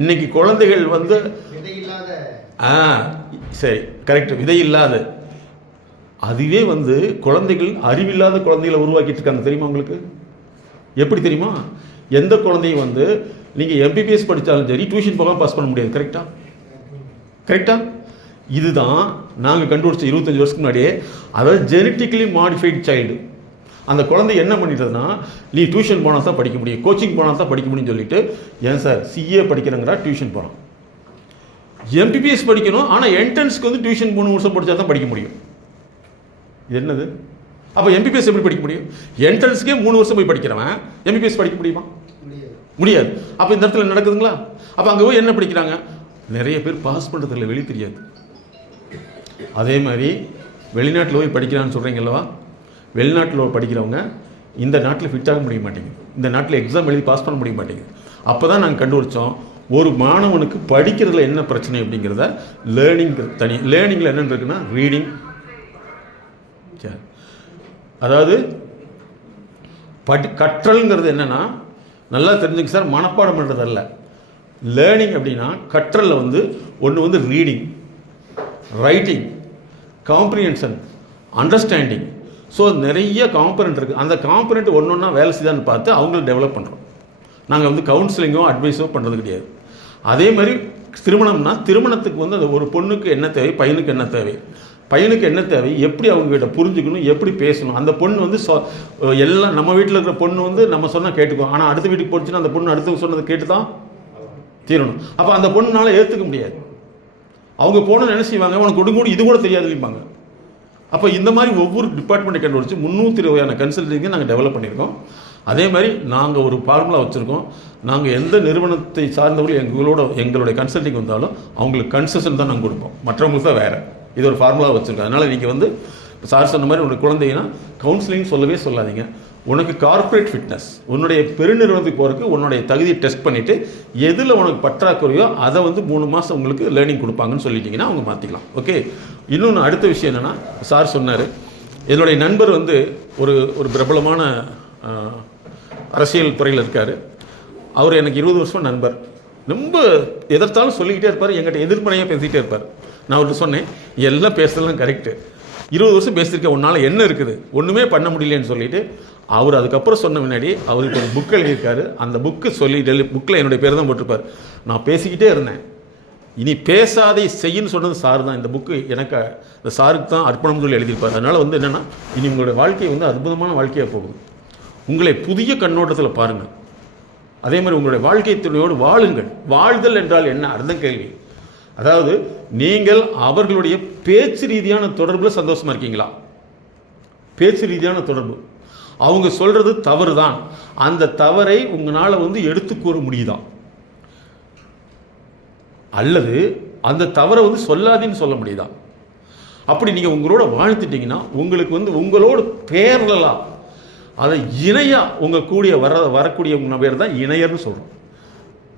இன்னைக்கு குழந்தைகள் வந்து சரி கரெக்ட், விதை இல்லாத, அதுவே வந்து குழந்தைகள் அறிவில்லாத குழந்தைகளை உருவாக்கிட்டு இருக்காங்க. தெரியுமா உங்களுக்கு? எப்படி தெரியுமா? எந்த குழந்தையும் வந்து நீங்கள் எம்பிபிஎஸ் படித்தாலும் சரி டியூஷன் போகாமல் பாஸ் பண்ண முடியாது. கரெக்டா? கரெக்டா? இதுதான் நாங்கள் கண்டுபிடிச்ச 25 வருஷத்துக்கு முன்னாடியே. அதாவது ஜெனட்டிக்கலி மாடிஃபைடு சைல்டு. அந்த குழந்தை என்ன பண்ணிட்டதுன்னா, நீ டியூஷன் போனால் தான் படிக்க முடியும், கோச்சிங் போனால் தான் படிக்க முடியும்னு சொல்லிட்டு, ஏன் சார் சிஏ படிக்கிறங்கிறா டியூஷன் போகிறான், எம்பிபிஎஸ் படிக்கணும் ஆனால் என்ட்ரன்ஸ்க்கு வந்து டியூஷன் 3 வருஷம் படித்தா தான் படிக்க முடியும். இது என்னது? அப்போ எம்பிபிஎஸ் எப்படி படிக்க முடியும்? என்ட்ரன்ஸ்க்கே 3 வருஷம் போய் படிக்கிறவன் எம்பிபிஎஸ் படிக்க முடியுமா? முடியாது. அப்போ இந்த இடத்துல நடக்குதுங்களா? அப்போ அங்கே போய் என்ன படிக்கிறாங்க? நிறைய பேர் பாஸ் பண்ணுறதில்ல, வெளியே தெரியாது. அதே மாதிரி வெளிநாட்டில் போய் படிக்கிறான்னு சொல்கிறீங்களவா, வெளிநாட்டில் படிக்கிறவங்க இந்த நாட்டில் ஃபிட்டாக முடிய மாட்டேங்குது, இந்த நாட்டில் எக்ஸாம் எழுதி பாஸ் பண்ண முடிய மாட்டேங்குது. அப்போ தான் நாங்கள் கண்டுபிடிச்சோம், ஒரு மாணவனுக்கு படிக்கிறதுல என்ன பிரச்சனை அப்படிங்கிறத லேர்னிங் தனி. லேர்னிங்கில் என்னென்னு இருக்குன்னா ரீடிங், அதாவது கற்றல்ங்கிறது என்னென்னா நல்லா தெரிஞ்சுங்க சார், மனப்பாடம் பண்ணுறது அல்ல. லேர்னிங் அப்படின்னா கற்றலில் வந்து ஒன்று வந்து reading, writing, comprehension, understanding. So நிறைய காம்பனண்ட் இருக்குது. அந்த காம்பனண்ட் ஒன்று ஒன்றா வேலை செய்தான்னு பார்த்து அவங்கள டெவலப் பண்ணுறோம். நாங்கள் வந்து கவுன்சிலிங்கோ அட்வைஸோ பண்ணுறது கிடையாது. அதே மாதிரி திருமணம்னா திருமணத்துக்கு வந்து அந்த ஒரு பொண்ணுக்கு என்ன தேவை, பையனுக்கு என்ன தேவை, பையனுக்கு என்ன தேவை, எப்படி அவங்ககிட்ட புரிஞ்சுக்கணும், எப்படி பேசணும். அந்த பொண்ணு வந்து எல்லாம் நம்ம வீட்டில் இருக்கிற பொண்ணு வந்து நம்ம சொன்னால் கேட்டுக்குவோம். ஆனால் அடுத்த வீட்டுக்கு போச்சுன்னா அந்த பொண்ணு அடுத்தவங்க சொன்னதை கேட்டு தான் தீரணும். அப்போ அந்த பொண்ணுனால ஏற்றுக்க முடியாது. அவங்க போன என்ன செய்வாங்க, உனக்கு கொடுங்கூடி இது கூட தெரியாது இல்லைப்பாங்க. அப்போ இந்த மாதிரி ஒவ்வொரு டிபார்ட்மெண்ட்டை கண்டுபிடிச்சி 320 வகையான கன்சல்டிங்கை நாங்கள் டெவலப் பண்ணியிருக்கோம். அதே மாதிரி நாங்கள் ஒரு ஃபார்முலா வச்சுருக்கோம். நாங்கள் எந்த நிறுவனத்தை சார்ந்தவர்கள் எங்களுடைய கன்சல்டிங் வந்தாலும் அவங்களுக்கு கன்செஷன் தான் நாங்கள் கொடுப்போம், மற்றவங்களுக்கு தான் வேறு. இது ஒரு ஃபார்முலா வச்சுருக்கோம். அதனால் நீங்கள் வந்து சார் சொன்ன மாதிரி உங்களுடைய குழந்தைங்கன்னா கவுன்சிலிங் சொல்லவே சொல்லாதீங்க. உனக்கு கார்ப்பரேட் ஃபிட்னஸ், உன்னுடைய பெருநிறுவனத்துக்கு போகிறதுக்கு உன்னுடைய தகுதியை டெஸ்ட் பண்ணிவிட்டு எதில் உனக்கு பற்றாக்குறையோ அதை வந்து 3 மாதம் உங்களுக்கு லேர்னிங் கொடுப்பாங்கன்னு சொல்லிட்டிங்கன்னா அவங்க மாற்றிக்கலாம். ஓகே. இன்னொன்று அடுத்த விஷயம் என்னென்னா, சார் சொன்னார், என்னுடைய நண்பர் வந்து ஒரு பிரபலமான அரசியல் துறையில் இருக்கார். அவர் எனக்கு 20 வருஷம் நண்பர். ரொம்ப எதிர்த்தாலும் சொல்லிக்கிட்டே இருப்பார், எங்கிட்ட எதிர்மறையாக பேசிக்கிட்டே இருப்பார். நான் அவர்கிட்ட சொன்னேன், எல்லாம் பேசுறதுலாம் கரெக்டு, 20 வருஷம் பேசியிருக்கேன், உன்னால் என்ன இருக்குது, ஒன்றுமே பண்ண முடியலன்னு சொல்லிட்டு அவர் அதுக்கப்புறம் சொன்ன முன்னாடி அவருக்கு ஒரு புக் எழுதியிருக்காரு. அந்த புக்கு புக்கில் என்னுடைய பேர் தான் போட்டிருப்பார். நான் பேசிக்கிட்டே இருந்தேன், இனி பேசாதே செய்யின்னு சொன்னது சார் தான். இந்த புக்கு எனக்கு இந்த சாருக்கு தான் அர்ப்பணம்னு சொல்லி எழுதியிருப்பார். அதனால் வந்து என்னென்னா, இனி உங்களுடைய வாழ்க்கை வந்து அற்புதமான வாழ்க்கையாக போகுது. உங்களை புதிய கண்ணோட்டத்தில் பாருங்கள். அதே மாதிரி உங்களுடைய வாழ்க்கை துணையோடு வாழுங்கள். வாழ்தல் என்றால் என்ன அர்த்தம் கேள்வி. அதாவது நீங்கள் அவர்களுடைய பேச்சு ரீதியான தொடர்பில் சந்தோஷமாக இருக்கீங்களா? பேச்சு ரீதியான தொடர்பு, அவங்க சொல்கிறது தவறு தான், அந்த தவறை உங்களால் வந்து எடுத்து கூற முடியுதான்? அல்லது அந்த தவறை வந்து சொல்லாதேன்னு சொல்ல முடியுதா? அப்படி நீங்கள் உங்களோட வாழ்த்துட்டிங்கன்னா உங்களுக்கு வந்து உங்களோட பேரலா அதை இணையாக உங்கள் கூடிய வரக்கூடிய பேர் தான் இணையர்னு சொல்கிறோம்.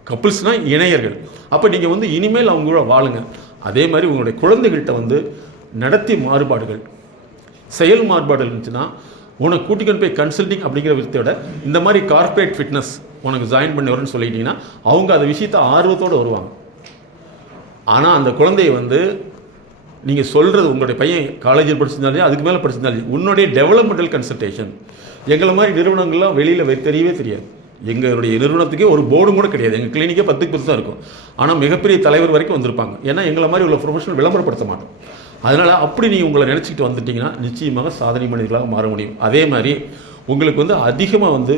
கப்புள்ஸ்னால் இணையர்கள். அப்போ நீங்கள் வந்து இனிமேல் அவங்களோட வாழுங்க. அதே மாதிரி உங்களுடைய குழந்தைகள்கிட்ட வந்து நடத்தி மாறுபாடுகள், செயல் மாறுபாடுகள் இருந்துச்சுன்னா உனக்கு கூட்டிக்கொண்டு போய் கன்சல்டிங் அப்படிங்கிற விஷயத்தை விட இந்த மாதிரி கார்ப்பரேட் ஃபிட்னஸ் உனக்கு ஜாயின் பண்ணி வரேன்னு சொல்லிட்டீங்கன்னா அவங்க அந்த விஷயத்தை ஆர்வத்தோடு வருவாங்க. ஆனால் அந்த குழந்தைய வந்து நீங்கள் சொல்கிறது, உங்களுடைய பையன் காலேஜில் படிச்சிருந்தாலே அதுக்கு மேலே படிச்சிருந்தாலே உன்னுடைய டெவலப்மெண்டல் கன்சல்டேஷன் எங்களை மாதிரி நிறுவனங்கள்லாம் வெளியில் தெரியவே தெரியாது. எங்களுடைய நிறுவனத்துக்கே ஒரு போர்டும் கூட கிடையாது. எங்கள் கிளினிக்கே 10க்கு 10 தான் இருக்கும். ஆனால் மிகப்பெரிய தலைவர் வரைக்கும் வந்திருப்பாங்க. ஏன்னா எங்களை மாதிரி உள்ள ப்ரொஃபஷனல் விளம்பரப்படுத்த மாட்டோம். அதனால் அப்படி நீங்கள் உங்களை நினச்சிக்கிட்டு வந்துட்டிங்கன்னா நிச்சயமாக சாதனை மனிதர்களாக மாற முடியும். அதே மாதிரி உங்களுக்கு வந்து அதிகமாக வந்து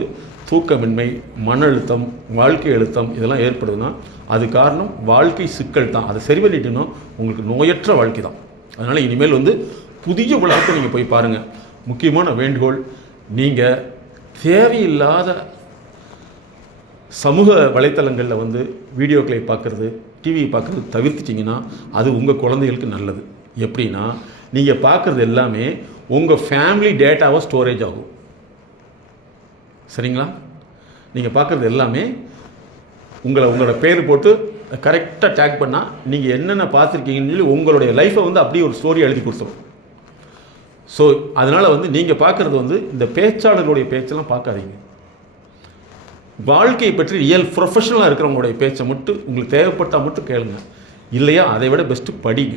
தூக்கமின்மை, மன அழுத்தம், வாழ்க்கை அழுத்தம் இதெல்லாம் ஏற்படுதுன்னா அது காரணம் வாழ்க்கை சிக்கல் தான். அதை சரி பண்ணிட்டீங்கன்னா உங்களுக்கு நோயற்ற வாழ்க்கை தான். அதனால் இனிமேல் வந்து புதிய உலகத்தை நீங்கள் போய் பாருங்கள். முக்கியமான வேண்டுகோள், நீங்கள் தேவையில்லாத சமூக வலைத்தளங்களில் வந்து வீடியோக்களை பார்க்குறது, டிவி பார்க்குறது தவிர்த்துட்டிங்கன்னா அது உங்கள் குழந்தைகளுக்கு நல்லது. எப்படின்னா, நீங்கள் பார்க்குறது எல்லாமே உங்கள் ஃபேமிலி டேட்டாவை ஸ்டோரேஜ் ஆகும். சரிங்களா? நீங்கள் பார்க்குறது எல்லாமே உங்களோட பேர் போட்டு கரெக்டாக டேக் பண்ணால் நீங்கள் என்னென்ன பார்த்துருக்கீங்கன்னு சொல்லி உங்களுடைய லைஃப்பை வந்து அப்படியே ஒரு ஸ்டோரி எழுதி கொடுத்துரும். ஸோ அதனால் வந்து நீங்கள் பார்க்குறது வந்து இந்த பேச்சாளர்களுடைய பேச்செல்லாம் பார்க்காதீங்க. வாழ்க்கையை பற்றி ரியல் ப்ரொஃபஷனலாக இருக்கிறவங்களுடைய பேச்சை மட்டும் உங்களுக்கு தேவைப்பட்டால் மட்டும் கேளுங்க. இல்லையா அதை விட பெஸ்ட்டு படிங்க.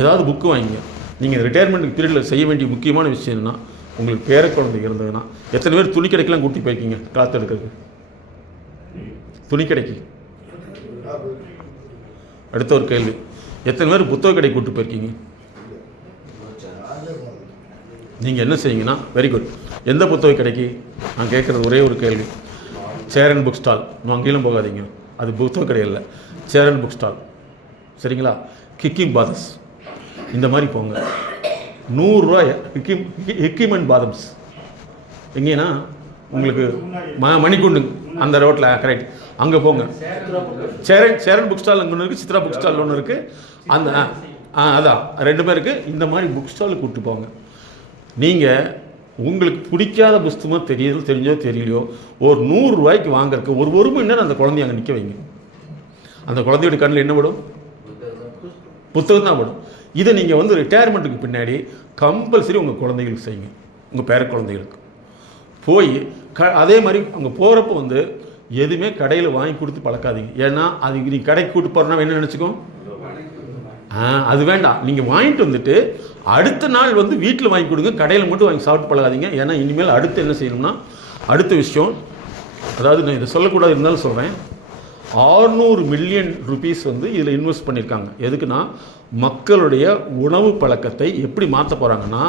ஏதாவது புக்கு வாங்கிங்க. நீங்கள் ரிட்டையர்மெண்ட் பீரியடில் செய்ய வேண்டிய முக்கியமான விஷயம் என்னன்னா, உங்களுக்கு பேர குழந்தை இருந்ததுன்னா எத்தனை பேர் துணி கடைக்கெல்லாம் கூட்டி போயிருக்கீங்க? காற்று எடுக்கிறது துணி கடைக்கு. அடுத்த ஒரு கேள்வி, எத்தனை பேர் புத்தக கடை கூட்டு போயிருக்கீங்க? நீங்கள் என்ன செய்யுங்கன்னா, வெரி குட். எந்த புத்தக கடைக்கு? நான் கேட்குறது ஒரே ஒரு கேள்வி, சேரன் புக் ஸ்டால். நான் அங்கேயும் போகாதீங்க, அது புத்தக கடை இல்லை, சேரன் புக் ஸ்டால். சரிங்களா? கிக்கிம் பாதஸ் இந்த மாதிரி போங்க. 100 ரூபாய் ஹிக்கிம் அண்ட் பாதம்ஸ். எங்கேன்னா உங்களுக்கு மணிக்குண்டு அந்த ரோட்டில், கரெக்ட், அங்கே போங்க. சேரன் புக் ஸ்டால் அங்கே ஒன்று இருக்குது, சித்ரா புக் ஸ்டால் ஒன்று இருக்குது. அந்த அதான் 2 பேருக்கு இந்த மாதிரி புக் ஸ்டாலுக்கு கூப்பிட்டு போங்க. நீங்கள் உங்களுக்கு பிடிக்காத புஸ்தமாக தெரிஞ்சோ தெரியலையோ ஒரு 100 ரூபாய்க்கு வாங்குறதுக்கு ஒரு மணி நேரம் அந்த குழந்தைய அங்கே நிற்க வைங்க. அந்த குழந்தையோட கண்ணில் என்ன படும்? புத்தகம் தான் படும். இதை நீங்கள் வந்து ரிட்டையர்மெண்ட்டுக்கு பின்னாடி கம்பல்சரி உங்கள் குழந்தைகளுக்கு செய்யுங்க, உங்கள் பேர குழந்தைகளுக்கு போய் அதே மாதிரி அங்கே போகிறப்ப வந்து எதுவுமே கடையில் வாங்கி கொடுத்து பழக்காதீங்க. ஏன்னா அது நீங்கள் கடைக்கு கூப்பிட்டு போகிறோன்னா என்ன நினச்சிக்கோ, அது வேண்டாம். நீங்கள் வாங்கிட்டு வந்துட்டு அடுத்த நாள் வந்து வீட்டில் வாங்கி கொடுங்க, கடையில் மட்டும் வாங்கி சாப்பிட்டு பழகாதீங்க. ஏன்னா இனிமேல் அடுத்து என்ன செய்யணும்னா, அடுத்த விஷயம், அதாவது நான் இதை சொல்லக்கூடாது இருந்தாலும் சொல்கிறேன், 600 மில்லியன் ருபீஸ் வந்து இதில் இன்வெஸ்ட் பண்ணியிருக்காங்க. எதுக்குன்னா, மக்களுடைய உணவு பழக்கத்தை எப்படி மாற்ற போகிறாங்கன்னா,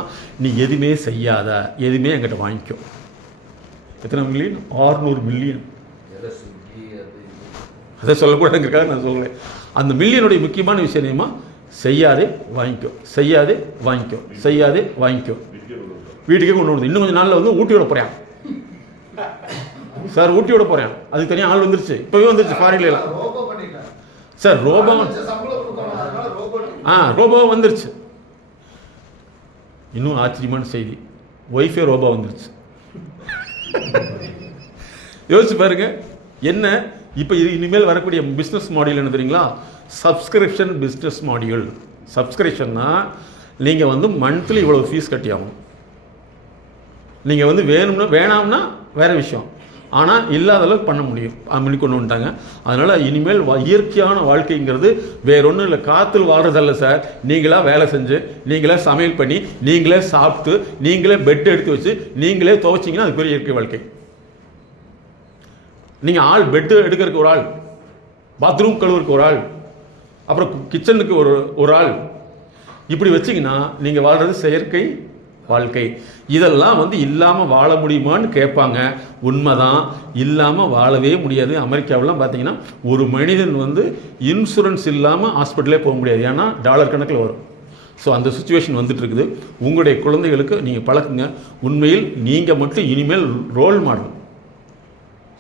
நீ எதுவுமே செய்யாத, எதுவுமே என்கிட்ட வாங்கிக்கோ. எத்தனை மில்லியன்? 600 மில்லியன். அதை சொல்லக்கூடாதுங்கிறக்காக நான் சொல்கிறேன். அந்த மில்லியனுடைய முக்கியமான விஷயம் என்னமா, செய்யாதே வாங்கிக்கோ, செய்யாதே வாங்கிக்கோ, செய்யாதே வாங்கிக்கோ, வீட்டுக்கே கொண்டு வந்து இன்னும் கொஞ்சம் நாளில் வந்து ஊட்டி விட போகிறேன் சார், ஊட்டி விட போகிறேன். அதுக்கு தனியாக ஆள் வந்துருச்சு, இப்போவே வந்துருச்சு ஃபாரின்லாம் சார். ரோபோ வந்துருச்சு. இன்னும் ஆச்சரியமான செய்தி, ஒய்ஃபே ரோபோ வந்துருச்சு. யோசிச்சு பாருங்க என்ன. இப்போ இது இனிமேல் வரக்கூடிய பிஸ்னஸ் மாடியூல் என்ன தெரியுங்களா? Subscription business module. சப்ஸ்கிரிப்ஷன்னா நீங்கள் வந்து மந்த்லி இவ்வளோ ஃபீஸ் கட்டி ஆகும். நீங்கள் வந்து வேணும்னா வேணாம்னா வேறு விஷயம், ஆனால் இல்லாத அளவுக்கு பண்ண முடியும். அப்படி கொண்டு வந்துட்டாங்க. அதனால் இனிமேல் இயற்கையான வாழ்க்கைங்கிறது வேறொன்றும் இல்லை, காற்றுல வாழ்றதல்ல சார். நீங்களாக வேலை செஞ்சு, நீங்களே சமையல் பண்ணி, நீங்களே சாப்பிட்டு, நீங்களே பெட் எடுத்து வச்சு, நீங்களே துவைச்சிங்கன்னா அது பெரிய இயற்கை வாழ்க்கை. நீங்கள் ஆள் பெட்டு எடுக்கிறதுக்கு ஒரு ஆள், பாத்ரூம் கழுவுறதுக்கு ஒரு ஆள், அப்புறம் கிச்சனுக்கு ஒரு ஆள், இப்படி வச்சிங்கன்னா நீங்கள் வாழ்கிறது செயற்கை வாழ்க்கை. இதெல்லாம் வந்து இல்லாமல் வாழ முடியுமான்னு கேட்பாங்க. உண்மைதான், இல்லாமல் வாழவே முடியாது. அமெரிக்காவெலாம் பார்த்தீங்கன்னா ஒரு மனிதன் வந்து இன்சூரன்ஸ் இல்லாமல் ஹாஸ்பிட்டலே போக முடியாது, ஏன்னா டாலர் கணக்கில் வரும். ஸோ அந்த சுச்சுவேஷன் வந்துட்டு இருக்குது. உங்களுடைய குழந்தைகளுக்கு நீங்கள் பழக்குங்க. உண்மையில் நீங்கள் மட்டும் இனிமேல் ரோல் மாடல்,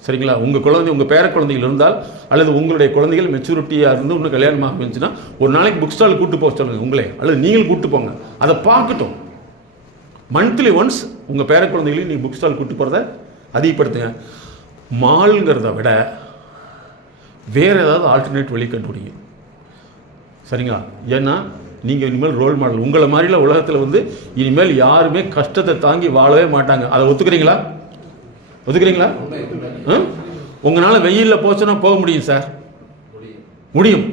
சரிங்களா? உங்கள் குழந்தை, உங்கள் பேர குழந்தைகள் இருந்தால், அல்லது உங்களுடைய குழந்தைகள் மெச்சூரிட்டியாக இருந்து இன்னும் கல்யாணமாக இருந்துச்சுன்னா ஒரு நாளைக்கு புக் ஸ்டால் கூப்பிட்டு போக சொல்லுங்கள் உங்களே, அல்லது நீங்களும் கூப்பிட்டு போங்க. அதை பார்க்கட்டும். மந்த்லி ஒன்ஸ் உங்கள் பேர குழந்தைகளையும் நீங்கள் புக் ஸ்டால் கூப்பிட்டு போகிறத அதிகப்படுத்துங்க. மால்ங்கிறத விட வேறு ஏதாவது ஆல்டர்னேட் வழி கண்டுபிடிங்க, சரிங்களா? ஏன்னா நீங்கள் இனிமேல் ரோல் மாடல். உங்களை மாதிரிலாம் உலகத்தில் வந்து இனிமேல் யாருமே கஷ்டத்தை தாங்கி வாழவே மாட்டாங்க. அதை ஒத்துக்கிறீங்களா? ஒத்துக்கிறீங்களா? உங்களால் வெயிலில் போச்சுன்னா போக முடியும் சார், முடியும்.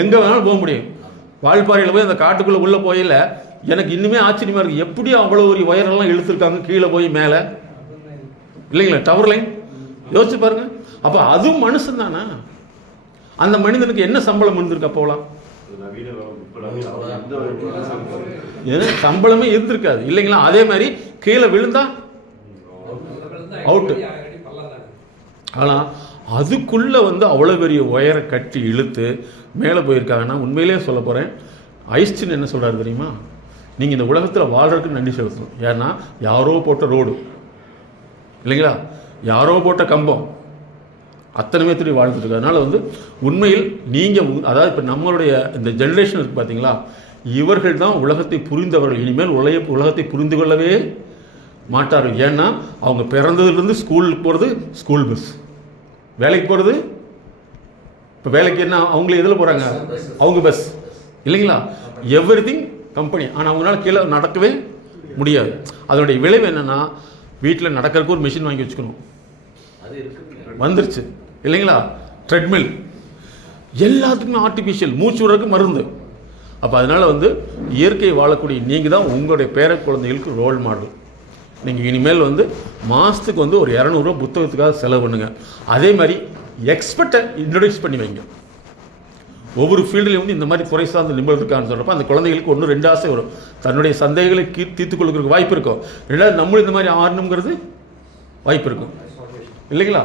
எங்கே வேணாலும் போக முடியும். வால்பாறையில் போய் அந்த காட்டுக்குள்ளே உள்ளே போயில எனக்கு இன்னுமே ஆச்சரியமாக இருக்குது. எப்படி அவ்வளோ ஒரு ஒயரெல்லாம் இழுத்துருக்காங்க கீழே போய் மேலே, இல்லைங்களா? டவர் லைன் யோசிச்சு பாருங்க. அப்போ அதுவும் மனுஷன் தானே. அந்த மனிதனுக்கு என்ன சம்பளம் இருந்திருக்கு அப்போலாம்? சம்பளமே இருந்திருக்காது, இல்லைங்களா? அதே மாதிரி கீழே விழுந்தா அவுட்டு. ஆனால் அதுக்குள்ளே வந்து அவ்வளோ பெரிய ஒயரை கட்டி இழுத்து மேலே போயிருக்காங்கன்னா, உண்மையிலே சொல்ல போகிறேன், ஐஸ்டின் என்ன சொல்கிறாரு தெரியுமா? நீங்கள் இந்த உலகத்தில் வாழ்றதுக்கு நன்றி செலுத்தணும். ஏன்னா யாரோ போட்ட ரோடு, இல்லைங்களா? யாரோ போட்ட கம்பம், அத்தனை பேர்த்துடைய வாழ்ந்துட்டு இருக்கு. அதனால் வந்து உண்மையில் நீங்கள், அதாவது இப்போ நம்மளுடைய இந்த ஜென்ரேஷன் இருக்குது பார்த்தீங்களா, இவர்கள் தான் உலகத்தை புரிந்தவர்கள். இனிமேல் உலகத்தை புரிந்து கொள்ளவே மாட்டார்கள். ஏன்னா அவங்க பிறந்ததுலேருந்து ஸ்கூலுக்கு போகிறது ஸ்கூல் பஸ், வேலைக்கு போகிறது, இப்போ வேலைக்கு என்ன அவங்களே எதில் போகிறாங்க? அவங்க பஸ், இல்லைங்களா? Everything company. ஆனால் அவங்களால கீழே நடக்கவே முடியாது. அதனுடைய விளைவு என்னென்னா, வீட்டில் நடக்கிறதுக்கு ஒரு மிஷின் வாங்கி வச்சுக்கணும், வந்துருச்சு, இல்லைங்களா? ட்ரெட்மில், எல்லாத்துக்குமே ஆர்டிஃபிஷியல், மூச்சு விடுறதுக்கு மருந்து. அப்போ அதனால் வந்து இயற்கை வாழக்கூடிய நீங்கள் தான் உங்களுடைய பேர குழந்தைகளுக்கு ரோல் மாடல். நீங்கள் இனிமேல் வந்து மாதத்துக்கு வந்து ஒரு 200 ரூபா புத்தகத்துக்காக செலவு பண்ணுங்கள். அதே மாதிரி எக்ஸ்பர்ட்டை இன்ட்ரடியூஸ் பண்ணி வைங்க. ஒவ்வொரு ஃபீல்டுலையும் வந்து இந்த மாதிரி துறை சார்ந்த நிபுணர் இருக்கான்னு சொல்கிறப்ப அந்த குழந்தைகளுக்கு 1-2 ஆசை வரும். தன்னுடைய சந்தேகங்களை தீர்த்து கொள்கிறதுக்கு வாய்ப்பு இருக்கும். ரெண்டாவது நம்மளும் இந்த மாதிரி ஆடணுங்கிறது வாய்ப்பு இருக்கும், இல்லைங்களா?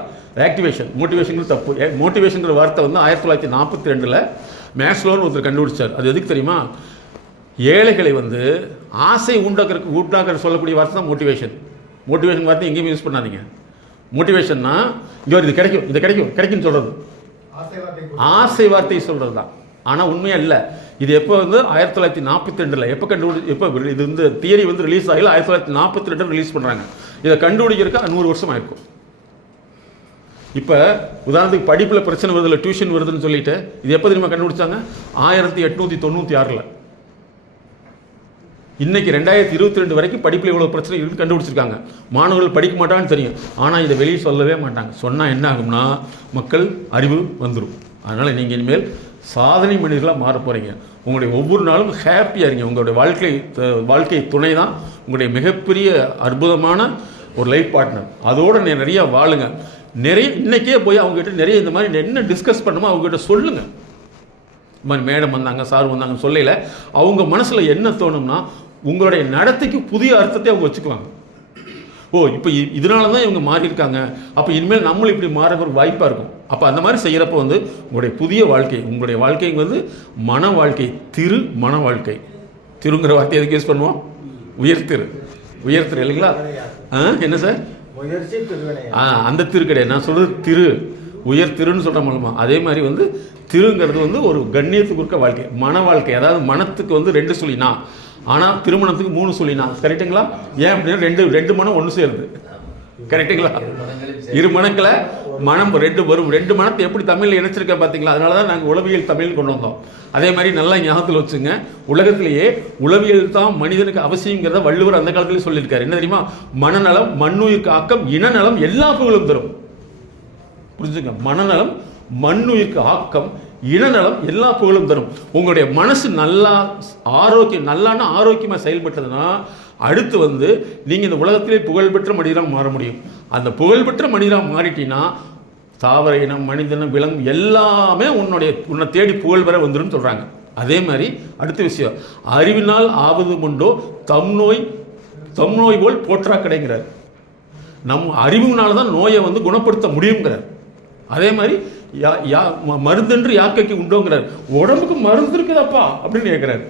ஆக்டிவேஷன், மோட்டிவேஷன் தப்பு. மோட்டிவேஷனுங்கிற வார்த்தை வந்து 1942 மேஸ்லோன்னு ஒருத்தர் கண்டுபிடிச்சார். அது எதுக்கு தெரியுமா? ஏழைகளை வந்து ஆசை உண்டாக்குற சொல்லக்கூடிய வார்த்தை தான் மோட்டிவேஷன். மோட்டிவேஷன் வார்த்தை எங்கேயுமே யூஸ் பண்ணாதீங்க. மோட்டிவேஷன்னா இங்கே இது கிடைக்கும், இது கிடைக்கும், கிடைக்குன்னு சொல்கிறது ஆசை வார்த்தை சொல்கிறது தான். ஆனால் உண்மையாக இல்லை. இது எப்போ வந்து 1942 எப்போ எப்போ இது வந்து தியரி வந்து ரிலீஸ் ஆகல, 1942 ரிலீஸ் பண்ணுறாங்க. இதை கண்டுபிடிக்கிறதுக்கு 100 வருஷம் ஆயிருக்கும். இப்போ உதாரணத்துக்கு படிப்பில் பிரச்சனை வருதில்ல, டியூஷன் வருதுன்னு சொல்லிட்டு இது எப்போ தெரியுமா கண்டுபிடிச்சாங்க? 1896. இன்னைக்கு 2022 வரைக்கும் படிப்பில் இவ்வளோ பிரச்சனை இருக்குது கண்டுபிடிச்சிருக்காங்க. மாணவர்கள் படிக்க மாட்டான்னு தெரியும், ஆனால் இதை வெளியே சொல்லவே மாட்டாங்க. சொன்னால் என்ன ஆகும்னா மக்கள் அறிவு வந்துடும். அதனால் நீங்கள் இனிமேல் சாதனை மனிதர்களாக மாற போகிறீங்க. உங்களுடைய ஒவ்வொரு நாளும் ஹாப்பியாக இருங்க. உங்களுடைய வாழ்க்கை துணை தான் உங்களுடைய மிகப்பெரிய அற்புதமான ஒரு லைஃப் பார்ட்னர். அதோடு நிறையா வாழுங்க. நிறைய இன்றைக்கே போய் அவங்ககிட்ட நிறைய இந்த மாதிரி என்ன டிஸ்கஸ் பண்ணுமோ அவங்ககிட்ட சொல்லுங்கள். இந்த மாதிரி மேடம் வந்தாங்க, சார் வந்தாங்கன்னு சொல்லல, அவங்க மனசில் என்ன தோணும்னா உங்களுடைய நடத்தைக்கு புதிய அர்த்தத்தை அவங்க வச்சுக்குவாங்க. இப்போ இதனால தான் இவங்க மாறி இருக்காங்க, அப்போ இனிமேல் நம்மளும் இப்படி மாற ஒரு வாய்ப்பாக இருக்கும். அப்போ அந்த மாதிரி செய்கிறப்போ வந்து உங்களுடைய புதிய வாழ்க்கை, உங்களுடைய வாழ்க்கை வந்து மன வாழ்க்கை, மன வாழ்க்கை. திருங்கிற வார்த்தை எதுக்கு யூஸ் பண்ணுவோம்? உயர்த்திரு இல்லைங்களா? என்ன சார்? முயற்சி திருவினை. அந்த திரு கிடையாது, நான் சொல்கிறது உயர்த்திருன்னு சொல்கிற மூலமா. அதே மாதிரி வந்து திருங்கிறது வந்து ஒரு கண்ணியத்துக்கு இருக்க வாழ்க்கை, மன வாழ்க்கை. அதாவது மனத்துக்கு வந்து 2 சொல்லினா, ஆனால் திருமணத்துக்கு 3 சொல்லினா. கரெக்டுங்களா? ஏன் அப்படின்னா ரெண்டு மனம் ஒன்று சேருது. கரெக்டுங்களா? 2 மனங்களை மனம் 2 வரும். 2 மனத்தை எப்படி தமிழில் இணைச்சிருக்க பார்த்தீங்களா? அதனால தான் நாங்கள் உளவியல் தமிழ் கொண்டு வந்தோம். அதே மாதிரி நல்லா ஞாபகத்தில் வச்சுங்க, உலகத்திலேயே உளவியல் தான் மனிதனுக்கு அவசியங்கிறத வள்ளுவர் அந்த காலத்திலேயே சொல்லியிருக்காரு. என்ன தெரியுமா? மனநலம், மண்ணுயிர்க்கு ஆக்கம், இனநலம், எல்லா புகழும் தரும். புரிஞ்சுங்க? மனநலம், மண்ணுயிர்க்கு ஆக்கம், இனநலம், எல்லா புகழும் தரும். உங்களுடைய மனசு நல்லா நல்லான ஆரோக்கியமாக செயல்பட்டதுன்னா அடுத்து வந்து நீங்கள் இந்த உலகத்திலே புகழ்பெற்ற மனிதராக மாற முடியும். அந்த புகழ்பெற்ற மனிதராக மாறிட்டீங்கன்னா தாவர இனம், மனிதனம், விலங்கு எல்லாமே உன்னை தேடி புகழ் பெற வந்துடும் சொல்கிறாங்க. அதே மாதிரி அடுத்த விஷயம், அறிவினால் ஆவது உண்டோ தம் நோய் போல் போற்றா கிடைங்கிறார். நம் அறிவுனால தான் நோயை வந்து குணப்படுத்த முடியுங்கிறார். அதே மாதிரி மருந்தென்று யாக்கைக்கு உண்டோங்கிறார். உடம்புக்கு மருந்து இருக்குதாப்பா அப்படின்னு கேட்குறாரு.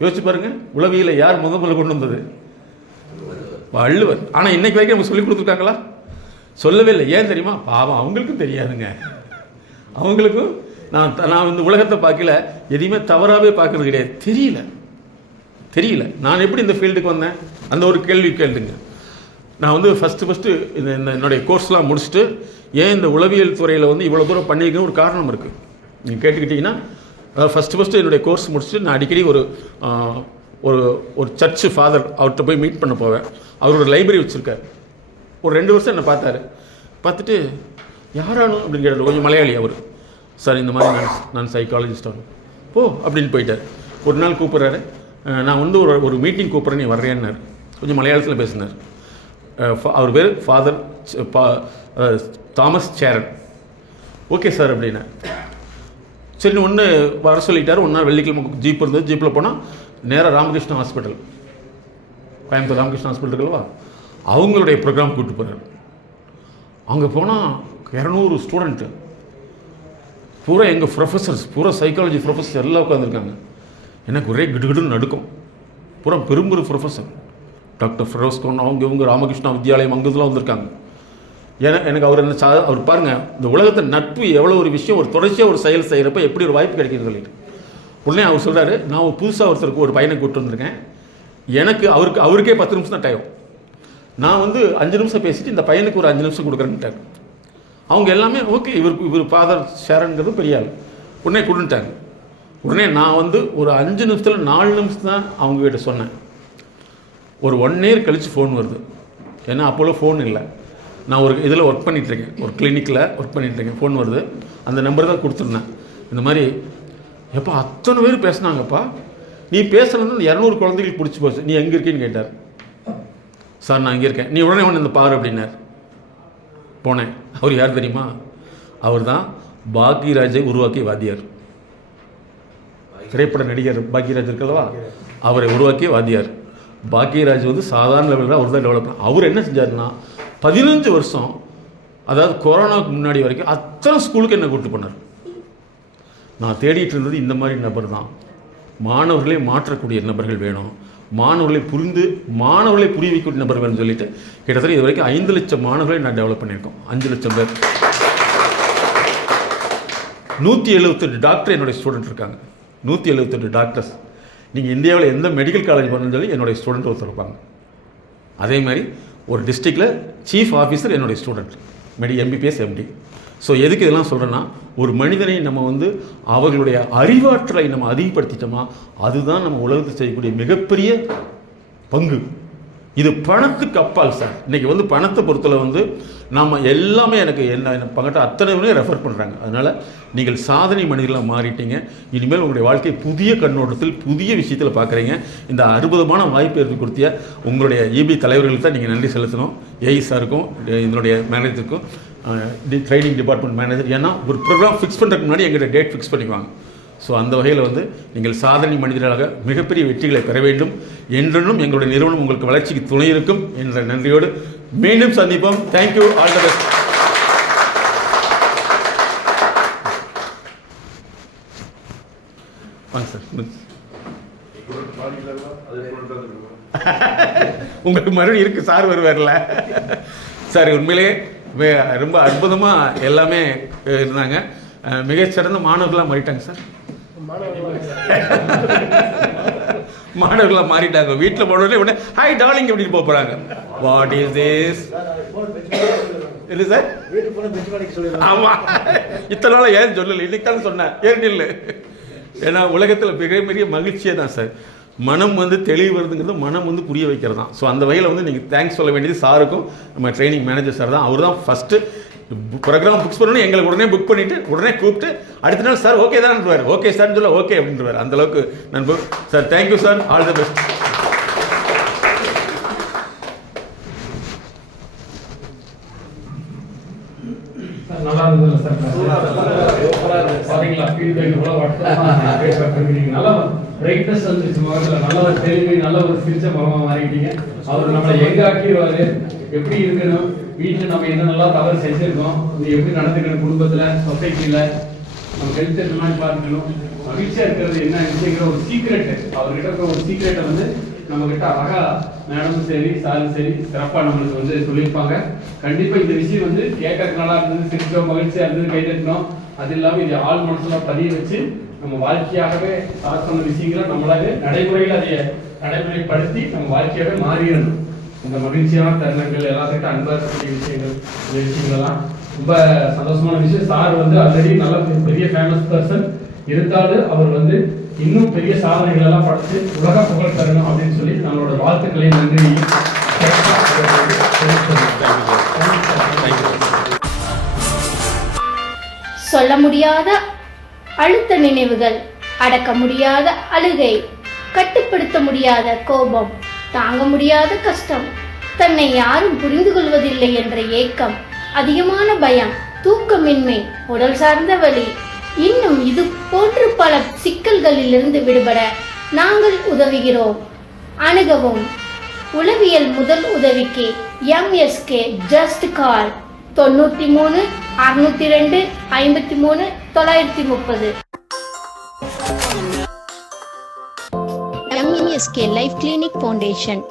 யோசிச்சு பாருங்க, உளவியலை யார் முதல்ல கொண்டு வந்தது? வள்ளுவர். ஆனால் இன்னைக்கு வரைக்கும் நம்ம சொல்லி கொடுத்துருக்காங்களா? சொல்லவே இல்லை. ஏன் தெரியுமா? பாவம், அவங்களுக்கும் தெரியாதுங்க. அவங்களுக்கும் நான் இந்த உலகத்தை பார்க்கல, எதையுமே தவறாகவே பார்க்கறது கிடையாது. தெரியல நான் எப்படி இந்த ஃபீல்டுக்கு வந்தேன், அந்த ஒரு கேள்வி கேளுங்க. நான் வந்து ஃபஸ்ட்டு இந்த என்னுடைய கோர்ஸ்லாம் முடிச்சுட்டு ஏன் இந்த உளவியல் துறையில் வந்து இவ்வளோ தூரம் பண்ணியிருக்கேன்னு ஒரு காரணம் இருக்குது. நீங்கள் கேட்டுக்கிட்டிங்கன்னா, ஃபஸ்ட்டு என்னுடைய கோர்ஸ் முடிச்சுட்டு நான் அடிக்கடி ஒரு ஒரு சர்ச்சு ஃபாதர் அவர்கிட்ட போய் மீட் பண்ண போவேன். அவர் ஒரு லைப்ரரி வச்சுருக்கார். ஒரு 2 வருஷம் என்னை பார்த்துட்டு யாரானும் அப்படின்னு கேட்டார். கொஞ்சம் மலையாளி அவர். சார் இந்த மாதிரி நான் சைக்காலஜிஸ்ட் ஆகணும் போ அப்படின்னு போயிட்டார். ஒரு நாள் கூப்பிட்றாரு, நான் வந்து ஒரு மீட்டிங் கூப்பிட்றேன், நீ வர்றேன்னார். கொஞ்சம் மலையாளத்தில் பேசினார். அவர் பேர் father Thomas Cheran. Okay sir அப்படின்னா சரி ஒன்று வர சொல்லிட்டார். ஒரு நாள் வெள்ளிக்கிழமை ஜீப் இருந்தது. ஜீப்பில் போனால் நேராக ராமகிருஷ்ணா ஹாஸ்பிட்டல், கோயம்புத்தூர் ராமகிருஷ்ணா ஹாஸ்பிட்டல் இருக்குல்லவா, அவங்களுடைய ப்ரோக்ராம் கூப்பிட்டு போகிறார். அங்கே போனால் 200 ஸ்டூடெண்ட்டு பூரா எங்கள் ப்ரொஃபஸர்ஸ், பூரா சைக்காலஜி ப்ரொஃபஸர் எல்லாம் உட்காந்துருக்காங்க. எனக்கு ஒரே கிடுகிடுன்னு நடுக்கும். பூரா பெரும்பெரும் ப்ரொஃபஸர் டாக்டர் ஃபெரோஸ்கோன், இவங்க ராமகிருஷ்ணா வித்யாலயம் அங்கெல்லாம் வந்திருக்காங்க. எனக்கு அவர் பாருங்கள், இந்த உலகத்தை நட்பு எவ்வளோ ஒரு விஷயம், ஒரு தொடர்ச்சியாக ஒரு செயல் செய்கிறப்ப எப்படி ஒரு வாய்ப்பு கிடைக்குன்னு சொல்லிட்டு உடனே அவர் சொல்கிறாரு, நான் புதுசாக ஒருத்தருக்கு ஒரு பையனை கூப்பிட்டு வந்திருக்கேன், எனக்கு அவருக்கே 10 நிமிஷம் தான் டைம், நான் வந்து 5 நிமிஷம் பேசிட்டு இந்த பையனுக்கு ஒரு 5 நிமிஷம் கொடுக்குறேன்ட்டாங்க. அவங்க எல்லாமே ஓகே, இவர் ஃபாதர் ஷேரன்கிறது பெரிய ஆள், உடனே கொடுத்துட்டாங்க. உடனே நான் வந்து ஒரு 5 நிமிஷத்தில் 4 நிமிஷம் தான் அவங்ககிட்ட சொன்னேன். ஒரு 1 இயர் கழித்து ஃபோன் வருது. ஏன்னா அப்போல்லாம் ஃபோன் இல்லை. நான் ஒரு இதில் ஒர்க் பண்ணிகிட்ருக்கேன், ஒரு கிளினிக்கில் ஒர்க் பண்ணிகிட்ருக்கேன். ஃபோன் வருது, அந்த நம்பர் தான் கொடுத்துருந்தேன். இந்த மாதிரி எப்போ அத்தனை பேர் பேசுனாங்கப்பா, நீ பேசுனது 200 குழந்தைகளுக்கு பிடிச்சி போச்சு, நீ எங்கே இருக்கேன்னு கேட்டார். சார் நான் இங்கே இருக்கேன், நீ உடனே இந்த பாரு அப்படின்னார். போனேன். அவர் யார் தெரியுமா? அவர் தான் பாக்யராஜை உருவாக்கிய வாத்தியார், திரைப்பட நடிகர் பாக்யராஜ் இருக்கல்லவா, அவரை உருவாக்கிய வாத்தியார். பாக்யராஜ் வந்து சாதாரண லெவலில் அவர் தான் டெவலப் பண்ண. அவர் என்ன செஞ்சாருன்னா 15 வருஷம், அதாவது கொரோனாவுக்கு முன்னாடி வரைக்கும் அத்தனை ஸ்கூலுக்கு என்னை கூப்பிட்டு போனார். நான் தேடிட்டு இருந்தது இந்த மாதிரி நபர் தான். மாணவர்களை மாற்றக்கூடிய நபர்கள் வேணும், மாணவர்களை புரிய வைக்கக்கூடிய நபர் வேணும்னு சொல்லிட்டு கிட்டத்தட்ட இது வரைக்கும் 5 லட்சம் மாணவர்களை நான் டெவலப் பண்ணியிருக்கோம். 5 லட்சம் பேர். 178 டாக்டர் என்னுடைய ஸ்டூடெண்ட் இருக்காங்க. 178 டாக்டர்ஸ். நீங்கள் இந்தியாவில் எந்த மெடிக்கல் காலேஜ் பண்ணணும்னு சொல்லி என்னுடைய ஸ்டூடெண்ட் ஒருத்தர் இருப்பாங்க. அதே மாதிரி ஒரு டிஸ்ட்ரிக்டில் சீஃப் ஆஃபீஸர் என்னுடைய ஸ்டூடெண்ட், MBBS MD. ஸோ எதுக்கு இதெல்லாம் சொல்கிறேன்னா, ஒரு மனிதனை நம்ம வந்து அவர்களுடைய அறிவாற்றலை நம்ம அதிகப்படுத்திட்டோமா, அதுதான் நம்ம உலகத்தை செய்யக்கூடிய மிகப்பெரிய பங்கு. இது பணத்துக்கு அப்பால் சார். இன்றைக்கி வந்து பணத்தை பொறுத்தல வந்து நம்ம எல்லாமே எனக்கு பங்கிட்ட அத்தனை பேரையும் ரெஃபர் பண்ணுறாங்க. அதனால் நீங்கள் சாதனை மனிதர்களாக மாறிட்டீங்க. இனிமேல் உங்களுடைய வாழ்க்கை புதிய கண்ணோட்டத்தில் புதிய விஷயத்தில் பார்க்குறீங்க. இந்த அற்புதமான வாய்ப்பு ஏற்படுத்தி கொடுத்திய உங்களுடைய EB தலைவர்களுக்கு தான் நீங்கள் நன்றி செலுத்தணும். சாருக்கும் இதனுடைய மேனேஜருக்கும், ட்ரைனிங் டிபார்ட்மெண்ட் மேனேஜர். ஏன்னா ஒரு ப்ரோக்ராம் ஃபிக்ஸ் பண்ணுறதுக்கு முன்னாடி எங்கிட்ட டேட் ஃபிக்ஸ் பண்ணிக்குவாங்க. ஸோ அந்த வகையில் வந்து நீங்கள் சாதனை மனிதர்களாக மிகப்பெரிய வெற்றிகளை பெற வேண்டும். என்றென்றும் எங்களுடைய நிறுவனம் உங்களுக்கு வளர்ச்சிக்கு துணை இருக்கும் என்ற நன்றியோடு மீண்டும் சந்திப்போம். Thank you, all the best. வாங்க சார். உங்களுக்கு மறுபடியும் இருக்குது, சார் வருவார்ல. சார் உண்மையிலேயே ரொம்ப அற்புதமாக எல்லாமே இருந்தாங்க. மிகச்சிறந்த மாணவர்களாக மாறிட்டாங்க சார். மாணவர்களாக மாறிட்டாங்க. வீட்டில் போனோடனே உடனே ஹாய் டார்லிங் அப்படின்னு போகிறாங்க. What is this? இல்லை சார், ஆமாம், இத்தனை நாள் ஏன் சொல்லலை, இன்னைக்கு தானே சொன்னேன், ஏன் இல்லை. ஏன்னா உலகத்தில் மிகப்பெரிய மகிழ்ச்சியே தான் சார். மனம் வந்து தெளிவு வருதுங்கிறது மனம் வந்து புரிய வைக்கிறது தான். ஸோ அந்த வகையில் வந்து நீங்கள் தேங்க்ஸ் சொல்ல வேண்டியது சாருக்கும் நம்ம ட்ரைனிங் மேனேஜர் சார் தான். அவர் தான் ஃபஸ்ட்டு ப்ரோக்ராம் புக்ஸ் பண்ணணும், எங்களுக்கு உடனே புக் பண்ணிவிட்டு உடனே கூப்பிட்டு அடுத்த நாள் சார் ஓகே தான்ன்றார். ஓகே சார்னு சொல்ல ஓகே அப்படின்றவார். அந்தளவுக்கு நண்பு sir. Thank you sir, all the best. நல்லா இருந்தது சார். பாத்தீங்களா ஃபீட்பேக் கூட வாட்ஸ்அப் நல்லா பிரைட்னஸ் வந்துருச்சு முகத்தில். நல்ல ஒரு தெளிவு, நல்ல ஒரு சிரிச்ச முகமா மாறிட்டீங்க. அவர் நம்மளை எங்க ஆக்கிடுவாரு, எப்படி இருக்கணும், வீட்டில் நம்ம என்னென்னலாம் தவறு செஞ்சிருக்கோம், இது எப்படி நடந்துக்கணும், குடும்பத்தில் சொசைட்டியில் நம்ம ஹெல்த் இந்த மாதிரி பார்த்துக்கணும், மகிழ்ச்சியா இருக்கிறது என்ன விஷயங்கிற ஒரு சீக்ரெட், அவர்கிட்ட இருக்கிற ஒரு சீக்ரெட்டை வந்து நம்ம கிட்ட அழகா மேடமும் சரி சாரும் சரி சிறப்பாக நம்மளுக்கு வந்து சொல்லியிருப்பாங்க. கண்டிப்பாக இந்த விஷயம் வந்து கேட்கறதுக்கு நல்லா இருந்தது, சிரிச்சோம், மகிழ்ச்சியா இருந்தது, கைதட்டணும். அது இல்லாமல் இது ஆள் மனசுல பதிய வச்சு நம்ம வாழ்க்கையாகவே சார் சொன்ன விஷயங்களை நம்மளாவே நடைமுறையில் அதை நடைமுறைப்படுத்தி நம்ம வாழ்க்கையாகவே மாறிடணும். இந்த மகிழ்ச்சியான தருணங்கள் எல்லாத்துக்கிட்ட அன்பா இருக்கக்கூடிய விஷயங்கள், இந்த விஷயங்கள்லாம் ரொம்ப சந்தோஷமான விஷயம். சார் வந்து ஆல்ரெடி நல்ல பெரிய ஃபேமஸ் பர்சன் இருந்தாலும் அவர் வந்து இன்னும் பெரிய சாதனைகள் எல்லாம் படைச்சு உலக புகழ் தரணும் அப்படின்னு சொல்லி நம்மளோட வாழ்த்துக்களையும் நன்றி. சொல்ல முடியாத அழுத்த நினைவுகள், அடக்க முடியாத அழுகை, கட்டுப்படுத்த முடியாத கோபம், தாங்க முடியாத கஷ்டம், தன்னை யாரும் புரிந்து கொள்வதில்லை என்ற ஏக்கம், அதிகமான பயம், தூக்கமின்மை, உடல் சார்ந்த வலி, இன்னும் இது போன்று பல சிக்கல்களிலிருந்து விடுபட நாங்கள் உதவுகிறோம். அணுகவும். உளவியல் முதல் உதவிக்கு MSK just call 93 602 53 930. MSK life clinic foundation.